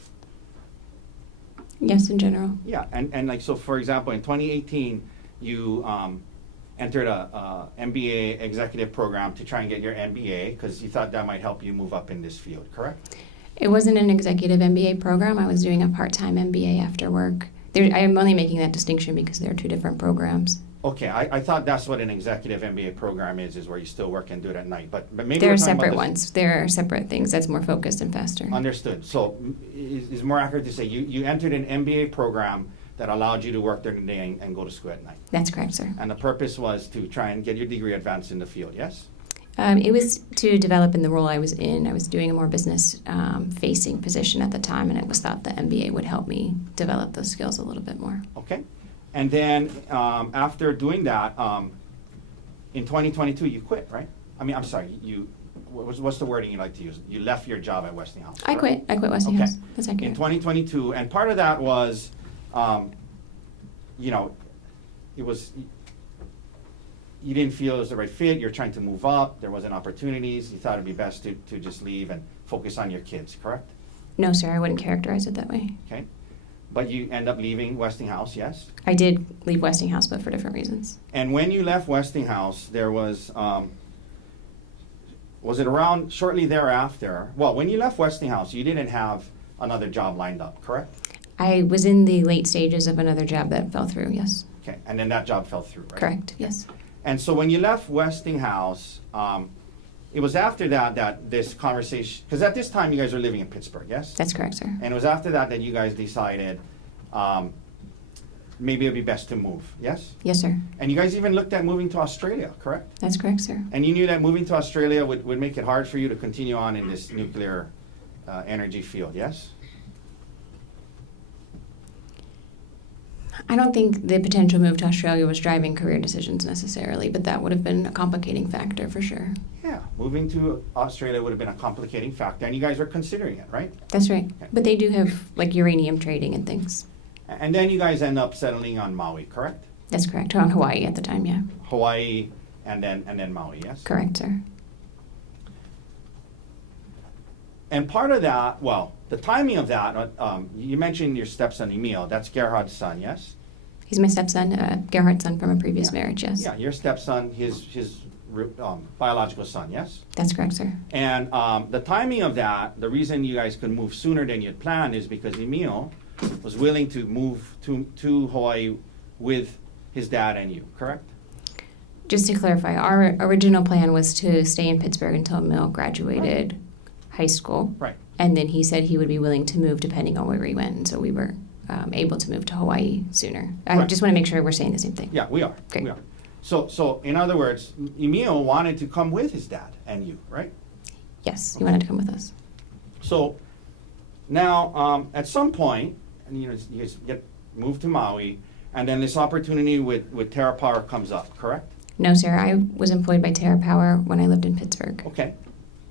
Yes, in general. Yeah. And like, so for example, in 2018, you entered a MBA executive program to try and get your MBA because you thought that might help you move up in this field, correct? It wasn't an executive MBA program. I was doing a part-time MBA after work. I am only making that distinction because there are two different programs. Okay, I thought that's what an executive MBA program is where you still work and do it at night, but maybe There we're are talking about separate this- ones. There are separate things that's more focused and faster. Understood. So is more accurate to say you entered an MBA program that allowed you to work during the day and go to school at night. That's correct, sir. And the purpose was to try and get your degree advanced in the field, yes? It was to develop in the role I was in. I was doing a more business-facing position at the time, and it was thought the MBA would help me develop those skills a little bit more. Okay. And then after doing that, in 2022, you quit, right? I mean, I'm sorry, what's the wording you like to use? You left your job at Westinghouse. I correct? quit. I quit Westinghouse. Okay. That's In accurate. 2022, and part of that was, you didn't feel it was the right fit, you're trying to move up, there wasn't opportunities, you thought it'd be best to just leave and focus on your kids, correct? No, sir, I wouldn't characterize it that way. Okay. But you end up leaving Westinghouse, yes? I did leave Westinghouse, but for different reasons. And when you left Westinghouse, there was it around shortly thereafter? Well, when you left Westinghouse, you didn't have another job lined up, correct? I was in the late stages of another job that fell through, yes. Okay, and then that job fell through, right? Correct, yes. And so when you left Westinghouse, it was after that this conversation, because at this time you guys were living in Pittsburgh, yes? That's correct, sir. And it was after that you guys decided maybe it would be best to move, yes? Yes, sir. And you guys even looked at moving to Australia, correct? That's correct, sir. And you knew that moving to Australia would make it hard for you to continue on in this nuclear energy field, yes? I don't think the potential move to Australia was driving career decisions necessarily, but that would have been a complicating factor for sure. Yeah, moving to Australia would have been a complicating factor, and you guys were considering it, right? That's right. Okay. But they do have like uranium trading and things. And then you guys end up settling on Maui, correct? That's correct. On Hawaii at the time, yeah. Hawaii and then Maui, yes? Correct, sir. And part of that, well, the timing of that, you mentioned your stepson Emil, that's Gerhardt's son, yes? He's my stepson, Gerhardt's son from a previous Yeah. marriage, yes. Yeah, your stepson, his biological son, yes? That's correct, sir. And the timing of that, the reason you guys could move sooner than you had planned is because Emil was willing to move to Hawaii with his dad and you, correct? Just to clarify, our original plan was to stay in Pittsburgh until Emil graduated high school. Right. And then he said he would be willing to move depending on where we went. And so we were able to move to Hawaii sooner. I Right. just want to make sure we're saying the same thing. Yeah, we are. Great. We are. So in other words, Emil wanted to come with his dad and you, right? Yes, he wanted to come with us. So now, at some point, and you guys get moved to Maui, and then this opportunity with TerraPower comes up, correct? No, sir, I was employed by TerraPower when I lived in Pittsburgh. Okay.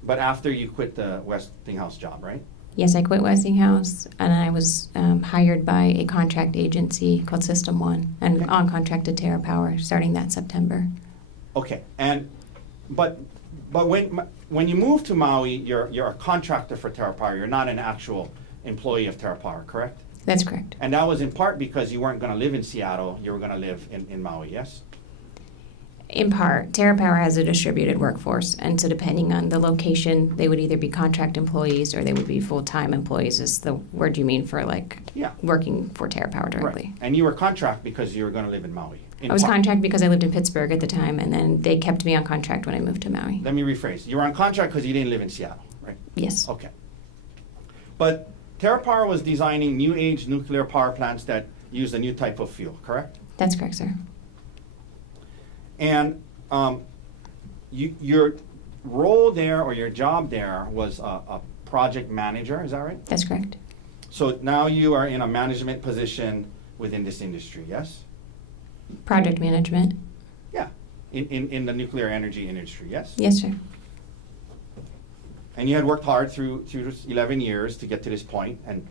But after you quit the Westinghouse job, right? Yes, I quit Westinghouse, and I was hired by a contract agency called System One, and Okay. on contract to TerraPower starting that September. Okay. But when you move to Maui, you're a contractor for TerraPower. You're not an actual employee of TerraPower, correct? That's correct. And that was in part because you weren't going to live in Seattle. You were going to live in Maui, yes? In part, TerraPower has a distributed workforce, and so depending on the location, they would either be contract employees or they would be full-time employees, is the word you mean for like Yeah. working for TerraPower directly. Right. And you were contract because you were going to live in Maui. I was contract because I lived in Pittsburgh at the time, and then they kept me on contract when I moved to Maui. Let me rephrase. You were on contract because you didn't live in Seattle, right? Yes. Okay. But TerraPower was designing new age nuclear power plants that use a new type of fuel, correct? That's correct, sir. And your role there or your job there was a project manager, is that right? That's correct. So now you are in a management position within this industry, yes? Project management. Yeah, in the nuclear energy industry, yes? Yes, sir. And you had worked hard through 11 years to get to this point, and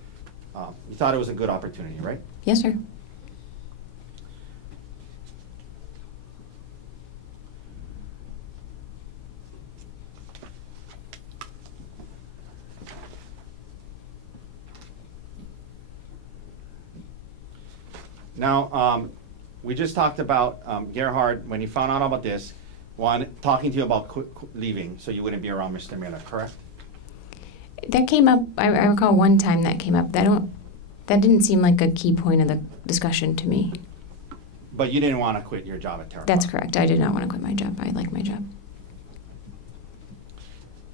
you thought it was a good opportunity, right? Yes, sir. Now, we just talked about Gerhardt, when he found out about this, talking to you about leaving, so you wouldn't be around Mr. Miller, correct? That came up. I recall one time that came up. That didn't seem like a key point of the discussion to me. But you didn't want to quit your job at TerraPower? That's correct. I did not want to quit my job. I like my job.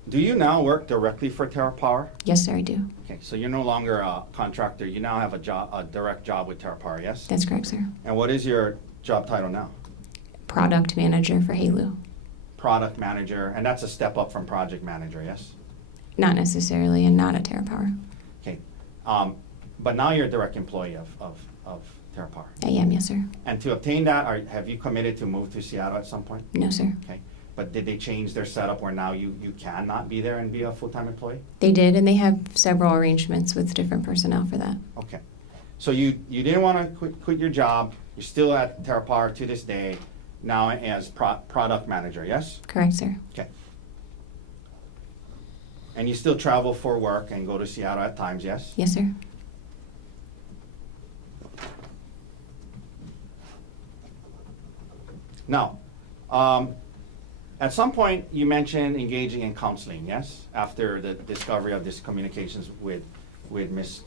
Do you now work directly for TerraPower? Yes, sir, I do. Okay, so you're no longer a contractor. You now have a direct job with TerraPower, yes? That's correct, sir. And what is your job title now? Product manager for Halo. Product manager, and that's a step up from project manager, yes? Not necessarily, and not at TerraPower. Okay, but now you're a direct employee of TerraPower. I am, yes, sir. And to obtain that, have you committed to move to Seattle at some point? No, sir. Okay, but did they change their setup where now you cannot be there and be a full-time employee? They did, and they have several arrangements with different personnel for that. Okay, so you didn't want to quit your job. You're still at TerraPower to this day, now as product manager, yes? Correct, sir. Okay. And you still travel for work and go to Seattle at times, yes? Yes, sir. Now, at some point you mentioned engaging in counseling, yes? After the discovery of this communications with Ms.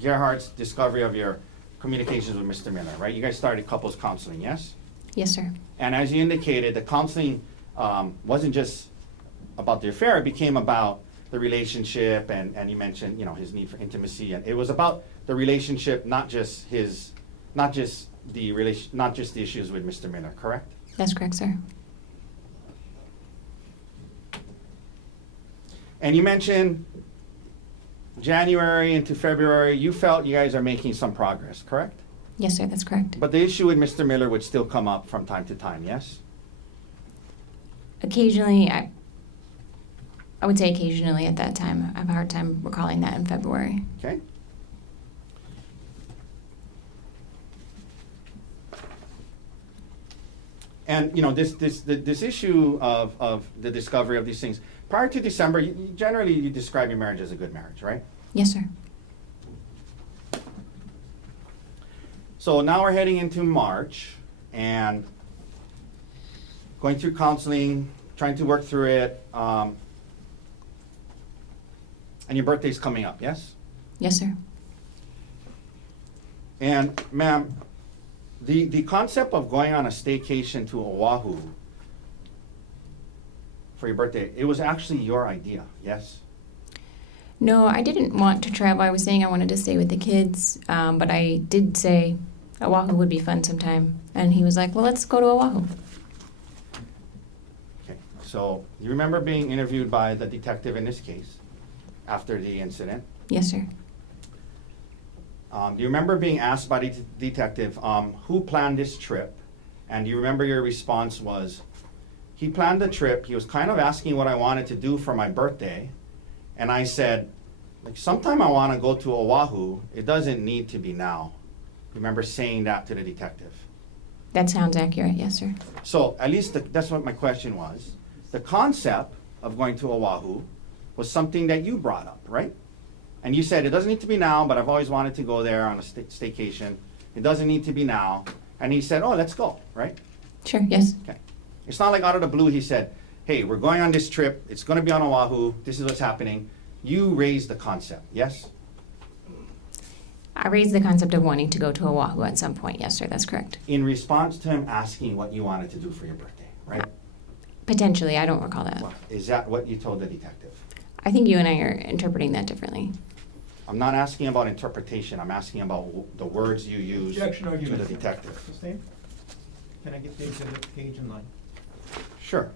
Gerhardt's discovery of your communications with Mr. Miller, right? You guys started couples counseling, yes? Yes, sir. And as you indicated, the counseling wasn't just about the affair, it became about the relationship, and you mentioned, his need for intimacy, and it was about the relationship, not just the issues with Mr. Miller, correct? That's correct, sir. And you mentioned January into February, you felt you guys are making some progress, correct? Yes, sir, that's correct. But the issue with Mr. Miller would still come up from time to time, yes? Occasionally, I would say occasionally at that time. I have a hard time recalling that in February. Okay. And this issue of the discovery of these things, prior to December, generally you describe your marriage as a good marriage, right? Yes, sir. So now we're heading into March and going through counseling, trying to work through it, and your birthday's coming up, yes? Yes, sir. And ma'am, the concept of going on a staycation to Oahu for your birthday, it was actually your idea, yes? No, I didn't want to travel. I was saying I wanted to stay with the kids, but I did say Oahu would be fun sometime. And he was like, well, let's go to Oahu. Okay, so you remember being interviewed by the detective in this case after the incident? Yes, sir. Do you remember being asked by the detective, who planned this trip? And do you remember your response was, he planned the trip, he was kind of asking what I wanted to do for my birthday, and I said, sometime I want to go to Oahu, it doesn't need to be now. Remember saying that to the detective? That sounds accurate, yes, sir. So at least that's what my question was. The concept of going to Oahu was something that you brought up, right? And you said, it doesn't need to be now, but I've always wanted to go there on a staycation. It doesn't need to be now. And he said, oh, let's go, right? Sure, yes. Okay. It's not like out of the blue he said, hey, we're going on this trip, it's gonna be on Oahu, this is what's happening. You raised the concept, yes? I raised the concept of wanting to go to Oahu at some point. Yes, sir, that's correct. In response to him asking what you wanted to do for your birthday, right? Potentially, I don't recall that. Well, is that what you told the detective? I think you and I are interpreting that differently. I'm not asking about interpretation, I'm asking about the words you used Objection to argument. the detective. Sustained? Can I get the exhibit page and line? Sure.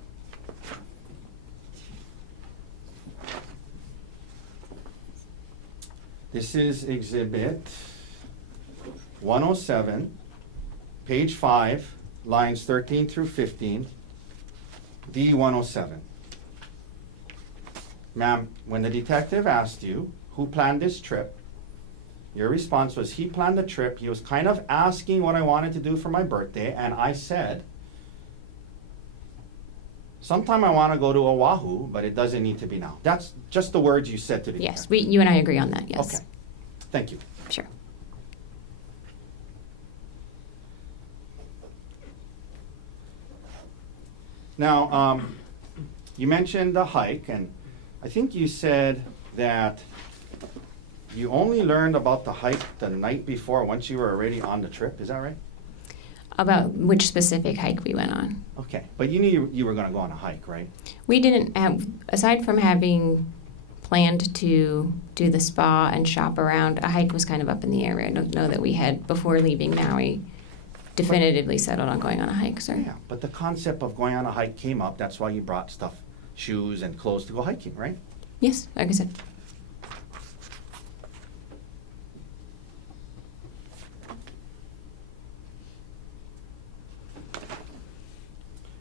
This is exhibit 107, page 5, lines 13 through 15, D107. Ma'am, when the detective asked you who planned this trip, your response was he planned the trip. He was kind of asking what I wanted to do for my birthday, and I said, sometime I want to go to Oahu, but it doesn't need to be now. That's just the words you said to the Yes, detective. you and I agree on that, yes. Okay, thank you. Sure. Now, you mentioned the hike, and I think you said that you only learned about the hike the night before once you were already on the trip. Is that right? About which specific hike we went on. Okay, but you knew you were going to go on a hike, right? We didn't have, aside from having planned to do the spa and shop around, a hike was kind of up in the air. I don't know that we had, before leaving Maui, definitively settled on going on a hike, sir. Yeah, but the concept of going on a hike came up. That's why you brought stuff, shoes and clothes to go hiking, right? Yes, like I said.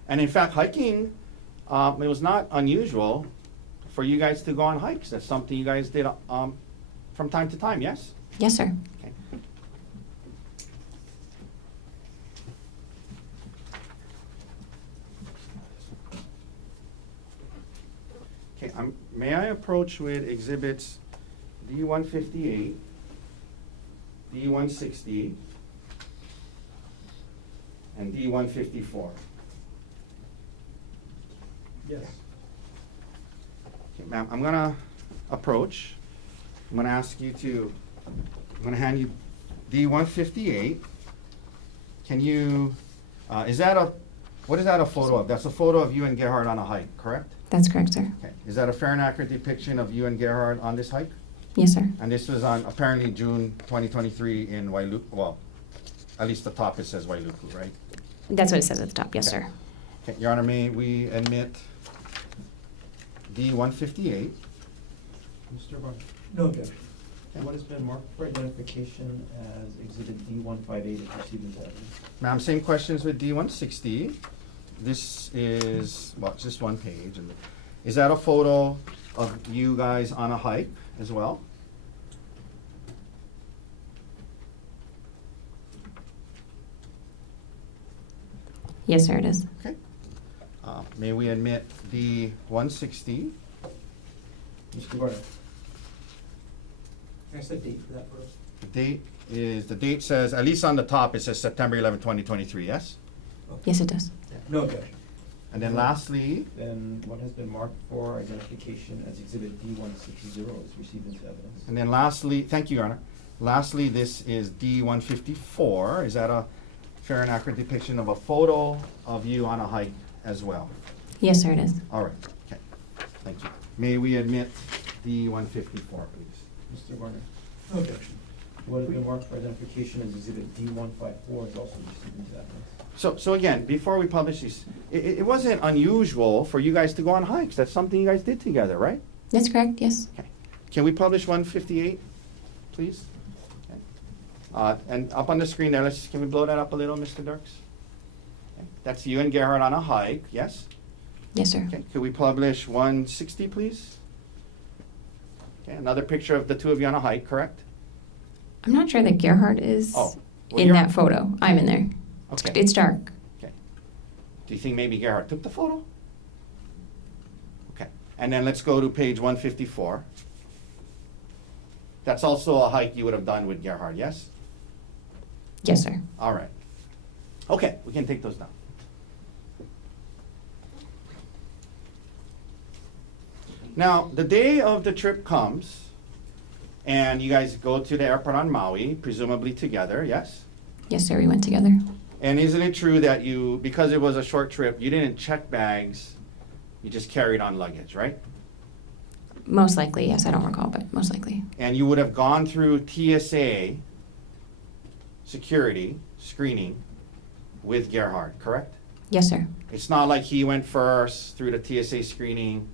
And in fact, hiking, it was not unusual for you guys to go on hikes. That's something you guys did from time to time, yes? Yes, sir. Okay. Okay, may I approach with exhibits D158, D160, and D154? Yes. Okay, ma'am, I'm gonna approach. I'm gonna ask you to, I'm gonna hand you D158. Can you, what is that a photo of? That's a photo of you and Gerhardt on a hike, correct? That's correct, sir. Okay, is that a fair and accurate depiction of you and Gerhardt on this hike? Yes, sir. And this was on apparently June 2023 in Wailuku, well, at least the top it says Wailuku, right? That's what it says at the top, yes, Okay. sir. Okay, Your Honor, may we admit D158? Mr. Barnes? No objection. What has been marked for identification as exhibit D158 is received into evidence? Ma'am, same questions with D160. This is, well, it's just one page. And is that a photo of you guys on a hike as well? Yes, sir, it is. Okay. May we admit D160? Mr. Barnes? Can I set a date for that photo? The date says, at least on the top, it says September 11, 2023, yes? Yes, it does. No objection. And then lastly, Then what has been marked for identification as exhibit D160 is received into evidence? and then lastly, thank you, Your Honor. Lastly, this is D154. Is that a fair and accurate depiction of a photo of you on a hike as well? Yes, sir, it is. All right, okay, thank you. May we admit D154, please? Mr. Barnes? No objection. What has been marked for identification as exhibit D154 is also received into evidence? So again, before we publish these, it wasn't unusual for you guys to go on hikes. That's something you guys did together, right? That's correct, yes. Okay. Can we publish 158, please? Okay. And up on the screen there, can we blow that up a little, Mr. Dirks? Okay. That's you and Gerhardt on a hike, yes? Yes, sir. Okay, could we publish 160, please? Okay, another picture of the two of you on a hike, correct? I'm not sure that Gerhardt is Oh, well, in you're- that photo. I'm in there. Okay. It's dark. Okay. Do you think maybe Gerhardt took the photo? Okay, and then let's go to page 154. That's also a hike you would have done with Gerhardt, yes? Yes, sir. All right. Okay, we can take those down. Now, the day of the trip comes, and you guys go to the airport on Maui, presumably together, yes? Yes, sir, we went together. And isn't it true that you, because it was a short trip, you didn't check bags, you just carried on luggage, right? Most likely, yes. I don't recall, but most likely. And you would have gone through TSA security screening with Gerhardt, correct? Yes, sir. It's not like he went first through the TSA screening,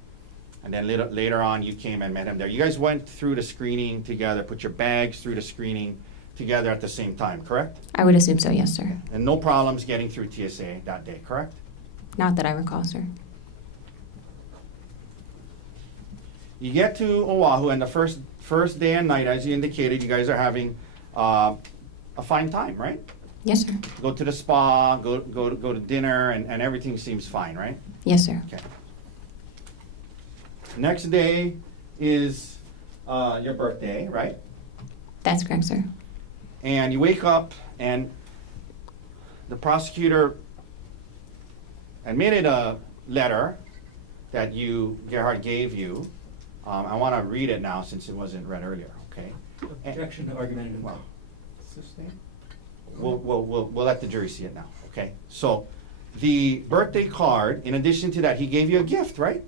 and then later on you came and met him there. You guys went through the screening together, put your bags through the screening together at the same time, correct? I would assume so, yes, sir. And no problems getting through TSA that day, correct? Not that I recall, sir. You get to Oahu, and the first day and night, as you indicated, you guys are having a fine time, right? Yes, sir. Go to the spa, go to dinner, and everything seems fine, right? Yes, sir. Okay. Next day is your birthday, right? That's correct, sir. And you wake up, and the prosecutor admitted a letter that Gerhardt gave you. I want to read it now since it wasn't read earlier, okay? Objection to argumentative. Well, we'll let the jury see it now, okay? So, the birthday card, in addition to that, he gave you a gift, right?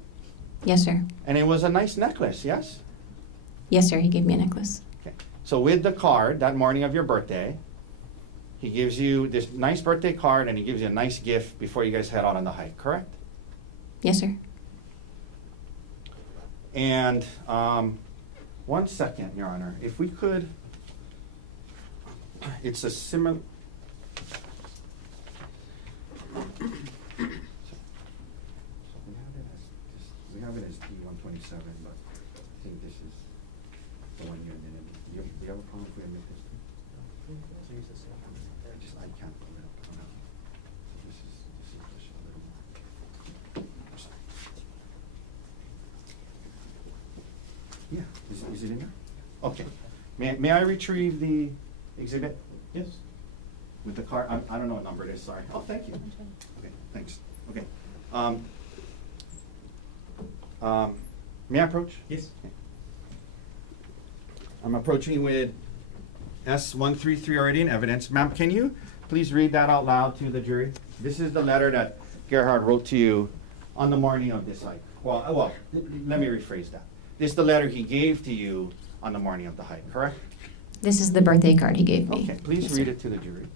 Yes, sir. And it was a nice necklace, yes? Yes, sir. He gave me a necklace. Okay. So with the card, that morning of your birthday, he gives you this nice birthday card and he gives you a nice gift before you guys head out on the hike, correct? Yes, sir. And 1 second, Your Honor, if we could, it's a similar. We have it as D-127, but I think this is the one you admitted. Do you have a problem if we admit this? I can't pull it up. I don't have it. This is just a little more. I'm sorry. Yeah, is it in there? Okay. May I retrieve the exhibit? Yes. With the card? I don't know what number it is, sorry. Oh, thank you. Okay, thanks. Okay. May I approach? Yes. Okay. I'm approaching with S-133 already in evidence. Ma'am, can you please read that out loud to the jury? This is the letter that Gerhardt wrote to you on the morning of this hike. Well, let me rephrase that. This is the letter he gave to you on the morning of the hike, correct? This is the birthday card he gave me. Okay, please Yes, read sir. it to the jury.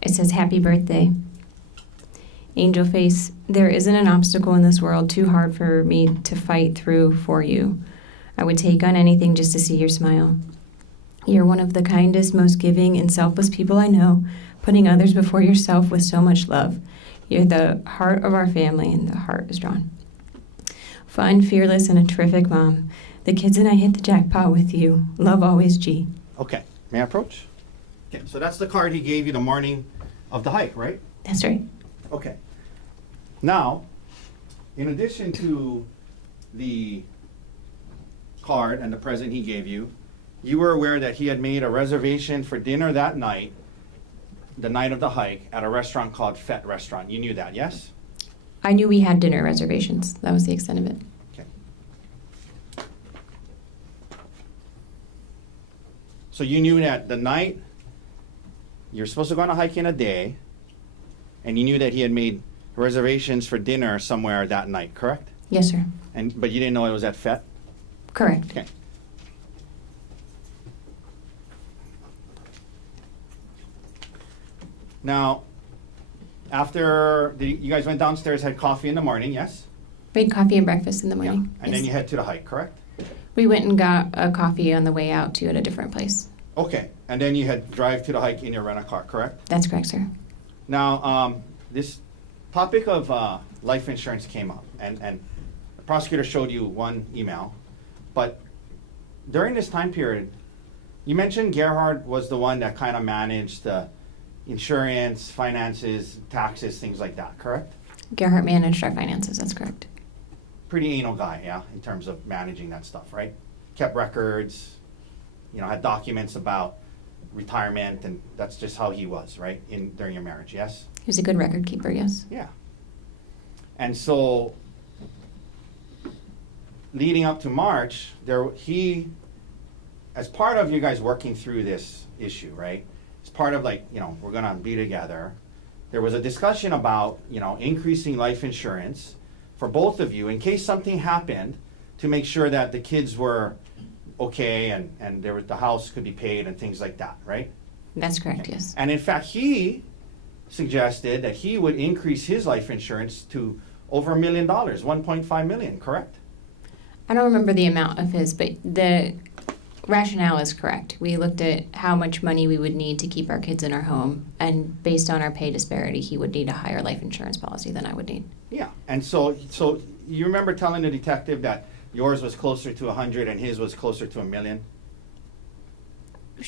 It says, "Happy birthday. Angel face, there isn't an obstacle in this world too hard for me to fight through for you. I would take on anything just to see your smile. You're one of the kindest, most giving, and selfless people I know, putting others before yourself with so much love. You're the heart of our family, and the heart is drawn. Fun, fearless, and a terrific mom. The kids and I hit the jackpot with you. Love always, G." Okay, may I approach? Okay, so that's the card he gave you the morning of the hike, right? That's right. Okay. Now, in addition to the card and the present he gave you, you were aware that he had made a reservation for dinner that night, the night of the hike, at a restaurant called Fett Restaurant. You knew that, yes? I knew we had dinner reservations. That was the extent of it. Okay. So you knew that the night you're supposed to go on a hike in a day, and you knew that he had made reservations for dinner somewhere that night, correct? Yes, sir. But you didn't know it was at Fett? Correct. Okay. Now, after you guys went downstairs, had coffee in the morning, yes? We had coffee and breakfast in the Yeah. morning. And Yes. then you head to the hike, correct? We went and got a coffee on the way out to at a different place. Okay. And then you had drive to the hike in your rent-a-car, correct? That's correct, sir. Now, this topic of life insurance came up, and the prosecutor showed you one email, but during this time period, you mentioned Gerhardt was the one that kind of managed the insurance, finances, taxes, things like that, correct? Gerhardt managed our finances. That's correct. Pretty anal guy, yeah, in terms of managing that stuff, right? Kept records, had documents about retirement, and that's just how he was, right, during your marriage, yes? He was a good record keeper, yes. Yeah. And so leading up to March, as part of you guys working through this issue, right? As part of like, we're gonna be together. There was a discussion about, increasing life insurance for both of you in case something happened, to make sure that the kids were okay and the house could be paid and things like that, right? That's correct, yes. And in fact, he suggested that he would increase his life insurance to over $1 million, 1.5 million, correct? I don't remember the amount of his, but the rationale is correct. We looked at how much money we would need to keep our kids in our home, and based on our pay disparity, he would need a higher life insurance policy than I would need. Yeah, and so you remember telling the detective that yours was closer to 100 and his was closer to $1 million?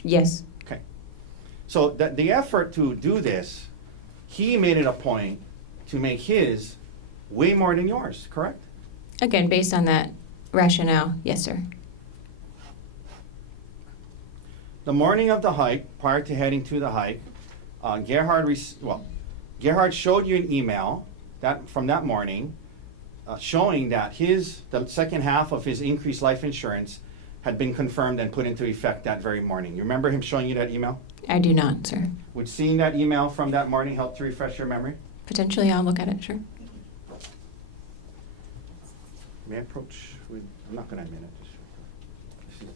Yes. Okay. So the effort to do this, he made it a point to make his way more than yours, correct? Again, based on that rationale, yes, sir. The morning of the hike, prior to heading to the hike, Gerhardt showed you an email from that morning showing that the second half of his increased life insurance had been confirmed and put into effect that very morning. You remember him showing you that email? I do not, sir. Would seeing that email from that morning help to refresh your memory? Potentially, I'll look at it, sure. May I approach? I'm not going to admit it. This is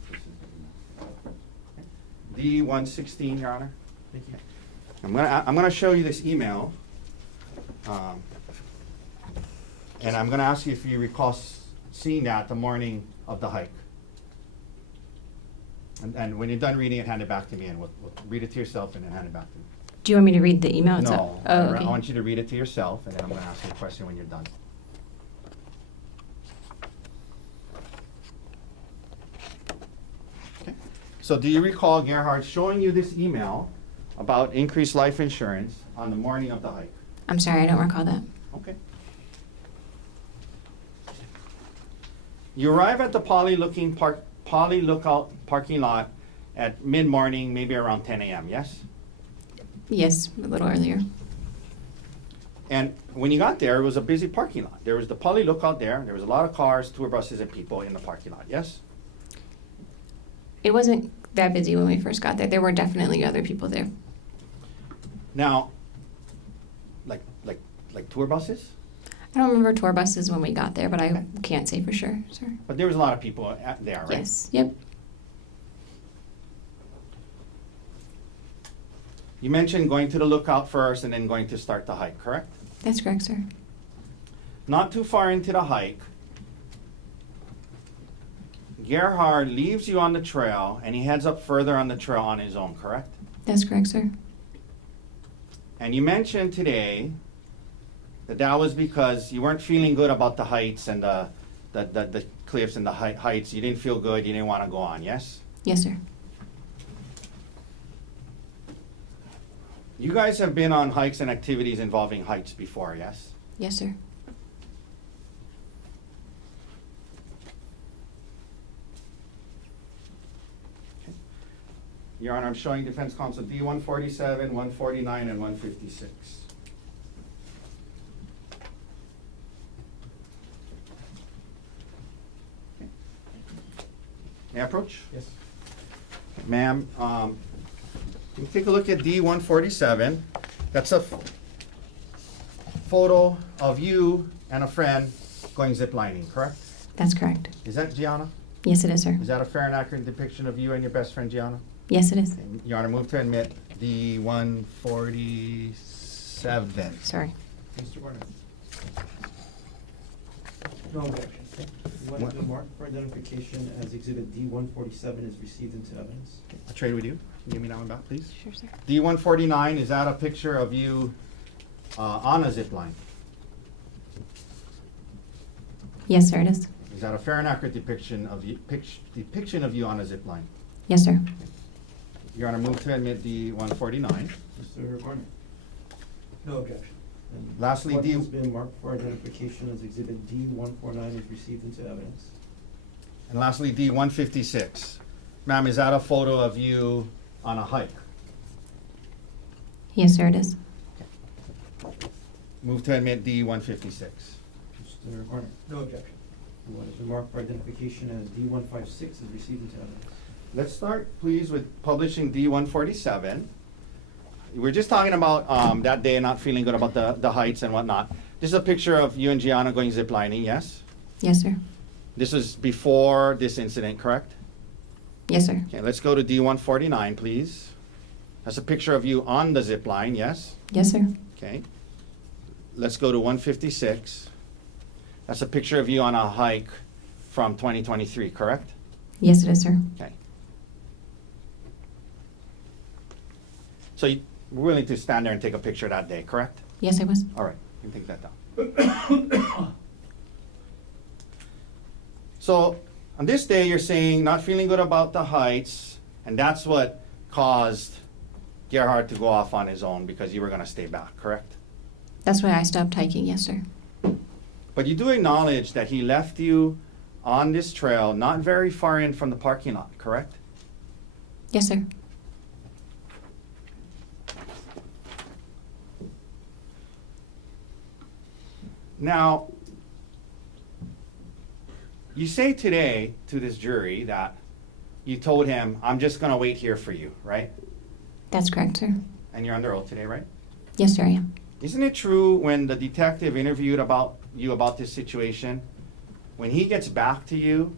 the email. D116, Your Honor. Thank you. I'm going to show you this email, and I'm going to ask you if you recall seeing that the morning of the hike. And when you're done reading it, hand it back to me, and we'll read it to yourself and then hand it back to me. Do you want me to read the email itself? No, Oh, I okay. want you to read it to yourself, and then I'm going to ask you a question when you're done. Okay. So do you recall Gerhardt showing you this email about increased life insurance on the morning of the hike? I'm sorry, I don't recall that. Okay. You arrive at the Poly Lookout parking lot at mid-morning, maybe around 10 a.m., yes? Yes, a little earlier. And when you got there, it was a busy parking lot. There was the Poly Lookout there. There was a lot of cars, tour buses, and people in the parking lot, yes? It wasn't that busy when we first got there. There were definitely other people there. Now, like tour buses? I don't remember tour buses when we got there, but I can't say for sure, sir. But there was a lot of people there, right? Yes, yep. You mentioned going to the lookout first and then going to start the hike, correct? That's correct, sir. Not too far into the hike, Gerhardt leaves you on the trail and he heads up further on the trail on his own, correct? That's correct, sir. And you mentioned today that was because you weren't feeling good about the heights and the cliffs and the heights. You didn't feel good, you didn't want to go on, yes? Yes, sir. You guys have been on hikes and activities involving heights before, yes? Yes, sir. Your Honor, I'm showing defense counsel D147, 149, and 156. Okay. May I approach? Yes. Ma'am, you take a look at D147. That's a photo of you and a friend going ziplining, correct? That's correct. Is that Gianna? Yes, it is, sir. Is that a fair and accurate depiction of you and your best friend Gianna? Yes, it is. Your Honor, move to admit D147. Sorry. Mr. Warner? No objection. You want to mark for identification as Exhibit D147 is received into evidence? I'll trade with you. Can you give me that one back, please? Sure, sir. D149, is that a picture of you on a zip line? Yes, sir, it is. Is that a fair and accurate depiction of you, on a zip line? Yes, sir. Your Honor, move to admit D149. Mr. Warner? No objection. And Lastly, what D- has been marked for identification as Exhibit D149 is received into evidence? And lastly, D156. Ma'am, is that a photo of you on a hike? Yes, sir, it is. Move to admit D156. Mr. Warner? No objection. What is remarked for identification as D156 is received into evidence. Let's start, please, with publishing D147. We're just talking about that day not feeling good about the heights and whatnot. This is a picture of you and Gianna going ziplining, yes? Yes, sir. This was before this incident, correct? Yes, sir. Okay, let's go to D149, please. That's a picture of you on the zip line, yes? Yes, sir. Okay. Let's go to 156. That's a picture of you on a hike from 2023, correct? Yes, it is, sir. Okay. So you were willing to stand there and take a picture that day, correct? Yes, I was. All right, you can take that down. So on this day, you're saying not feeling good about the heights, and that's what caused Gerhardt to go off on his own because you were going to stay back, correct? That's why I stopped hiking, yes, sir. But you do acknowledge that he left you on this trail not very far in from the parking lot, correct? Yes, sir. Now, you say today to this jury that you told him, I'm just going to wait here for you, right? That's correct, sir. And you're under oath today, right? Yes, sir, I am. Isn't it true when the detective interviewed about this situation, when he gets back to you,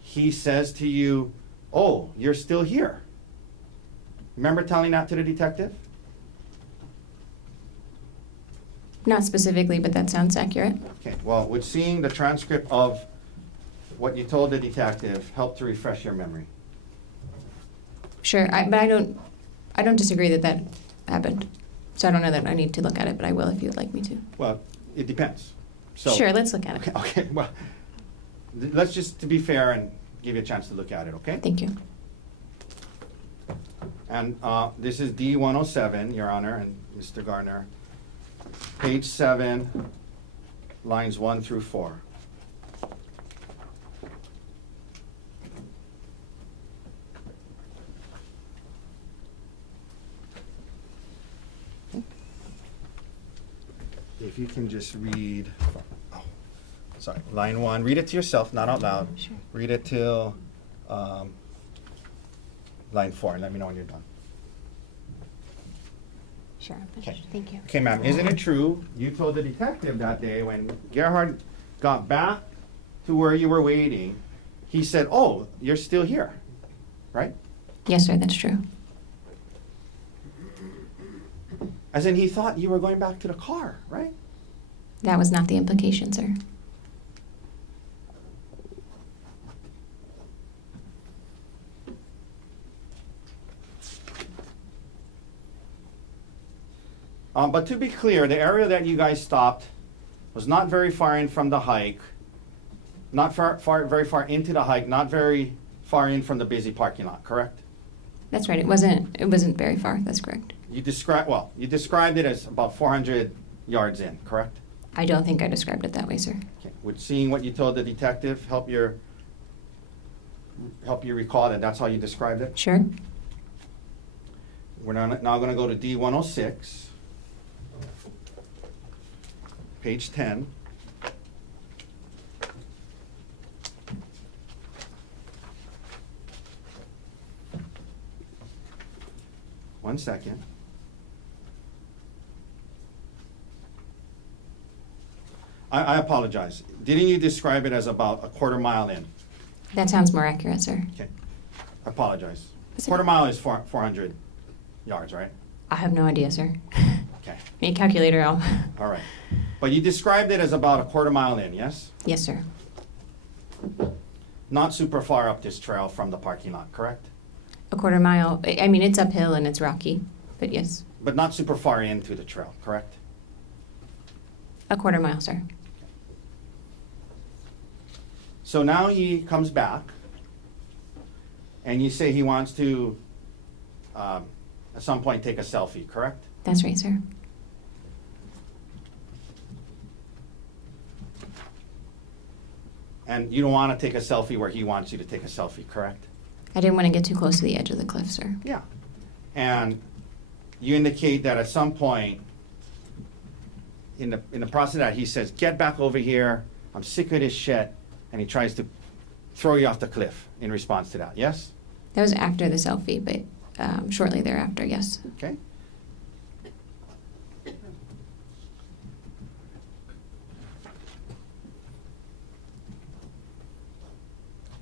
he says to you, oh, you're still here? Remember telling that to the detective? Not specifically, but that sounds accurate. Okay, well, would seeing the transcript of what you told the detective help to refresh your memory? Sure, but I don't disagree that happened. So I don't know that I need to look at it, but I will if you would like me to. Well, it depends. So, Sure, let's look at it. Okay, well, let's just, to be fair, and give you a chance to look at it, okay? Thank you. And this is D107, Your Honor, and Mr. Garner. Page 7, lines 1 through 4. If you can just read, oh, sorry, line 1. Read it to yourself, not out loud. Sure. Read it till line 4, and let me know when you're done. Sure, I'm Okay. finished. Thank you. Okay, ma'am, isn't it true you told the detective that day when Gerhardt got back to where you were waiting, he said, oh, you're still here, right? Yes, sir, that's true. As in, he thought you were going back to the car, right? That was not the implication, sir. But to be clear, the area that you guys stopped was not very far in from the hike, not very far into the hike, not very far in from the busy parking lot, correct? That's right. It wasn't very far. That's correct. You described it as about 400 yards in, correct? I don't think I described it that way, sir. Okay. Would seeing what you told the detective help you recall that that's how you described it? Sure. We're now going to go to D106, page 10. One second. I apologize. Didn't you describe it as about a quarter mile in? That sounds more accurate, sir. Okay. I apologize. That's Quarter okay. mile is 400 yards, right? I have no idea, sir. Okay. Need a calculator out. All right. But you described it as about a quarter mile in, yes? Yes, sir. Not super far up this trail from the parking lot, correct? A quarter mile. I mean, it's uphill and it's rocky, but yes. But not super far into the trail, correct? A quarter mile, sir. So now he comes back, and you say he wants to, at some point, take a selfie, correct? That's right, sir. And you don't want to take a selfie where he wants you to take a selfie, correct? I didn't want to get too close to the edge of the cliff, sir. Yeah. And you indicate that at some point, in the process of that, he says, get back over here, I'm sick of this shit, and he tries to throw you off the cliff in response to that, yes? That was after the selfie, but shortly thereafter, yes. Okay.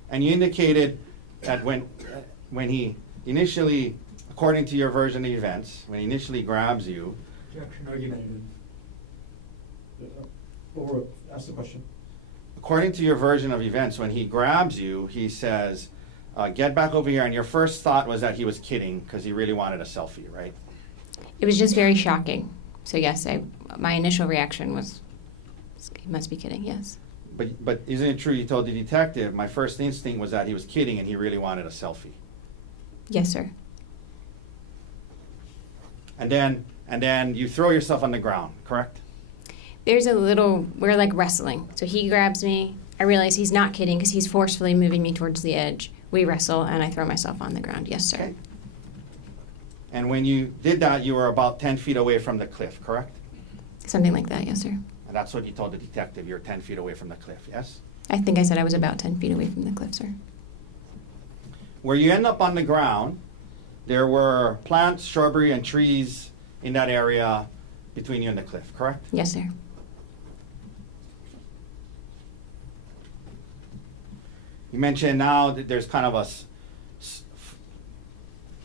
And you indicated that when he initially, according to your version of events, when he initially grabs you, Objection, argumentative. Ask the question. according to your version of events, when he grabs you, he says, get back over here, and your first thought was that he was kidding because he really wanted a selfie, right? It was just very shocking. So yes, my initial reaction was, he must be kidding, yes. But isn't it true you told the detective, my first instinct was that he was kidding and he really wanted a selfie? Yes, sir. And then you throw yourself on the ground, correct? We're like wrestling. So he grabs me. I realize he's not kidding because he's forcefully moving me towards the edge. We wrestle and I throw myself on the ground. Yes, sir. Okay. And when you did that, you were about 10 feet away from the cliff, correct? Something like that, yes, sir. And that's what you told the detective, you're 10 feet away from the cliff, yes? I think I said I was about 10 feet away from the cliff, sir. Where you end up on the ground, there were plants, shrubbery, and trees in that area between you and the cliff, correct? Yes, sir. You mentioned now that there's kind of a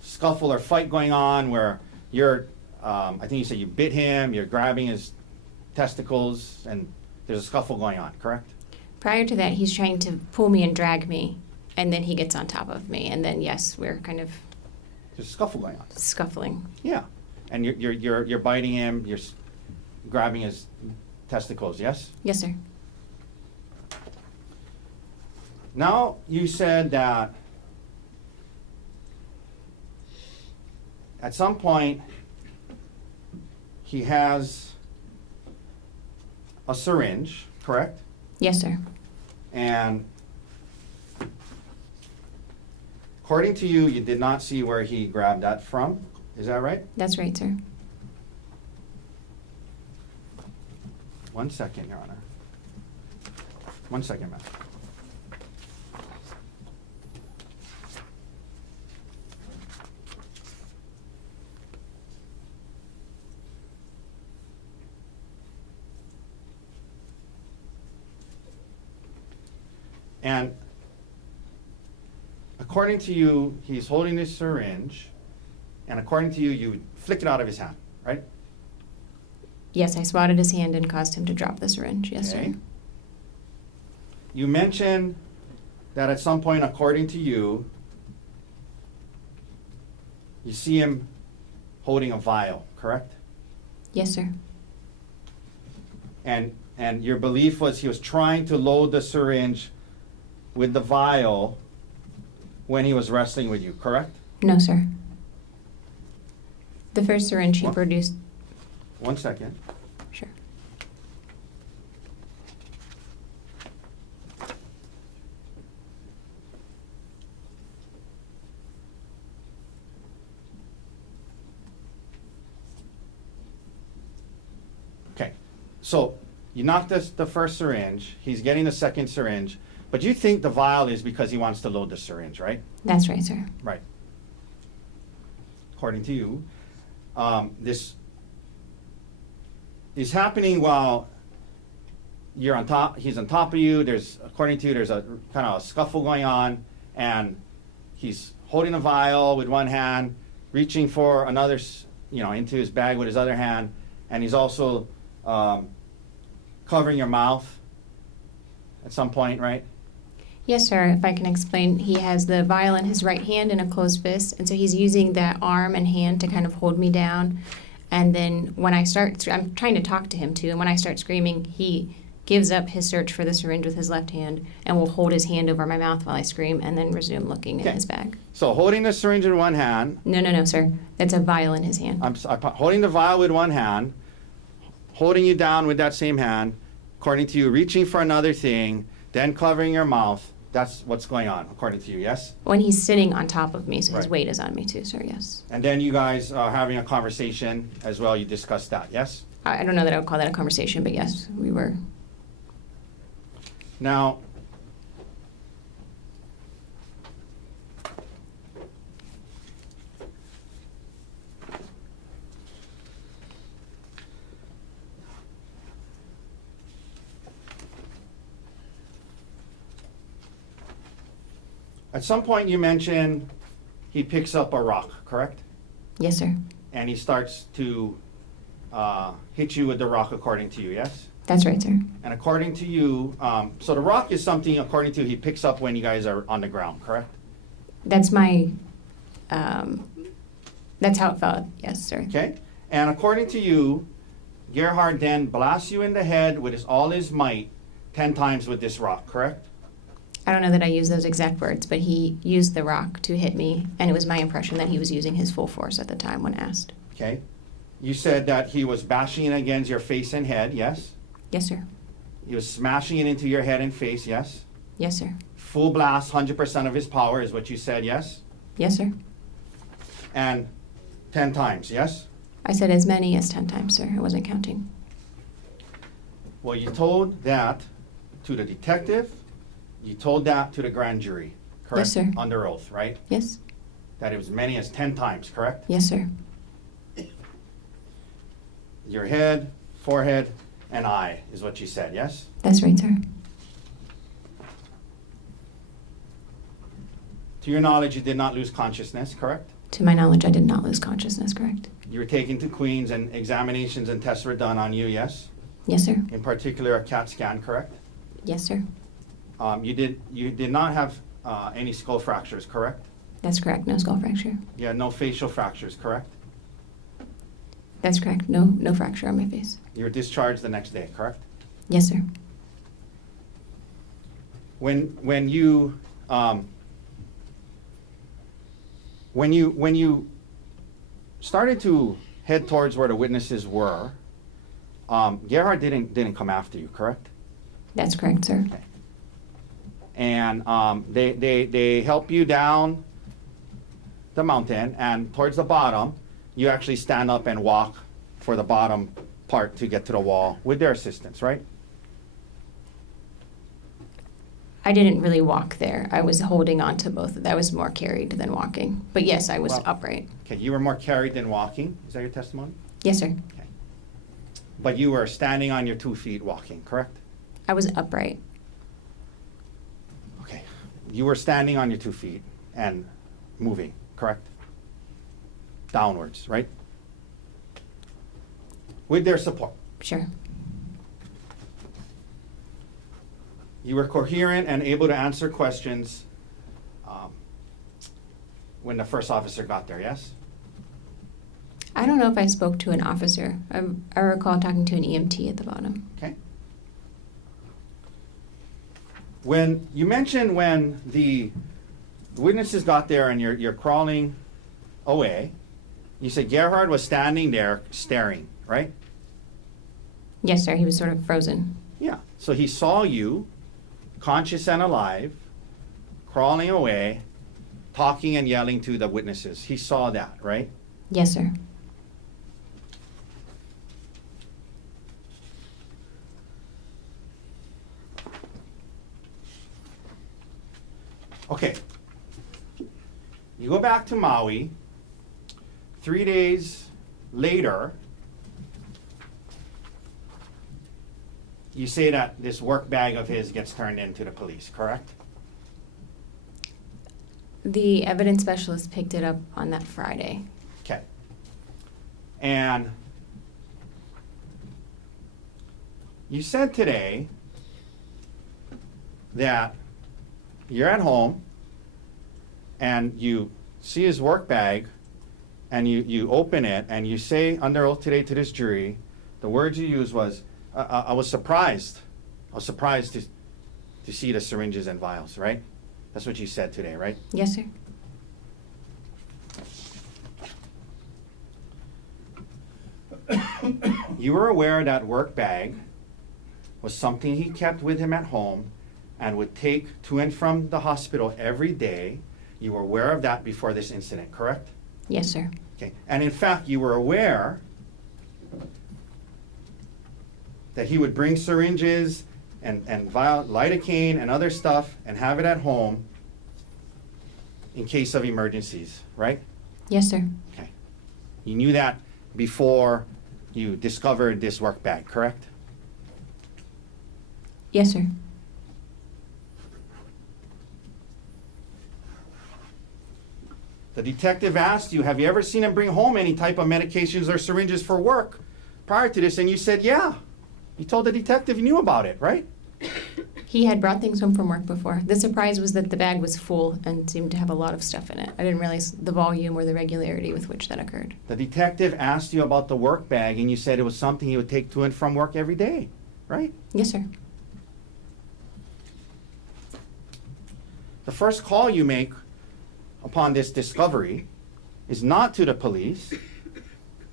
scuffle or fight going on where you're, I think you said you bit him, you're grabbing his testicles, and there's a scuffle going on, correct? Prior to that, he's trying to pull me and drag me, and then he gets on top of me, and then yes, we're kind of There's a scuffle going on. scuffling. Yeah, and you're biting him, you're grabbing his testicles, yes? Yes, sir. Now, you said that at some point he has a syringe, correct? Yes, sir. And according to you, you did not see where he grabbed that from. Is that right? That's right, sir. 1 second, Your Honor. 1 second, ma'am. And according to you, he's holding this syringe, and according to you, you flick it out of his hand, right? Yes, I swatted his hand and caused him to drop the syringe. Yes, Okay. sir. You mentioned that at some point, according to you, you see him holding a vial, correct? Yes, sir. And your belief was he was trying to load the syringe with the vial when he was wrestling with you, correct? No, sir. The first syringe he What? produced. 1 second. Sure. Okay. So you knocked the first syringe. He's getting the second syringe. But you think the vial is because he wants to load the syringe, right? That's right, sir. Right. According to you, this is happening while you're on top. He's on top of you. According to you, there's a kind of a scuffle going on, and he's holding a vial with one hand, reaching for another, into his bag with his other hand, and he's also covering your mouth at some point, right? Yes, sir. If I can explain, he has the vial in his right hand and a closed fist, and so he's using that arm and hand to kind of hold me down. And then when I'm trying to talk to him too, and when I start screaming, he gives up his search for the syringe with his left hand and will hold his hand over my mouth while I scream and then resume looking in Okay. his bag. So holding the syringe in one hand, No, sir. That's a vial in his hand. I'm holding the vial with one hand, holding you down with that same hand, according to you, reaching for another thing, then covering your mouth. That's what's going on, according to you, yes? When he's sitting on top of me, so his Right. weight is on me too, sir, yes. And then you guys are having a conversation as well. You discussed that, yes? I don't know that I would call that a conversation, but yes, we were. Now, At some point you mentioned he picks up a rock, correct? Yes, sir. And he starts to hit you with the rock according to you, yes? That's right, sir. And according to you, so the rock is something according to he picks up when you guys are on the ground, correct? That's my, that's how it felt. Yes, sir. Okay? And according to you, Gerhardt then blasts you in the head with all his might 10 times with this rock, correct? I don't know that I used those exact words, but he used the rock to hit me, and it was my impression that he was using his full force at the time when asked. Okay? You said that he was bashing it against your face and head, yes? Yes, sir. He was smashing it into your head and face, yes? Yes, sir. Full blast, 100% of his power is what you said, yes? Yes, sir. And 10 times, yes? I said as many as 10 times, sir. I wasn't counting. Well, you told that to the detective, you told that to the grand jury, correct? Yes, sir. Under oath, right? Yes. That it was many as 10 times, correct? Yes, sir. Your head, forehead, and eye is what you said, yes? That's right, sir. To your knowledge, you did not lose consciousness, correct? To my knowledge, I did not lose consciousness, correct? You were taken to Queens and examinations and tests were done on you, yes? Yes, sir. In particular, a CAT scan, correct? Yes, sir. You did not have any skull fractures, correct? That's correct. No skull fracture. You had no facial fractures, correct? That's correct. No fracture on my face. You were discharged the next day, correct? Yes, sir. When you started to head towards where the witnesses were, Gerhardt didn't come after you, correct? That's correct, sir. Okay. And they help you down the mountain, and towards the bottom, you actually stand up and walk for the bottom part to get to the wall with their assistance, right? I didn't really walk there. I was holding on to both. I was more carried than walking. But yes, I was Well- upright. Okay, you were more carried than walking. Is that your testimony? Yes, sir. Okay. But you were standing on your 2 feet walking, correct? I was upright. Okay. You were standing on your 2 feet and moving, correct? Downwards, right? With their support. Sure. You were coherent and able to answer questions when the first officer got there, yes? I don't know if I spoke to an officer. I recall talking to an EMT at the bottom. Okay. When you mentioned when the witnesses got there and you're crawling away, you said Gerhardt was standing there staring, right? Yes, sir. He was sort of frozen. Yeah. So he saw you, conscious and alive, crawling away, talking and yelling to the witnesses. He saw that, right? Yes, sir. Okay. You go back to Maui. 3 days later, you say that this work bag of his gets turned into the police, correct? The evidence specialist picked it up on that Friday. Okay. And you said today that you're at home and you see his work bag and you open it and you say under oath today to this jury, the words you used was, I was surprised. I was surprised to see the syringes and vials, right? That's what you said today, right? Yes, sir. You were aware that work bag was something he kept with him at home and would take to and from the hospital every day. You were aware of that before this incident, correct? Yes, sir. Okay. And in fact, you were aware that he would bring syringes and lidocaine and other stuff and have it at home in case of emergencies, right? Yes, sir. Okay. You knew that before you discovered this work bag, correct? Yes, sir. The detective asked you, have you ever seen him bring home any type of medications or syringes for work prior to this? And you said, yeah. You told the detective you knew about it, right? He had brought things home from work before. The surprise was that the bag was full and seemed to have a lot of stuff in it. I didn't realize the volume or the regularity with which that occurred. The detective asked you about the work bag, and you said it was something he would take to and from work every day, right? Yes, sir. The first call you make upon this discovery is not to the police,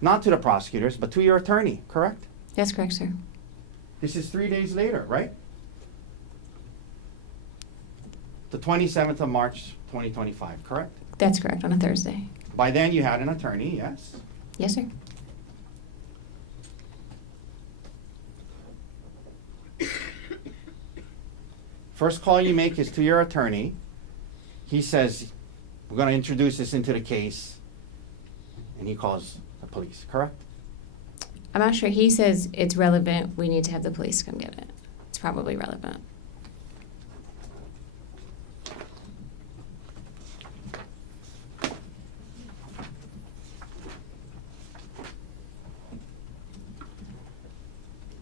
not to the prosecutors, but to your attorney, correct? That's correct, sir. This is 3 days later, right? The 27th of March, 2025, correct? That's correct, on a Thursday. By then you had an attorney, yes? Yes, sir. First call you make is to your attorney. He says, we're going to introduce this into the case, and he calls the police, correct? I'm not sure. He says it's relevant. We need to have the police come get it. It's probably relevant.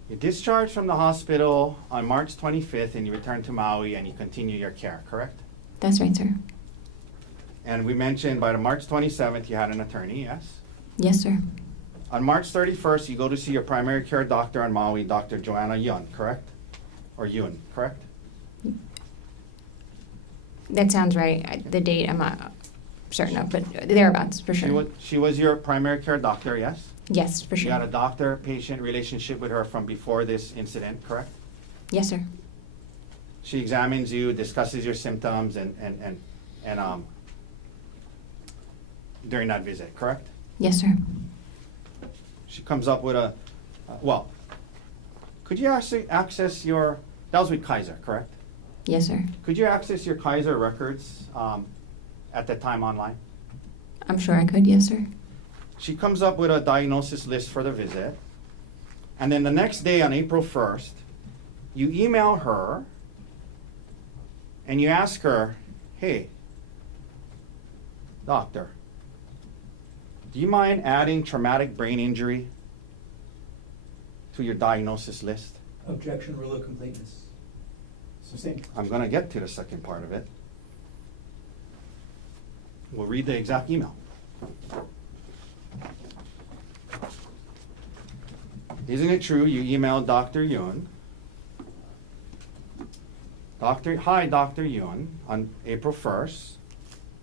You discharged from the hospital on March 25th, and you return to Maui, and you continue your care, correct? That's right, sir. And we mentioned by the March 27th, you had an attorney, yes? Yes, sir. On March 31st, you go to see your primary care doctor on Maui, Dr. Joanna Yun, correct? Or Yun, correct? That sounds right. The date I'm not certain of, but thereabouts, for sure. She was your primary care doctor, yes? Yes, for You had a sure. doctor-patient relationship with her from before this incident, correct? Yes, sir. She examines you, discusses your symptoms, and during that visit, correct? Yes, sir. She comes up with well, could you actually access your, that was with Kaiser, correct? Yes, sir. Could you access your Kaiser records at that time online? I'm sure I could. Yes, sir. She comes up with a diagnosis list for the visit, and then the next day on April 1st, you email her and you ask her, hey, doctor, do you mind adding traumatic brain injury to your diagnosis list? Objection, rule of completeness. Sustained. I'm going to get to the second part of it. We'll read the exact email. Isn't it true you emailed Dr. Yun? Hi, Dr. Yun, on April 1st,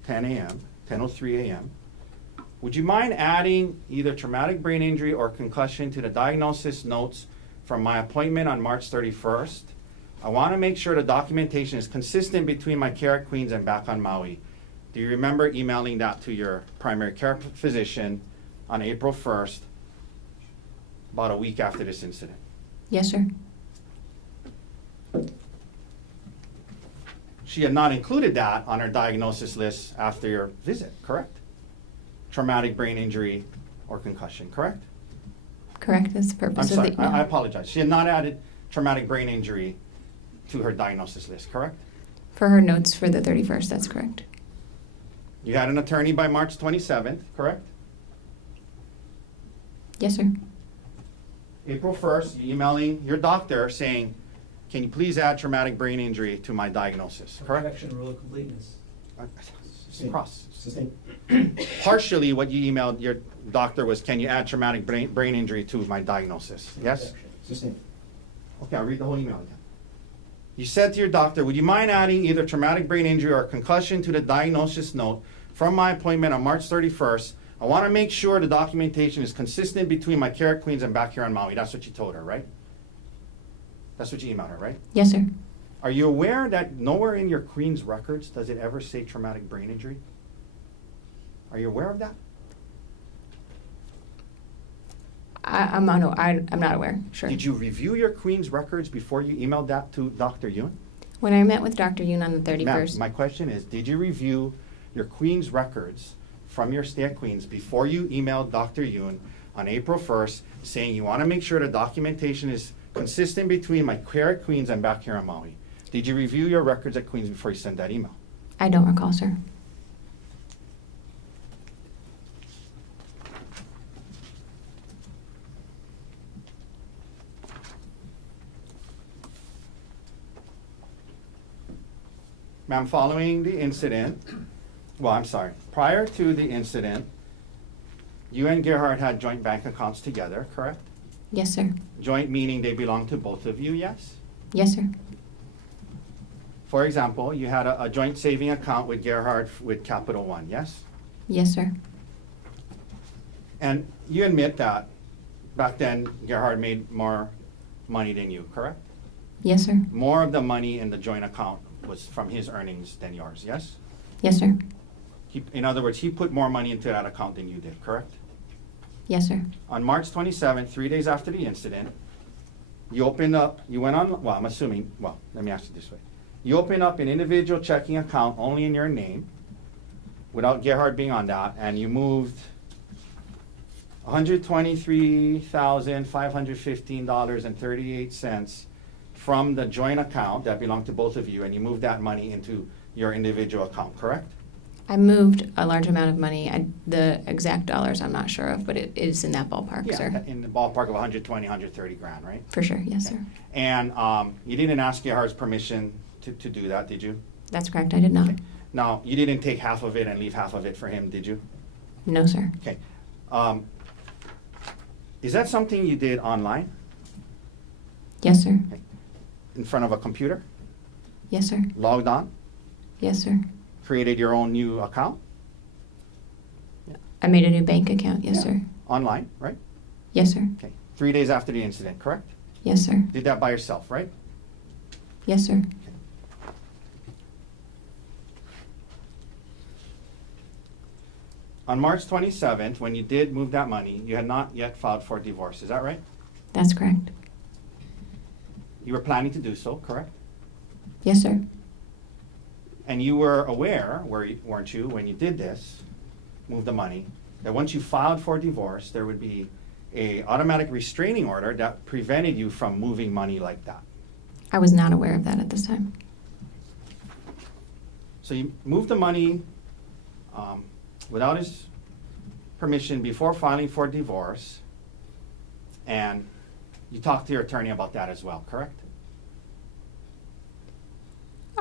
10 a.m., 10:03 a.m. Would you mind adding either traumatic brain injury or concussion to the diagnosis notes from my appointment on March 31st? I want to make sure the documentation is consistent between my care at Queens and back on Maui. Do you remember emailing that to your primary care physician on April 1st, about a week after this incident? Yes, sir. She had not included that on her diagnosis list after your visit, correct? Traumatic brain injury or concussion, correct? Correct. That's the I'm purpose of sorry, the email. I apologize. She had not added traumatic brain injury to her diagnosis list, correct? For her notes for the 31st, that's correct. You had an attorney by March 27th, correct? Yes, sir. April 1st, you're emailing your doctor saying, can you please add traumatic brain injury to my diagnosis, correct? Objection, rule of completeness. Cross. Sustained. Partially, what you emailed your doctor was, can you add traumatic brain injury to my diagnosis? Yes? Objection. Sustained. Okay, I'll read the whole email again. You said to your doctor, would you mind adding either traumatic brain injury or concussion to the diagnosis note from my appointment on March 31st? I want to make sure the documentation is consistent between my care at Queens and back here on Maui. That's what you told her, right? That's what you emailed her, right? Yes, sir. Are you aware that nowhere in your Queens records does it ever say traumatic brain injury? Are you aware of that? I'm not aware. Sure. Did you review your Queens records before you emailed that to Dr. Yun? When I met with Dr. Yoon on the 31st. Ma'am, my question is, did you review your Queens records from your stay at Queens before you emailed Dr. Yun on April 1st saying you want to make sure the documentation is consistent between my care at Queens and back here on Maui? Did you review your records at Queens before you sent that email? I don't recall, sir. Ma'am, following the incident, well, I'm sorry, prior to the incident, you and Gerhardt had joint bank accounts together, correct? Yes, sir. Joint meaning they belong to both of you, yes? Yes, sir. For example, you had a joint saving account with Gerhardt with Capital One, yes? Yes, sir. And you admit that back then Gerhardt made more money than you, correct? Yes, sir. More of the money in the joint account was from his earnings than yours, yes? Yes, sir. In other words, he put more money into that account than you did, correct? Yes, sir. On March 27th, 3 days after the incident, you opened up, you went on, well, I'm assuming, well, let me ask you this way. You opened up an individual checking account only in your name, without Gerhardt being on that, and you moved $123,515.38 from the joint account that belonged to both of you, and you moved that money into your individual account, correct? I moved a large amount of money. The exact dollars I'm not sure of, but it is in that ballpark, Yeah, sir. in the ballpark of 120, 130 grand, right? For sure, yes, sir. And you didn't ask Gerhardt's permission to do that, did you? That's correct, I did not. Okay. Now, you didn't take half of it and leave half of it for him, did you? No, sir. Okay. Is that something you did online, Yes, sir. in front of a computer, Yes, sir. logged on, Yes, sir. created your own new account? I made a new bank account, yes, Yeah. sir. Online, right? Yes, sir. Okay. 3 days after the incident, correct? Yes, sir. Did that by yourself, right? Yes, sir. On March 27th, when you did move that money, you had not yet filed for divorce, is that right? That's correct. You were planning to do so, correct? Yes, sir. And you were aware, weren't you, when you did this, move the money, that once you filed for divorce, there would be a automatic restraining order that prevented you from moving money like that. I was not aware of that at this time. So you moved the money without his permission before filing for divorce, and you talked to your attorney about that as well, correct?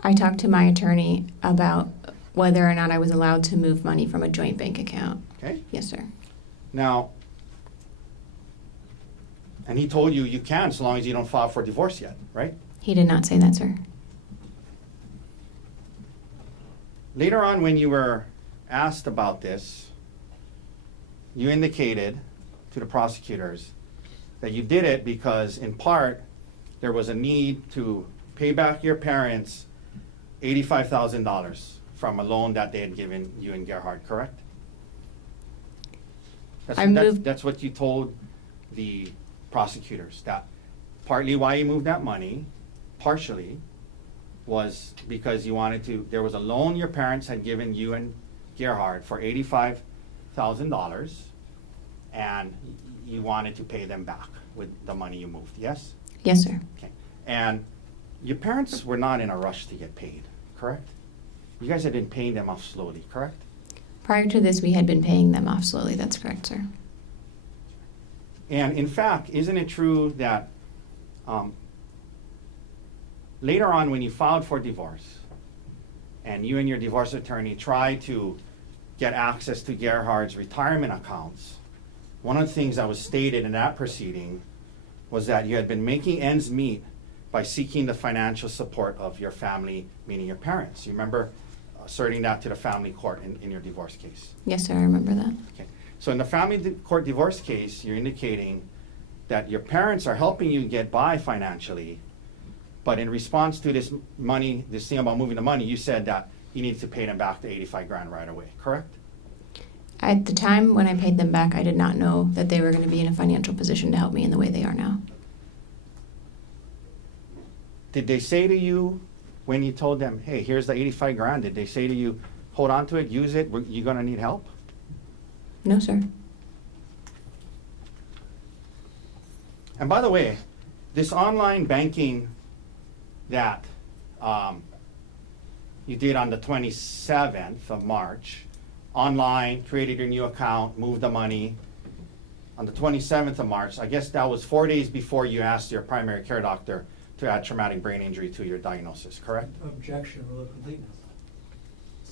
I talked to my attorney about whether or not I was allowed to move money from a joint bank account. Okay? Yes, sir. Now, and he told you you can so long as you don't file for divorce yet, right? He did not say that, sir. Later on, when you were asked about this, you indicated to the prosecutors that you did it because, in part, there was a need to pay back your parents $85,000 from a loan that they had given you and Gerhardt, correct? That's what you told the prosecutors, that partly why you moved that money, partially, was because you wanted to, there was a loan your parents had given you and Gerhardt for $85,000, and you wanted to pay them back with the money you moved, yes? Yes, sir. Okay. And your parents were not in a rush to get paid, correct? You guys had been paying them off slowly, correct? Prior to this, we had been paying them off slowly. That's correct, sir. And in fact, isn't it true that later on when you filed for divorce and you and your divorce attorney tried to get access to Gerhardt's retirement accounts, one of the things that was stated in that proceeding was that you had been making ends meet by seeking the financial support of your family, meaning your parents. You remember asserting that to the family court in your divorce case? Yes, sir. I remember that. Okay. So in the family court divorce case, you're indicating that your parents are helping you get by financially, but in response to this money, this thing about moving the money, you said that you need to pay them back the 85 grand right away, correct? At the time when I paid them back, I did not know that they were going to be in a financial position to help me in the way they are now. Did they say to you when you told them, hey, here's the 85 grand, did they say to you, hold on to it, use it, you're going to need help? No, sir. And by the way, this online banking that you did on the 27th of March, online, created your new account, moved the money. On the 27th of March, I guess that was 4 days before you asked your primary care doctor to add traumatic brain injury to your diagnosis, correct? Objection, rule of completeness.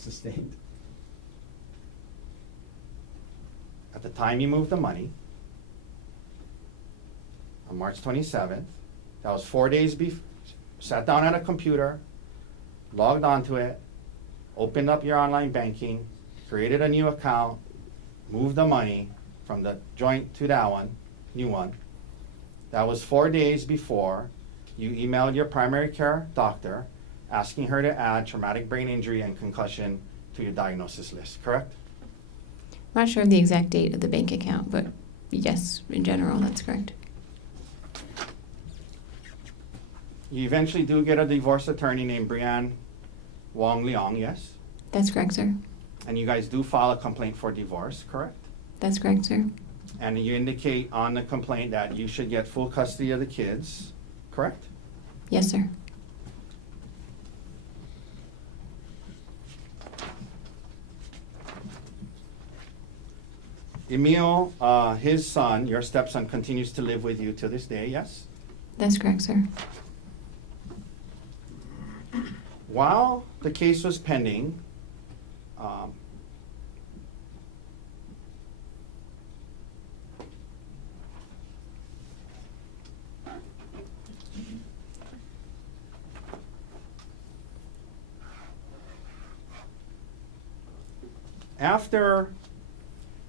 sustained. At the time you moved the money, on March 27th, that was 4 days sat down at a computer, logged onto it, opened up your online banking, created a new account, moved the money from the joint to that one, new one. That was 4 days before you emailed your primary care doctor asking her to add traumatic brain injury and concussion to your diagnosis list, correct? I'm not sure of the exact date of the bank account, but yes, in general, that's correct. You eventually do get a divorce attorney named Brianne Wong Leong, yes? That's correct, sir. And you guys do file a complaint for divorce, correct? That's correct, sir. And you indicate on the complaint that you should get full custody of the kids, correct? Yes, sir. Emil, his son, your stepson, continues to live with you to this day, yes? That's correct, sir. While the case was pending, after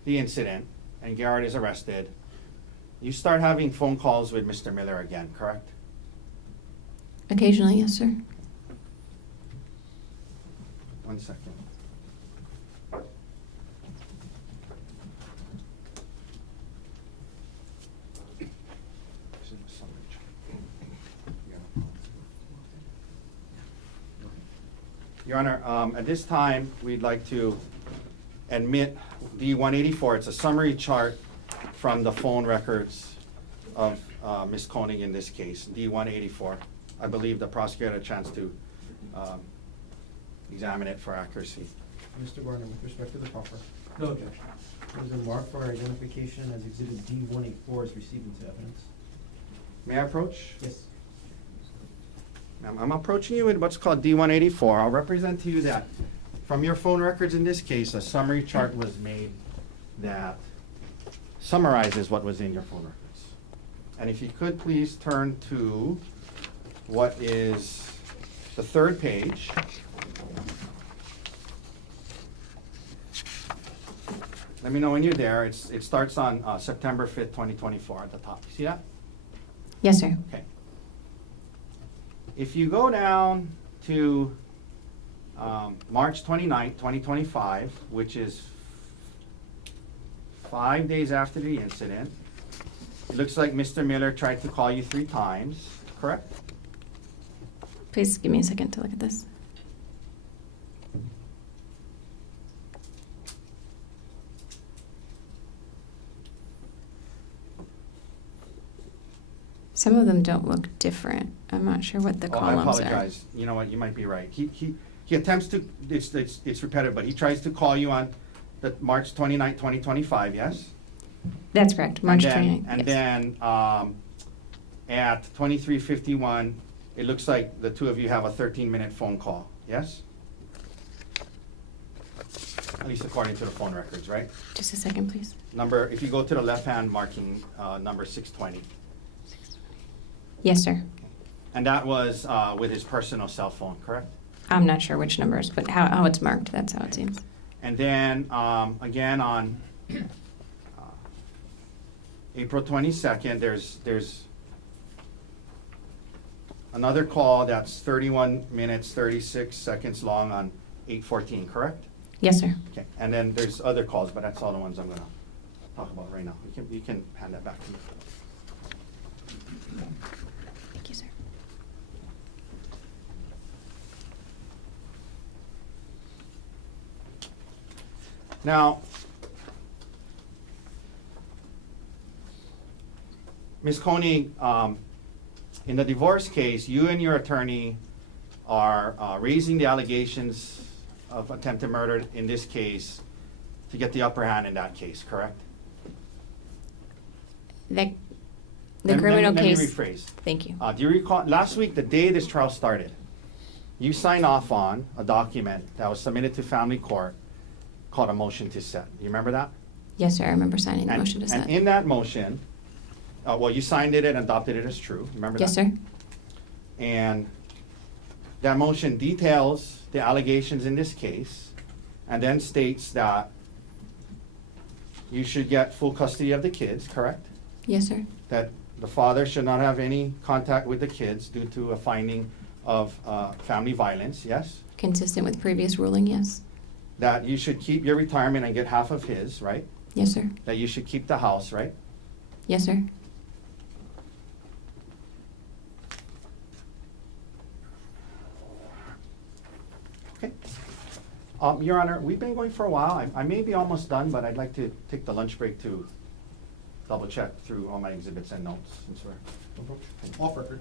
the incident and Gerhardt is arrested, you start having phone calls with Mr. Miller again, correct? Occasionally, yes, sir. 1 second. Your Honor, at this time, we'd like to admit D-184. It's a summary chart from the phone records of Ms. Konig in this case, D-184. I believe the prosecutor had a chance to examine it for accuracy. Mr. Gardner, with respect to the proffer, No objection. was a mark for identification as exhibit D-184 is received into evidence? May I approach? Yes. Ma'am, I'm approaching you with what's called D-184. I'll represent to you that from your phone records in this case, a summary chart was made that summarizes what was in your phone records. And if you could please turn to what is the third page. Let me know when you're there. It starts on September 5th, 2024 at the top. You see that? Yes, sir. Okay. If you go down to March 29th, 2025, which is 5 days after the incident, it looks like Mr. Miller tried to call you 3 times, correct? Please give me a second to look at this. Some of them don't look different. I'm not sure what the Oh, I columns are. apologize. You know what, you might be right. He attempts to, it's repetitive, but he tries to call you on the March 29th, 2025, yes? That's correct, March 29th. And yes. then at 23:51, it looks like the two of you have a 13-minute phone call, yes? At least according to the phone records, right? Just a second, please. Number, if you go to the left-hand marking, number 620. Yes, sir. And that was with his personal cell phone, correct? I'm not sure which numbers, but how it's marked, that's how it seems. And then, again, on April 22nd, there's another call that's 31 minutes, 36 seconds long on 8/14, correct? Yes, sir. Okay, and then there's other calls, but that's all the ones I'm gonna talk about right now. You can hand that back to me. Thank you, sir. Now, Ms. Konig, in the divorce case, you and your attorney are raising the allegations of attempted murder in this case to get the upper hand in that case, correct? The Let criminal case. me rephrase. Thank you. Do you recall, last week, the day this trial started, you signed off on a document that was submitted to family court called a motion to set. You remember that? Yes, sir. I remember signing the And- motion to set. And in that motion, well, you signed it and adopted it as true. Remember that? Yes, sir. And that motion details the allegations in this case and then states that you should get full custody of the kids, correct? Yes, sir. That the father should not have any contact with the kids due to a finding of family violence, yes? Consistent with previous ruling, yes. That you should keep your retirement and get half of his, right? Yes, sir. That you should keep the house, right? Yes, sir. Okay. Your Honor, we've been going for a while. I may be almost done, but I'd like to take the lunch break to double check through all my exhibits and notes, since we're. Off record.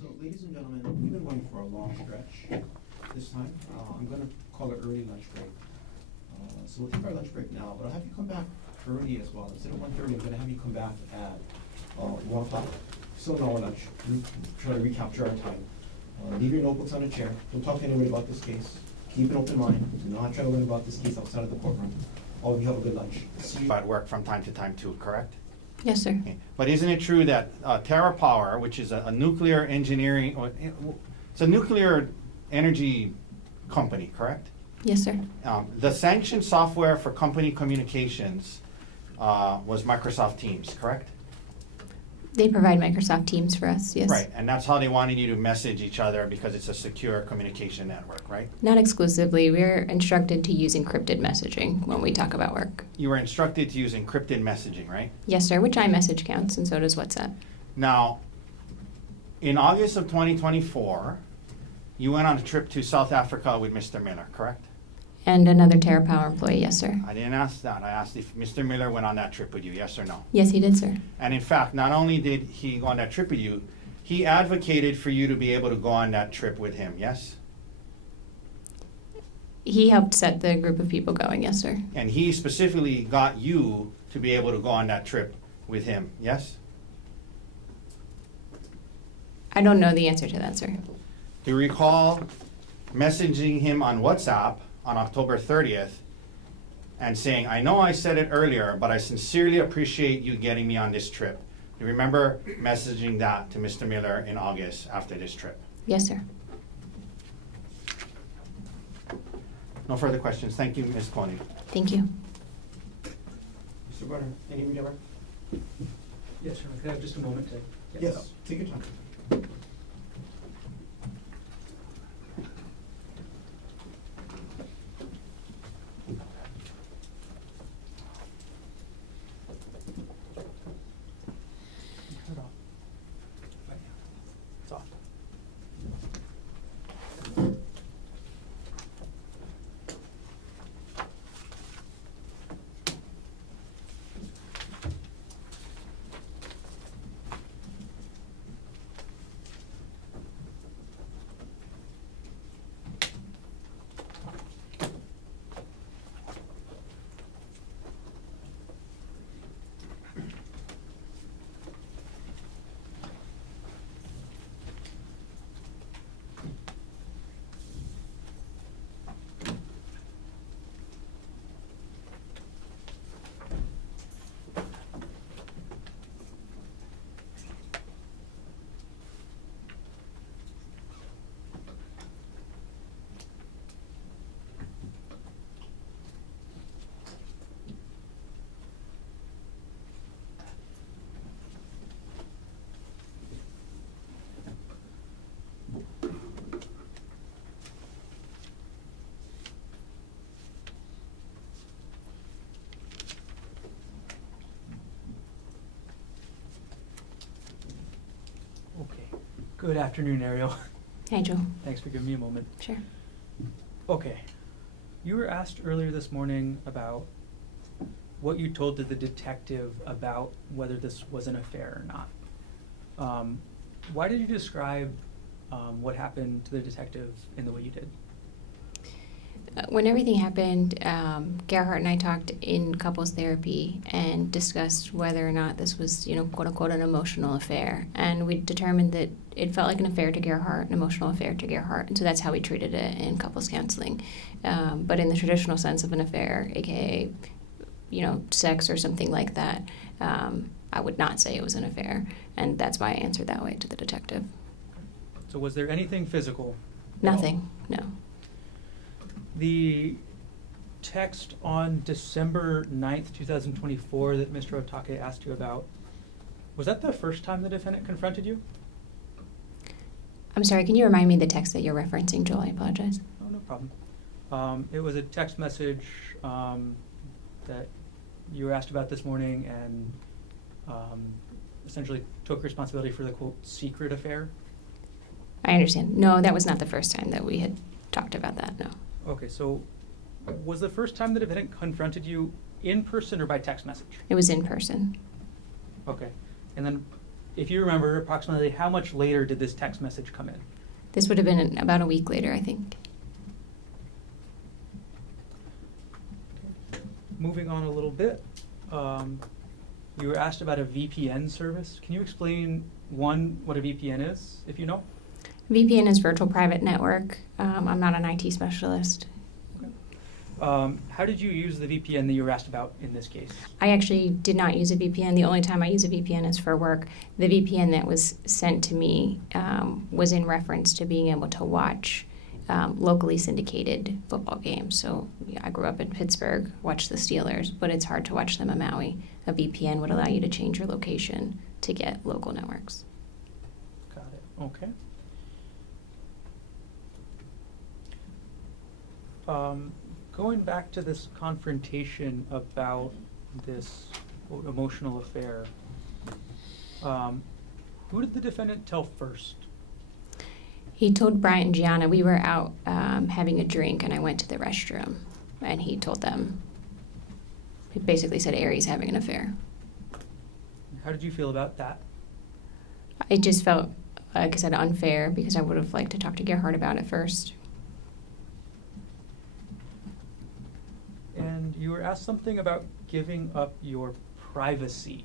So, ladies and gentlemen, we've been going for a long stretch this time. I'm gonna call it early lunch break. So we'll take our lunch break now, but I'll have you come back early as well. Instead of 1:30, I'm gonna have you come back at 1 o'clock. Still an hour lunch, try to recapture our time. Leave your notebooks on a chair. Don't talk to anybody about this case. Keep an open mind. Do not try to learn about this case outside of the courtroom. All of you have a good lunch. See you. At work from time to time too, correct? Yes, sir. Okay. But isn't it true that Terra Power, which is a nuclear engineering, it's a nuclear energy company, correct? Yes, sir. The sanctioned software for company communications was Microsoft Teams, correct? They provide Microsoft Teams for us, yes. Right, and that's how they wanted you to message each other because it's a secure communication network, right? Not exclusively. We're instructed to use encrypted messaging when we talk about work. You were instructed to use encrypted messaging, right? Yes, sir, which iMessage counts, and so does WhatsApp. Now, in August of 2024, you went on a trip to South Africa with Mr. Miller, correct? And another TerraPower employee, yes, sir. I didn't ask that. I asked if Mr. Miller went on that trip with you, yes or no? Yes, he did, sir. And in fact, not only did he go on that trip with you, he advocated for you to be able to go on that trip with him, yes? He helped set the group of people going, yes, sir. And he specifically got you to be able to go on that trip with him, yes? I don't know the answer to that, sir. Do you recall messaging him on WhatsApp on October 30th and saying, I know I said it earlier, but I sincerely appreciate you getting me on this trip? Do you remember messaging that to Mr. Miller in August after this trip? Yes, sir. No further questions. Thank you, Ms. Konig. Thank you. Mr. Brunner, any reader? Yes, sir. Could I have just a moment to? Yes, take your time. Turn it off. It's off. Good afternoon, Arielle. Hi, Joe. Thanks for giving me a moment. Sure. Okay. You were asked earlier this morning about what you told to the detective about whether this was an affair or not. Why did you describe what happened to the detective in the way you did? When everything happened, Gerhardt and I talked in couples therapy and discussed whether or not this was, quote unquote, an emotional affair. And we determined that it felt like an affair to Gerhardt, an emotional affair to Gerhardt. And so that's how we treated it in couples counseling. But in the traditional sense of an affair, aka, sex or something like that, I would not say it was an affair. And that's why I answered that way to the detective. So was there anything physical? Nothing, no. The text on December 9th, 2024 that Mr. Otake asked you about, was that the first time the defendant confronted you? I'm sorry, can you remind me the text that you're referencing, Joel? I apologize. Oh, no problem. It was a text message that you were asked about this morning and essentially took responsibility for the, quote, secret affair. I understand. No, that was not the first time that we had talked about that, no. Okay, so was the first time the defendant confronted you in person or by text message? It was in person. Okay. And then, if you remember, approximately how much later did this text message come in? This would have been about a week later, I think. Okay. Moving on a little bit, you were asked about a VPN service. Can you explain, one, what a VPN is, if you know? VPN is virtual private network. I'm not an IT specialist. Okay. How did you use the VPN that you were asked about in this case? I actually did not use a VPN. The only time I use a VPN is for work. The VPN that was sent to me was in reference to being able to watch locally syndicated football games. So I grew up in Pittsburgh, watched the Steelers, but it's hard to watch them in Maui. A VPN would allow you to change your location to get local networks. Got it. Okay. Going back to this confrontation about this quote, emotional affair, who did the defendant tell first? He told Bryant and Gianna we were out having a drink, and I went to the restroom, and he told them. He basically said Aries having an affair. How did you feel about that? I just felt, like I said, unfair because I would have liked to talk to Gerhardt about it first. And you were asked something about giving up your privacy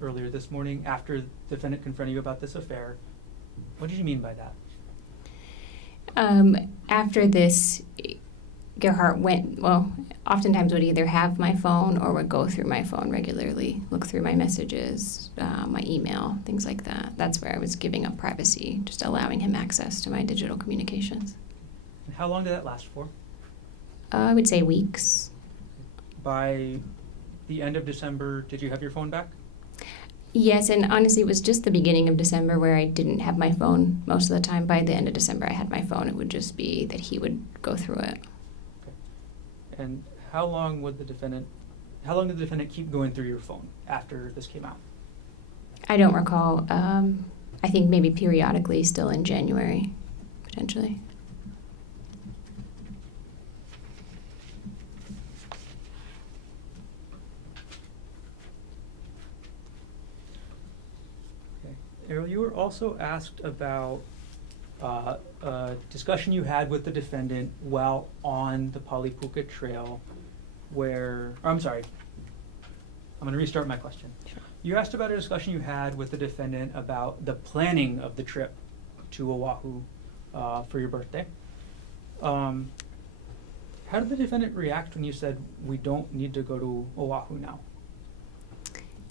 earlier this morning after the defendant confronted you about this affair. What did you mean by that? After this, Gerhardt oftentimes would either have my phone or would go through my phone regularly, look through my messages, my email, things like that. That's where I was giving up privacy, just allowing him access to my digital communications. And how long did that last for? I would say weeks. By the end of December, did you have your phone back? Yes, and honestly, it was just the beginning of December where I didn't have my phone most of the time. By the end of December, I had my phone. It would just be that he would go through it. Okay. And how long did the defendant keep going through your phone after this came out? I don't recall. I think maybe periodically, still in January, potentially. Arielle, you were also asked about a discussion you had with the defendant while on the Palipuka Trail I'm going to restart my question. Sure. You asked about a discussion you had with the defendant about the planning of the trip to Oahu for your birthday. How did the defendant react when you said, we don't need to go to Oahu now?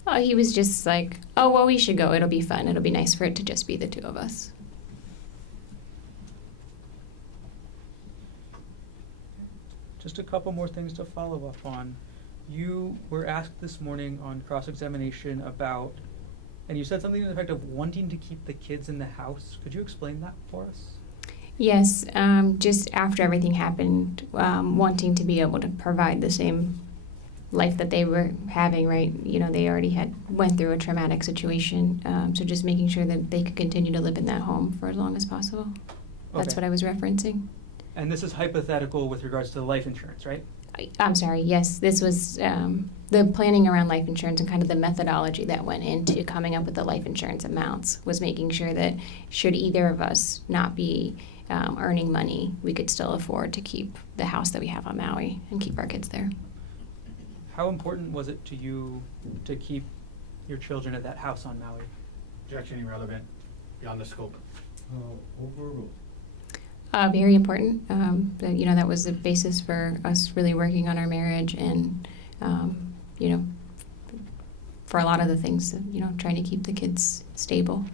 Oh, he was just like, oh, well, we should go. It'll be fun. It'll be nice for it to just be the two of us. Just a couple more things to follow up on. You were asked this morning on cross-examination about, and you said something to the effect of wanting to keep the kids in the house. Could you explain that for us? Yes, just after everything happened, wanting to be able to provide the same life that they were having, right? You know, they already went through a traumatic situation. So just making sure that they could continue to live in that home for as long as possible. That's Okay. what I was referencing. And this is hypothetical with regards to the life insurance, right? I'm sorry, yes, this was the planning around life insurance and kind of the methodology that went into coming up with the life insurance amounts was making sure that should either of us not be earning money, we could still afford to keep the house that we have on Maui and keep our kids there. How important was it to you to keep your children at that house on Maui? Objection irrelevant, beyond the scope. Overruled. Very important. That, you know, that was the basis for us really working on our marriage and, you know, for a lot of the things, you know, trying to keep the kids stable.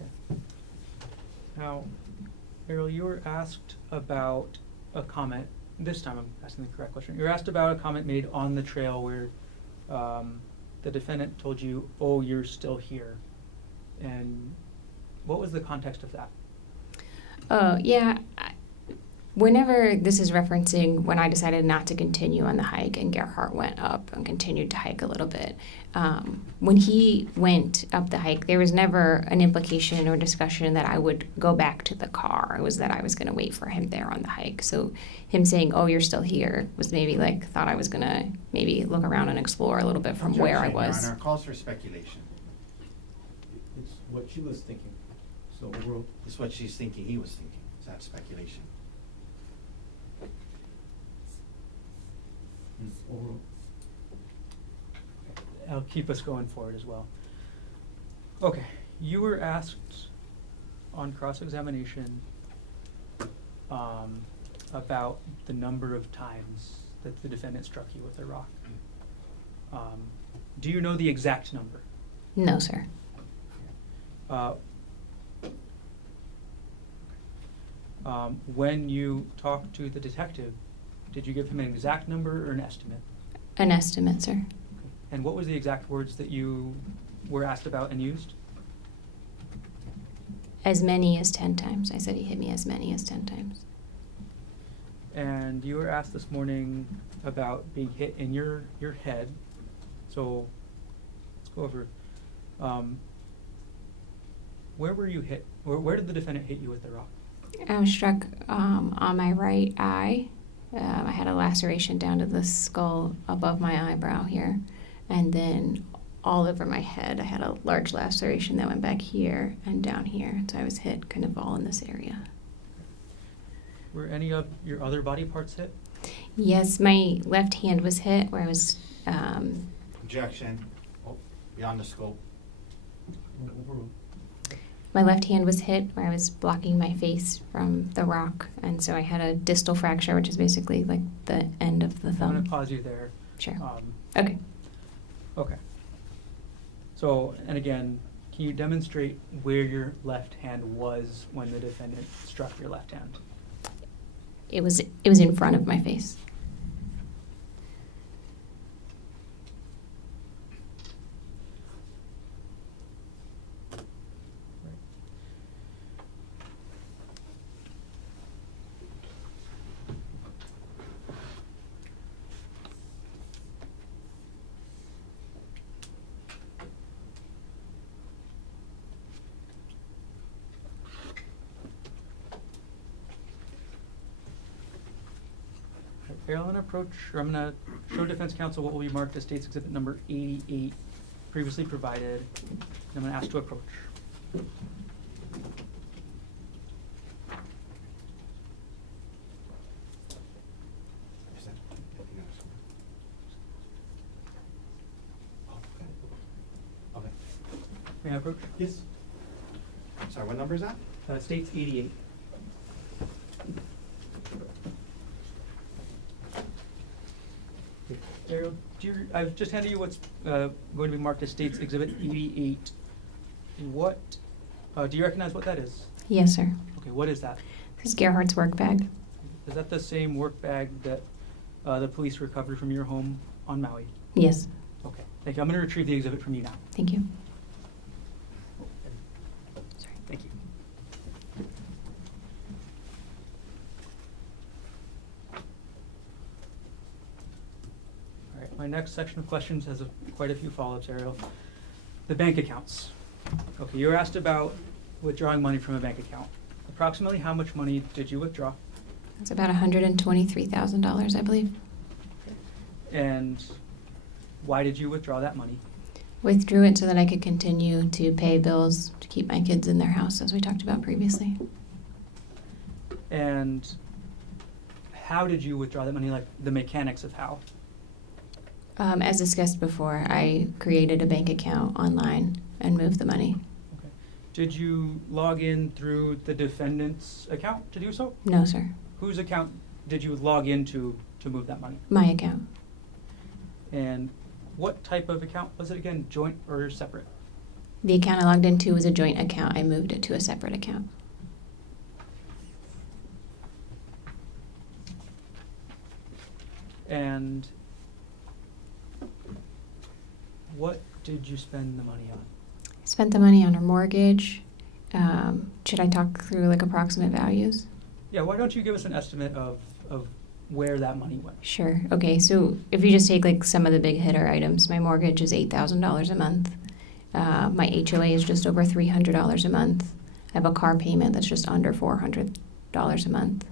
Okay. Now, Arielle, you were asked about a comment. This time I'm asking the correct question. You were asked about a comment made on the trail where the defendant told you, "Oh, you're still here." And what was the context of that? Yeah. Whenever this is referencing when I decided not to continue on the hike and Gerhardt went up and continued to hike a little bit, when he went up the hike, there was never an implication or discussion that I would go back to the car. It was that I was going to wait for him there on the hike. So him saying, "Oh, you're still here," was maybe like thought I was going to maybe look around and explore a little bit from where I was. Your Honor, calls for speculation. It's what she was thinking. So overruled. It's what she's thinking, he was thinking. Is that speculation? Overruled. I'll keep us going forward as well. Okay, you were asked on cross-examination about the number of times that the defendant struck you with a rock. Do you know the exact number? No, sir. When you talked to the detective, did you give him an exact number or an estimate? An estimate, sir. And what was the exact words that you were asked about and used? As many as 10 times. I said he hit me as many as 10 times. And you were asked this morning about being hit in your head. So let's go over. Where were you hit? Or where did the defendant hit you with the rock? I was struck on my right eye. I had a laceration down to the skull above my eyebrow here. And then all over my head, I had a large laceration that went back here and down here. So I was hit kind of all in this area. Were any of your other body parts hit? Yes, my left hand was hit where I was... Objection. Oh, beyond the scope. Overruled. My left hand was hit where I was blocking my face from the rock. And so I had a distal fracture, which is basically like the end of the I'm going thumb. to pause you there. Sure. Okay. Okay. So, and again, can you demonstrate where your left hand was when the defendant struck your left hand? It was in front of my face. Okay, I'm going to show defense counsel what will be marked as State's Exhibit number 88, previously provided. And I'm going to ask to approach. Is that anything else? Oh, okay. May I approach? Yes. Sorry, what number is that? State's 88. Arielle, I've just handed you what's going to be marked as State's Exhibit 88. What, do you recognize what that is? Yes, sir. Okay, what is that? This is Gerhardt's work bag. Is that the same work bag that the police recovered from your home on Maui? Yes. Okay, thank you. I'm going to retrieve the exhibit from you now. Thank you. next section of questions has quite a few follow-ups, Arielle. The bank accounts. Okay, you were asked about withdrawing money from a bank account. Approximately how much money did you withdraw? It's about $123,000, I believe. And why did you withdraw that money? Withdrew it so that I could continue to pay bills to keep my kids in their house, as we talked about previously. And how did you withdraw that money, like the mechanics of how? As discussed before, I created a bank account online and moved the money. Okay. Did you log in through the defendant's account to do so? No, sir. Whose account did you log into to move that money? My account. And what type of account was it again, joint or separate? The account I logged into was a joint account. I moved it to a separate account. And what did you spend the money on? I spent the money on a mortgage. Should I talk through like approximate values? Yeah, why don't you give us an estimate of where that money went? Sure. Okay, so if you just take like some of the big hitter items, my mortgage is $8,000 a month. My HOA is just over $300 a month. I have a car payment that's just under $400 a month.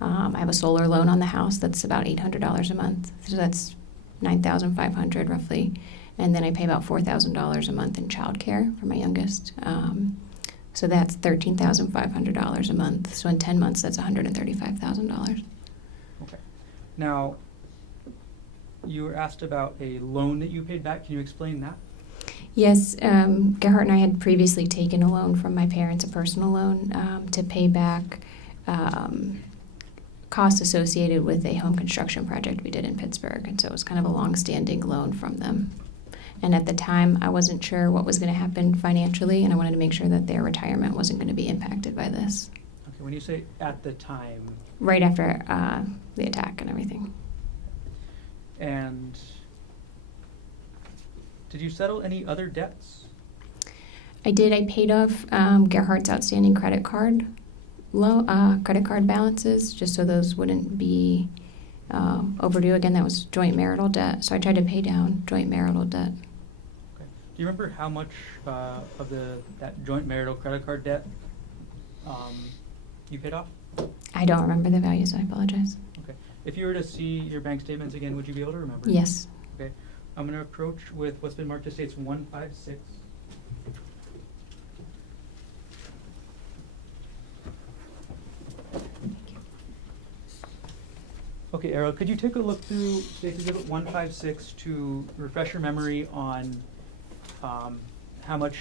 I have a solar loan on the house that's about $800 a month. So that's $9,500 roughly. And then I pay about $4,000 a month in childcare for my youngest. So that's $13,500 a month. So in 10 months, that's $135,000. Okay. Now, you were asked about a loan that you paid back. Can you explain that? Yes, Gerhardt and I had previously taken a loan from my parents, a personal loan, to pay back costs associated with a home construction project we did in Pittsburgh. And so it was kind of a long-standing loan from them. And at the time, I wasn't sure what was going to happen financially, and I wanted to make sure that their retirement wasn't going to be impacted by this. Okay, when you say at the time. Right after the attack and everything. And did you settle any other debts? I did. I paid off Gerhardt's outstanding credit card balances, just so those wouldn't be overdue. Again, that was joint marital debt, so I tried to pay down joint marital debt. Okay. Do you remember how much of that joint marital credit card debt you paid off? I don't remember the values. I apologize. Okay. If you were to see your bank statements again, would you be able to remember? Yes. Okay. I'm going to approach with what's been marked as states 156. Okay, Arielle, could you take a look through States Exhibit 156 to refresh your memory on how much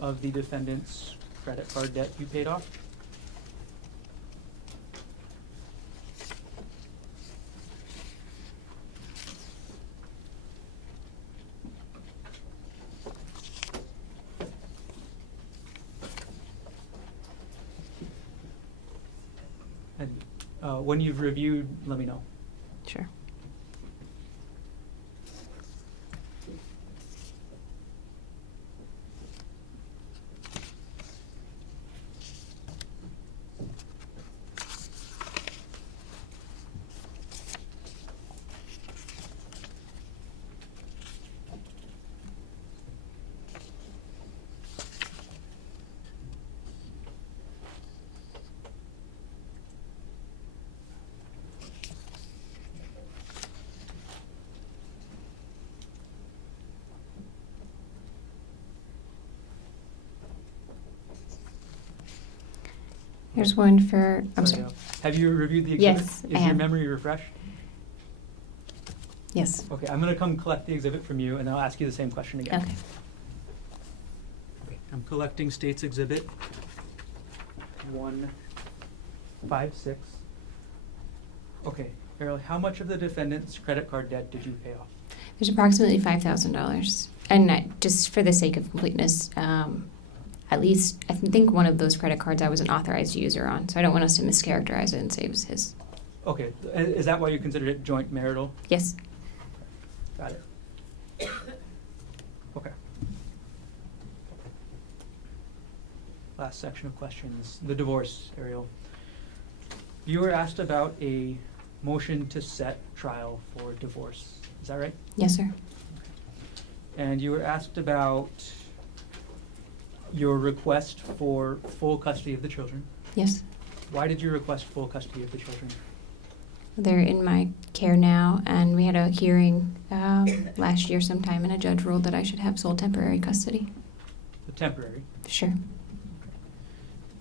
of the defendant's credit card debt you paid off? And when you've reviewed, let me know. Sure. There's one for, I'm sorry. Have you reviewed the exhibit? Yes, Is I your have. memory refreshed? Yes. Okay, I'm going to come collect the exhibit from you, and I'll ask you the same question again. Okay. I'm collecting States Exhibit 156. Okay, Arielle, how much of the defendant's credit card debt did you pay off? There's approximately $5,000. And just for the sake of completeness, at least I think one of those credit cards I was an authorized user on, so I don't want us to mischaracterize it and say it was his. Okay, is that why you considered it joint marital? Yes. Got it. Okay. Last section of questions, the divorce, Arielle. You were asked about a motion to set trial for divorce. Is that right? Yes, sir. And you were asked about your request for full custody of the children. Yes. Why did you request full custody of the children? They're in my care now, and we had a hearing last year sometime, and a judge ruled that I should have sole temporary custody. The temporary. Sure.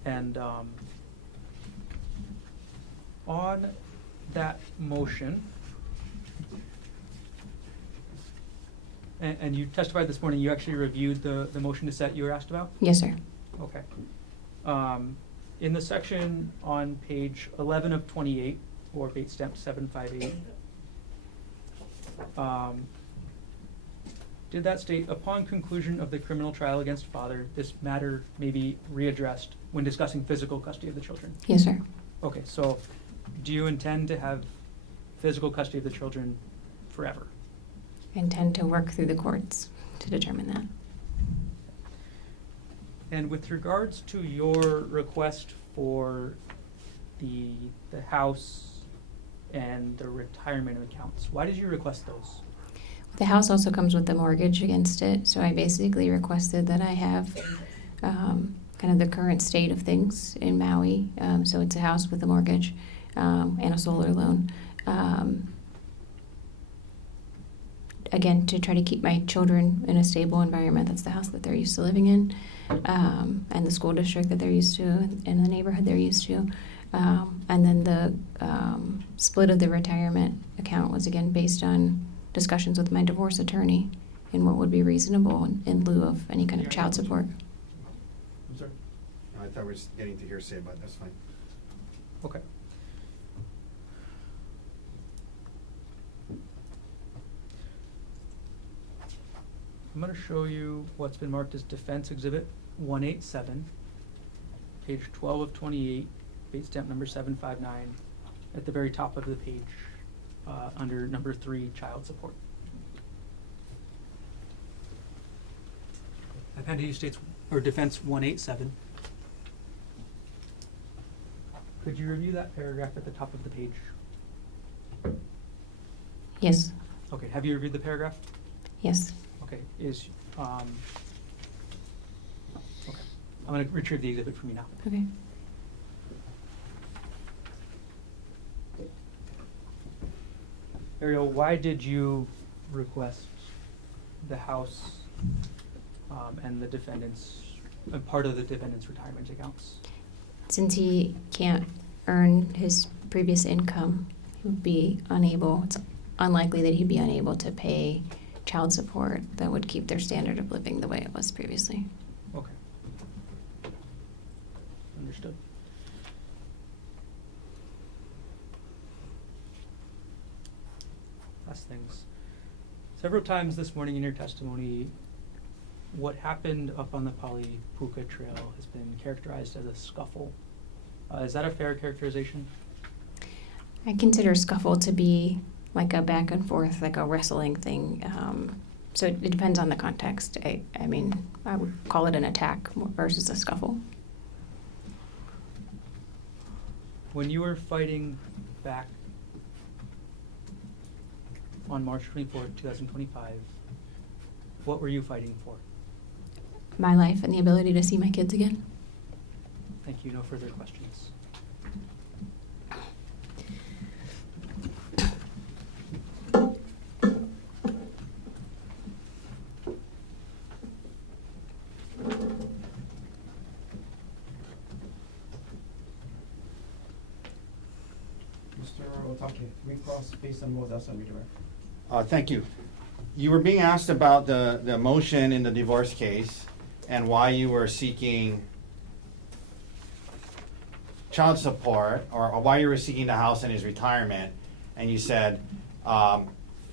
And on that motion, and you testified this morning, you actually reviewed the motion to set you were asked about? Yes, sir. Okay. In the section on page 11 of 28, or bait stamp 758, did that state, upon conclusion of the criminal trial against father, this matter may be readdressed when discussing physical custody of the children? Yes, sir. Okay, so do you intend to have physical custody of the children forever? I intend to work through the courts to determine that. And with regards to your request for the house and the retirement accounts, why did you request those? The house also comes with a mortgage against it, so I basically requested that I have kind of the current state of things in Maui. So it's a house with a mortgage and a solar loan. Again, to try to keep my children in a stable environment. That's the house that they're used to living in, and the school district that they're used to, and the neighborhood they're used to. And then the split of the retirement account was, again, based on discussions with my divorce attorney and what would be reasonable in lieu of any kind of child support. I'm sorry? I thought we were just getting to hearsay, but that's fine. Okay. I'm going to show you what's been marked as Defense Exhibit 187, page 12 of 28, bait stamp number 759, at the very top of the page, under number 3, child support. Appendix states, or Defense 187. Could you review that paragraph at the top of the page? Yes. Okay, have you reviewed the paragraph? Yes. Okay, okay, I'm gonna retrieve the exhibit from you now. Okay. Arielle, why did you request the house and the defendant's, part of the defendant's retirement accounts? Since he can't earn his previous income, he would be unable, it's unlikely that he'd be unable to pay child support that would keep their standard of living the way it was previously. Okay. Understood. Last things. Several times this morning in your testimony, what happened up on the Pali-Puka Trail has been characterized as a scuffle. Is that a fair characterization? I consider scuffle to be like a back and forth, like a wrestling thing. So it depends on the context. I mean, I would call it an attack versus a scuffle. When you were fighting back on March 24, 2025, what were you fighting for? My life and the ability to see my kids again. Thank you. No further questions. Mr. Otake, can we cross based on what else on redirect? Thank you. You were being asked about the motion in the divorce case and why you were seeking child support, or why you were seeking the house and his retirement, and you said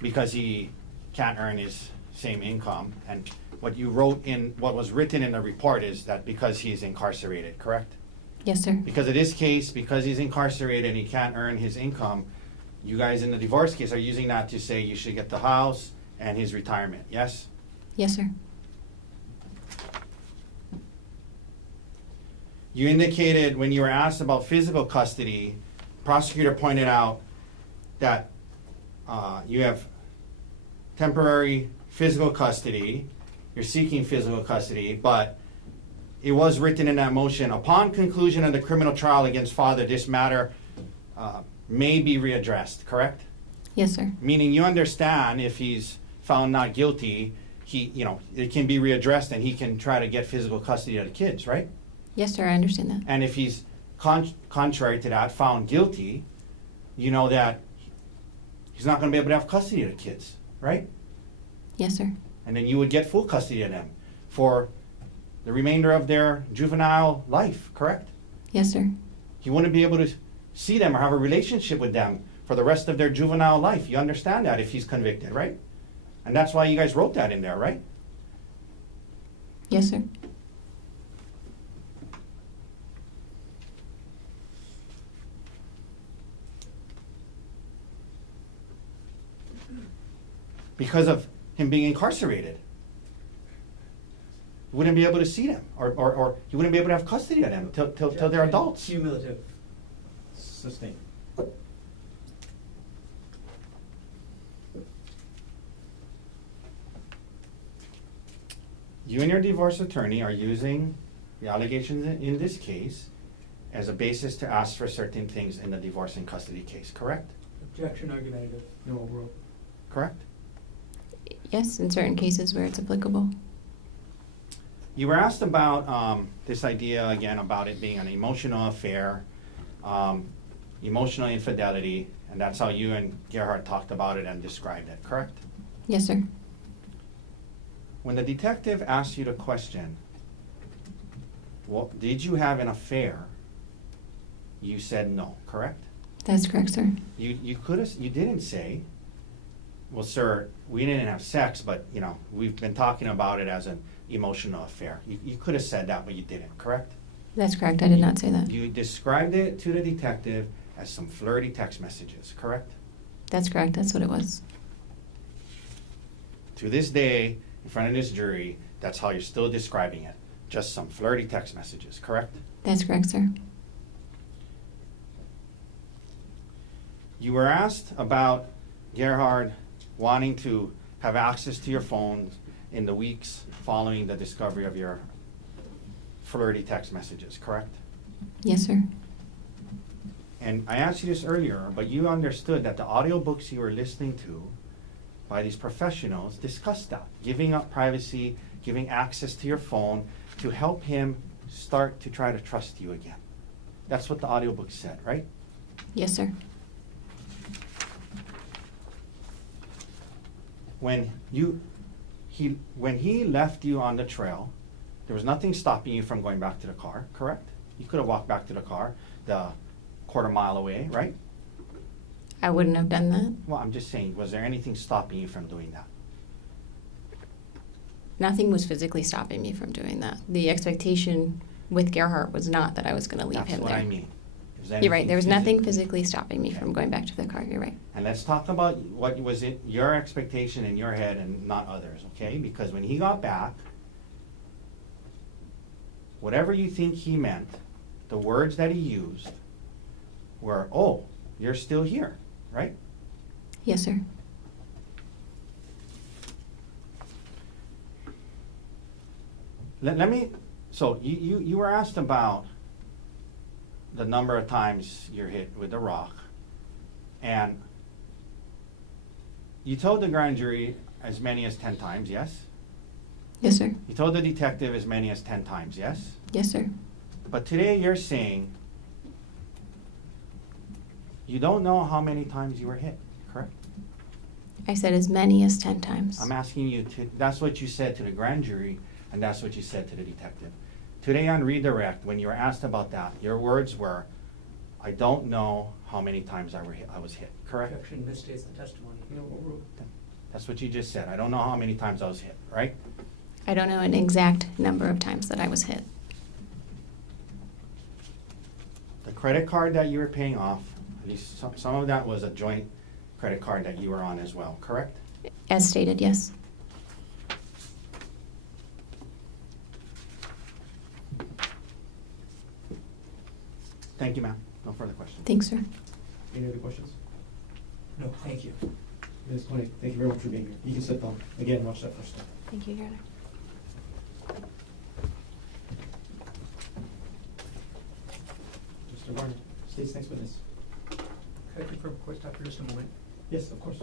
because he can't earn his same income. And what you wrote in, what was written in the report is that because he's incarcerated, correct? Yes, sir. Because of this case, because he's incarcerated and he can't earn his income, you guys in the divorce case are using that to say you should get the house and his retirement, yes? Yes, sir. You indicated when you were asked about physical custody, prosecutor pointed out that you have temporary physical custody, you're seeking physical custody, but it was written in that motion, upon conclusion of the criminal trial against father, this matter may be readdressed, correct? Yes, sir. Meaning you understand if he's found not guilty, it can be readdressed and he can try to get physical custody of the kids, right? Yes, sir, I understand that. And if he's contrary to that, found guilty, you know that he's not going to be able to have custody of the kids, right? Yes, sir. And then you would get full custody of them for the remainder of their juvenile life, correct? Yes, sir. You wouldn't be able to see them or have a relationship with them for the rest of their juvenile life. You understand that if he's convicted, right? And that's why you guys wrote that in there, right? Yes, sir. Because of him being incarcerated. You wouldn't be able to see them, or you wouldn't be able to have custody of them till they're adults. Cumulative. Sustained. You and your divorce attorney are using the allegations in this case as a basis to ask for certain things in the divorce and custody case, correct? Objection argumentative. No overrule. Correct? Yes, in certain cases where it's applicable. You were asked about this idea again about it being an emotional affair, emotional infidelity, and that's how you and Gerhardt talked about it and described it, correct? Yes, sir. When the detective asked you the question, well, did you have an affair? You said no, correct? That's correct, sir. You didn't say, well, sir, we didn't have sex, but we've been talking about it as an emotional affair. You could have said that, but you didn't, correct? That's correct. I did not say that. You described it to the detective as some flirty text messages, correct? That's correct. That's what it was. To this day, in front of this jury, that's how you're still describing it. Just some flirty text messages, correct? That's correct, sir. You were asked about Gerhardt wanting to have access to your phone in the weeks following the discovery of your flirty text messages, correct? Yes, sir. And I asked you this earlier, but you understood that the audiobooks you were listening to by these professionals discussed that, giving up privacy, giving access to your phone to help him start to try to trust you again. That's what the audiobook said, right? Yes, sir. When he left you on the trail, there was nothing stopping you from going back to the car, correct? You could have walked back to the car, the quarter-mile away, right? I wouldn't have done that. Well, I'm just saying, was there anything stopping you from doing that? Nothing was physically stopping me from doing that. The expectation with Gerhardt was not that I was going to leave him there. That's what I mean. You're right. There was nothing physically stopping me from going back to the car. You're right. And let's talk about what was it, your expectation in your head and not others, okay? Because when he got back, whatever you think he meant, the words that he used were, oh, you're still here, right? Yes, sir. So you were asked about the number of times you're hit with a rock, and you told the grand jury as many as 10 times, yes? Yes, sir. You told the detective as many as 10 times, yes? Yes, sir. But today you're saying you don't know how many times you were hit, correct? I said as many as 10 times. I'm asking you that's what you said to the grand jury, and that's what you said to the detective. Today on redirect, when you were asked about that, your words were, I don't know how many times I was hit, correct? Objection misstates the testimony. No overrule. That's what you just said. I don't know how many times I was hit, right? I don't know an exact number of times that I was hit. The credit card that you were paying off, at least some of that was a joint credit card that you were on as well, correct? As stated, yes. Thank you, ma'am. No further questions. Thanks, sir. Any other questions? No, thank you. Ms. Konig, thank you very much for being here. You can sit down. Again, watch that first time. Thank you, Your Honor. Mr. Varner, state's next witness. Could I confirm court stop for just a moment? Yes, of course.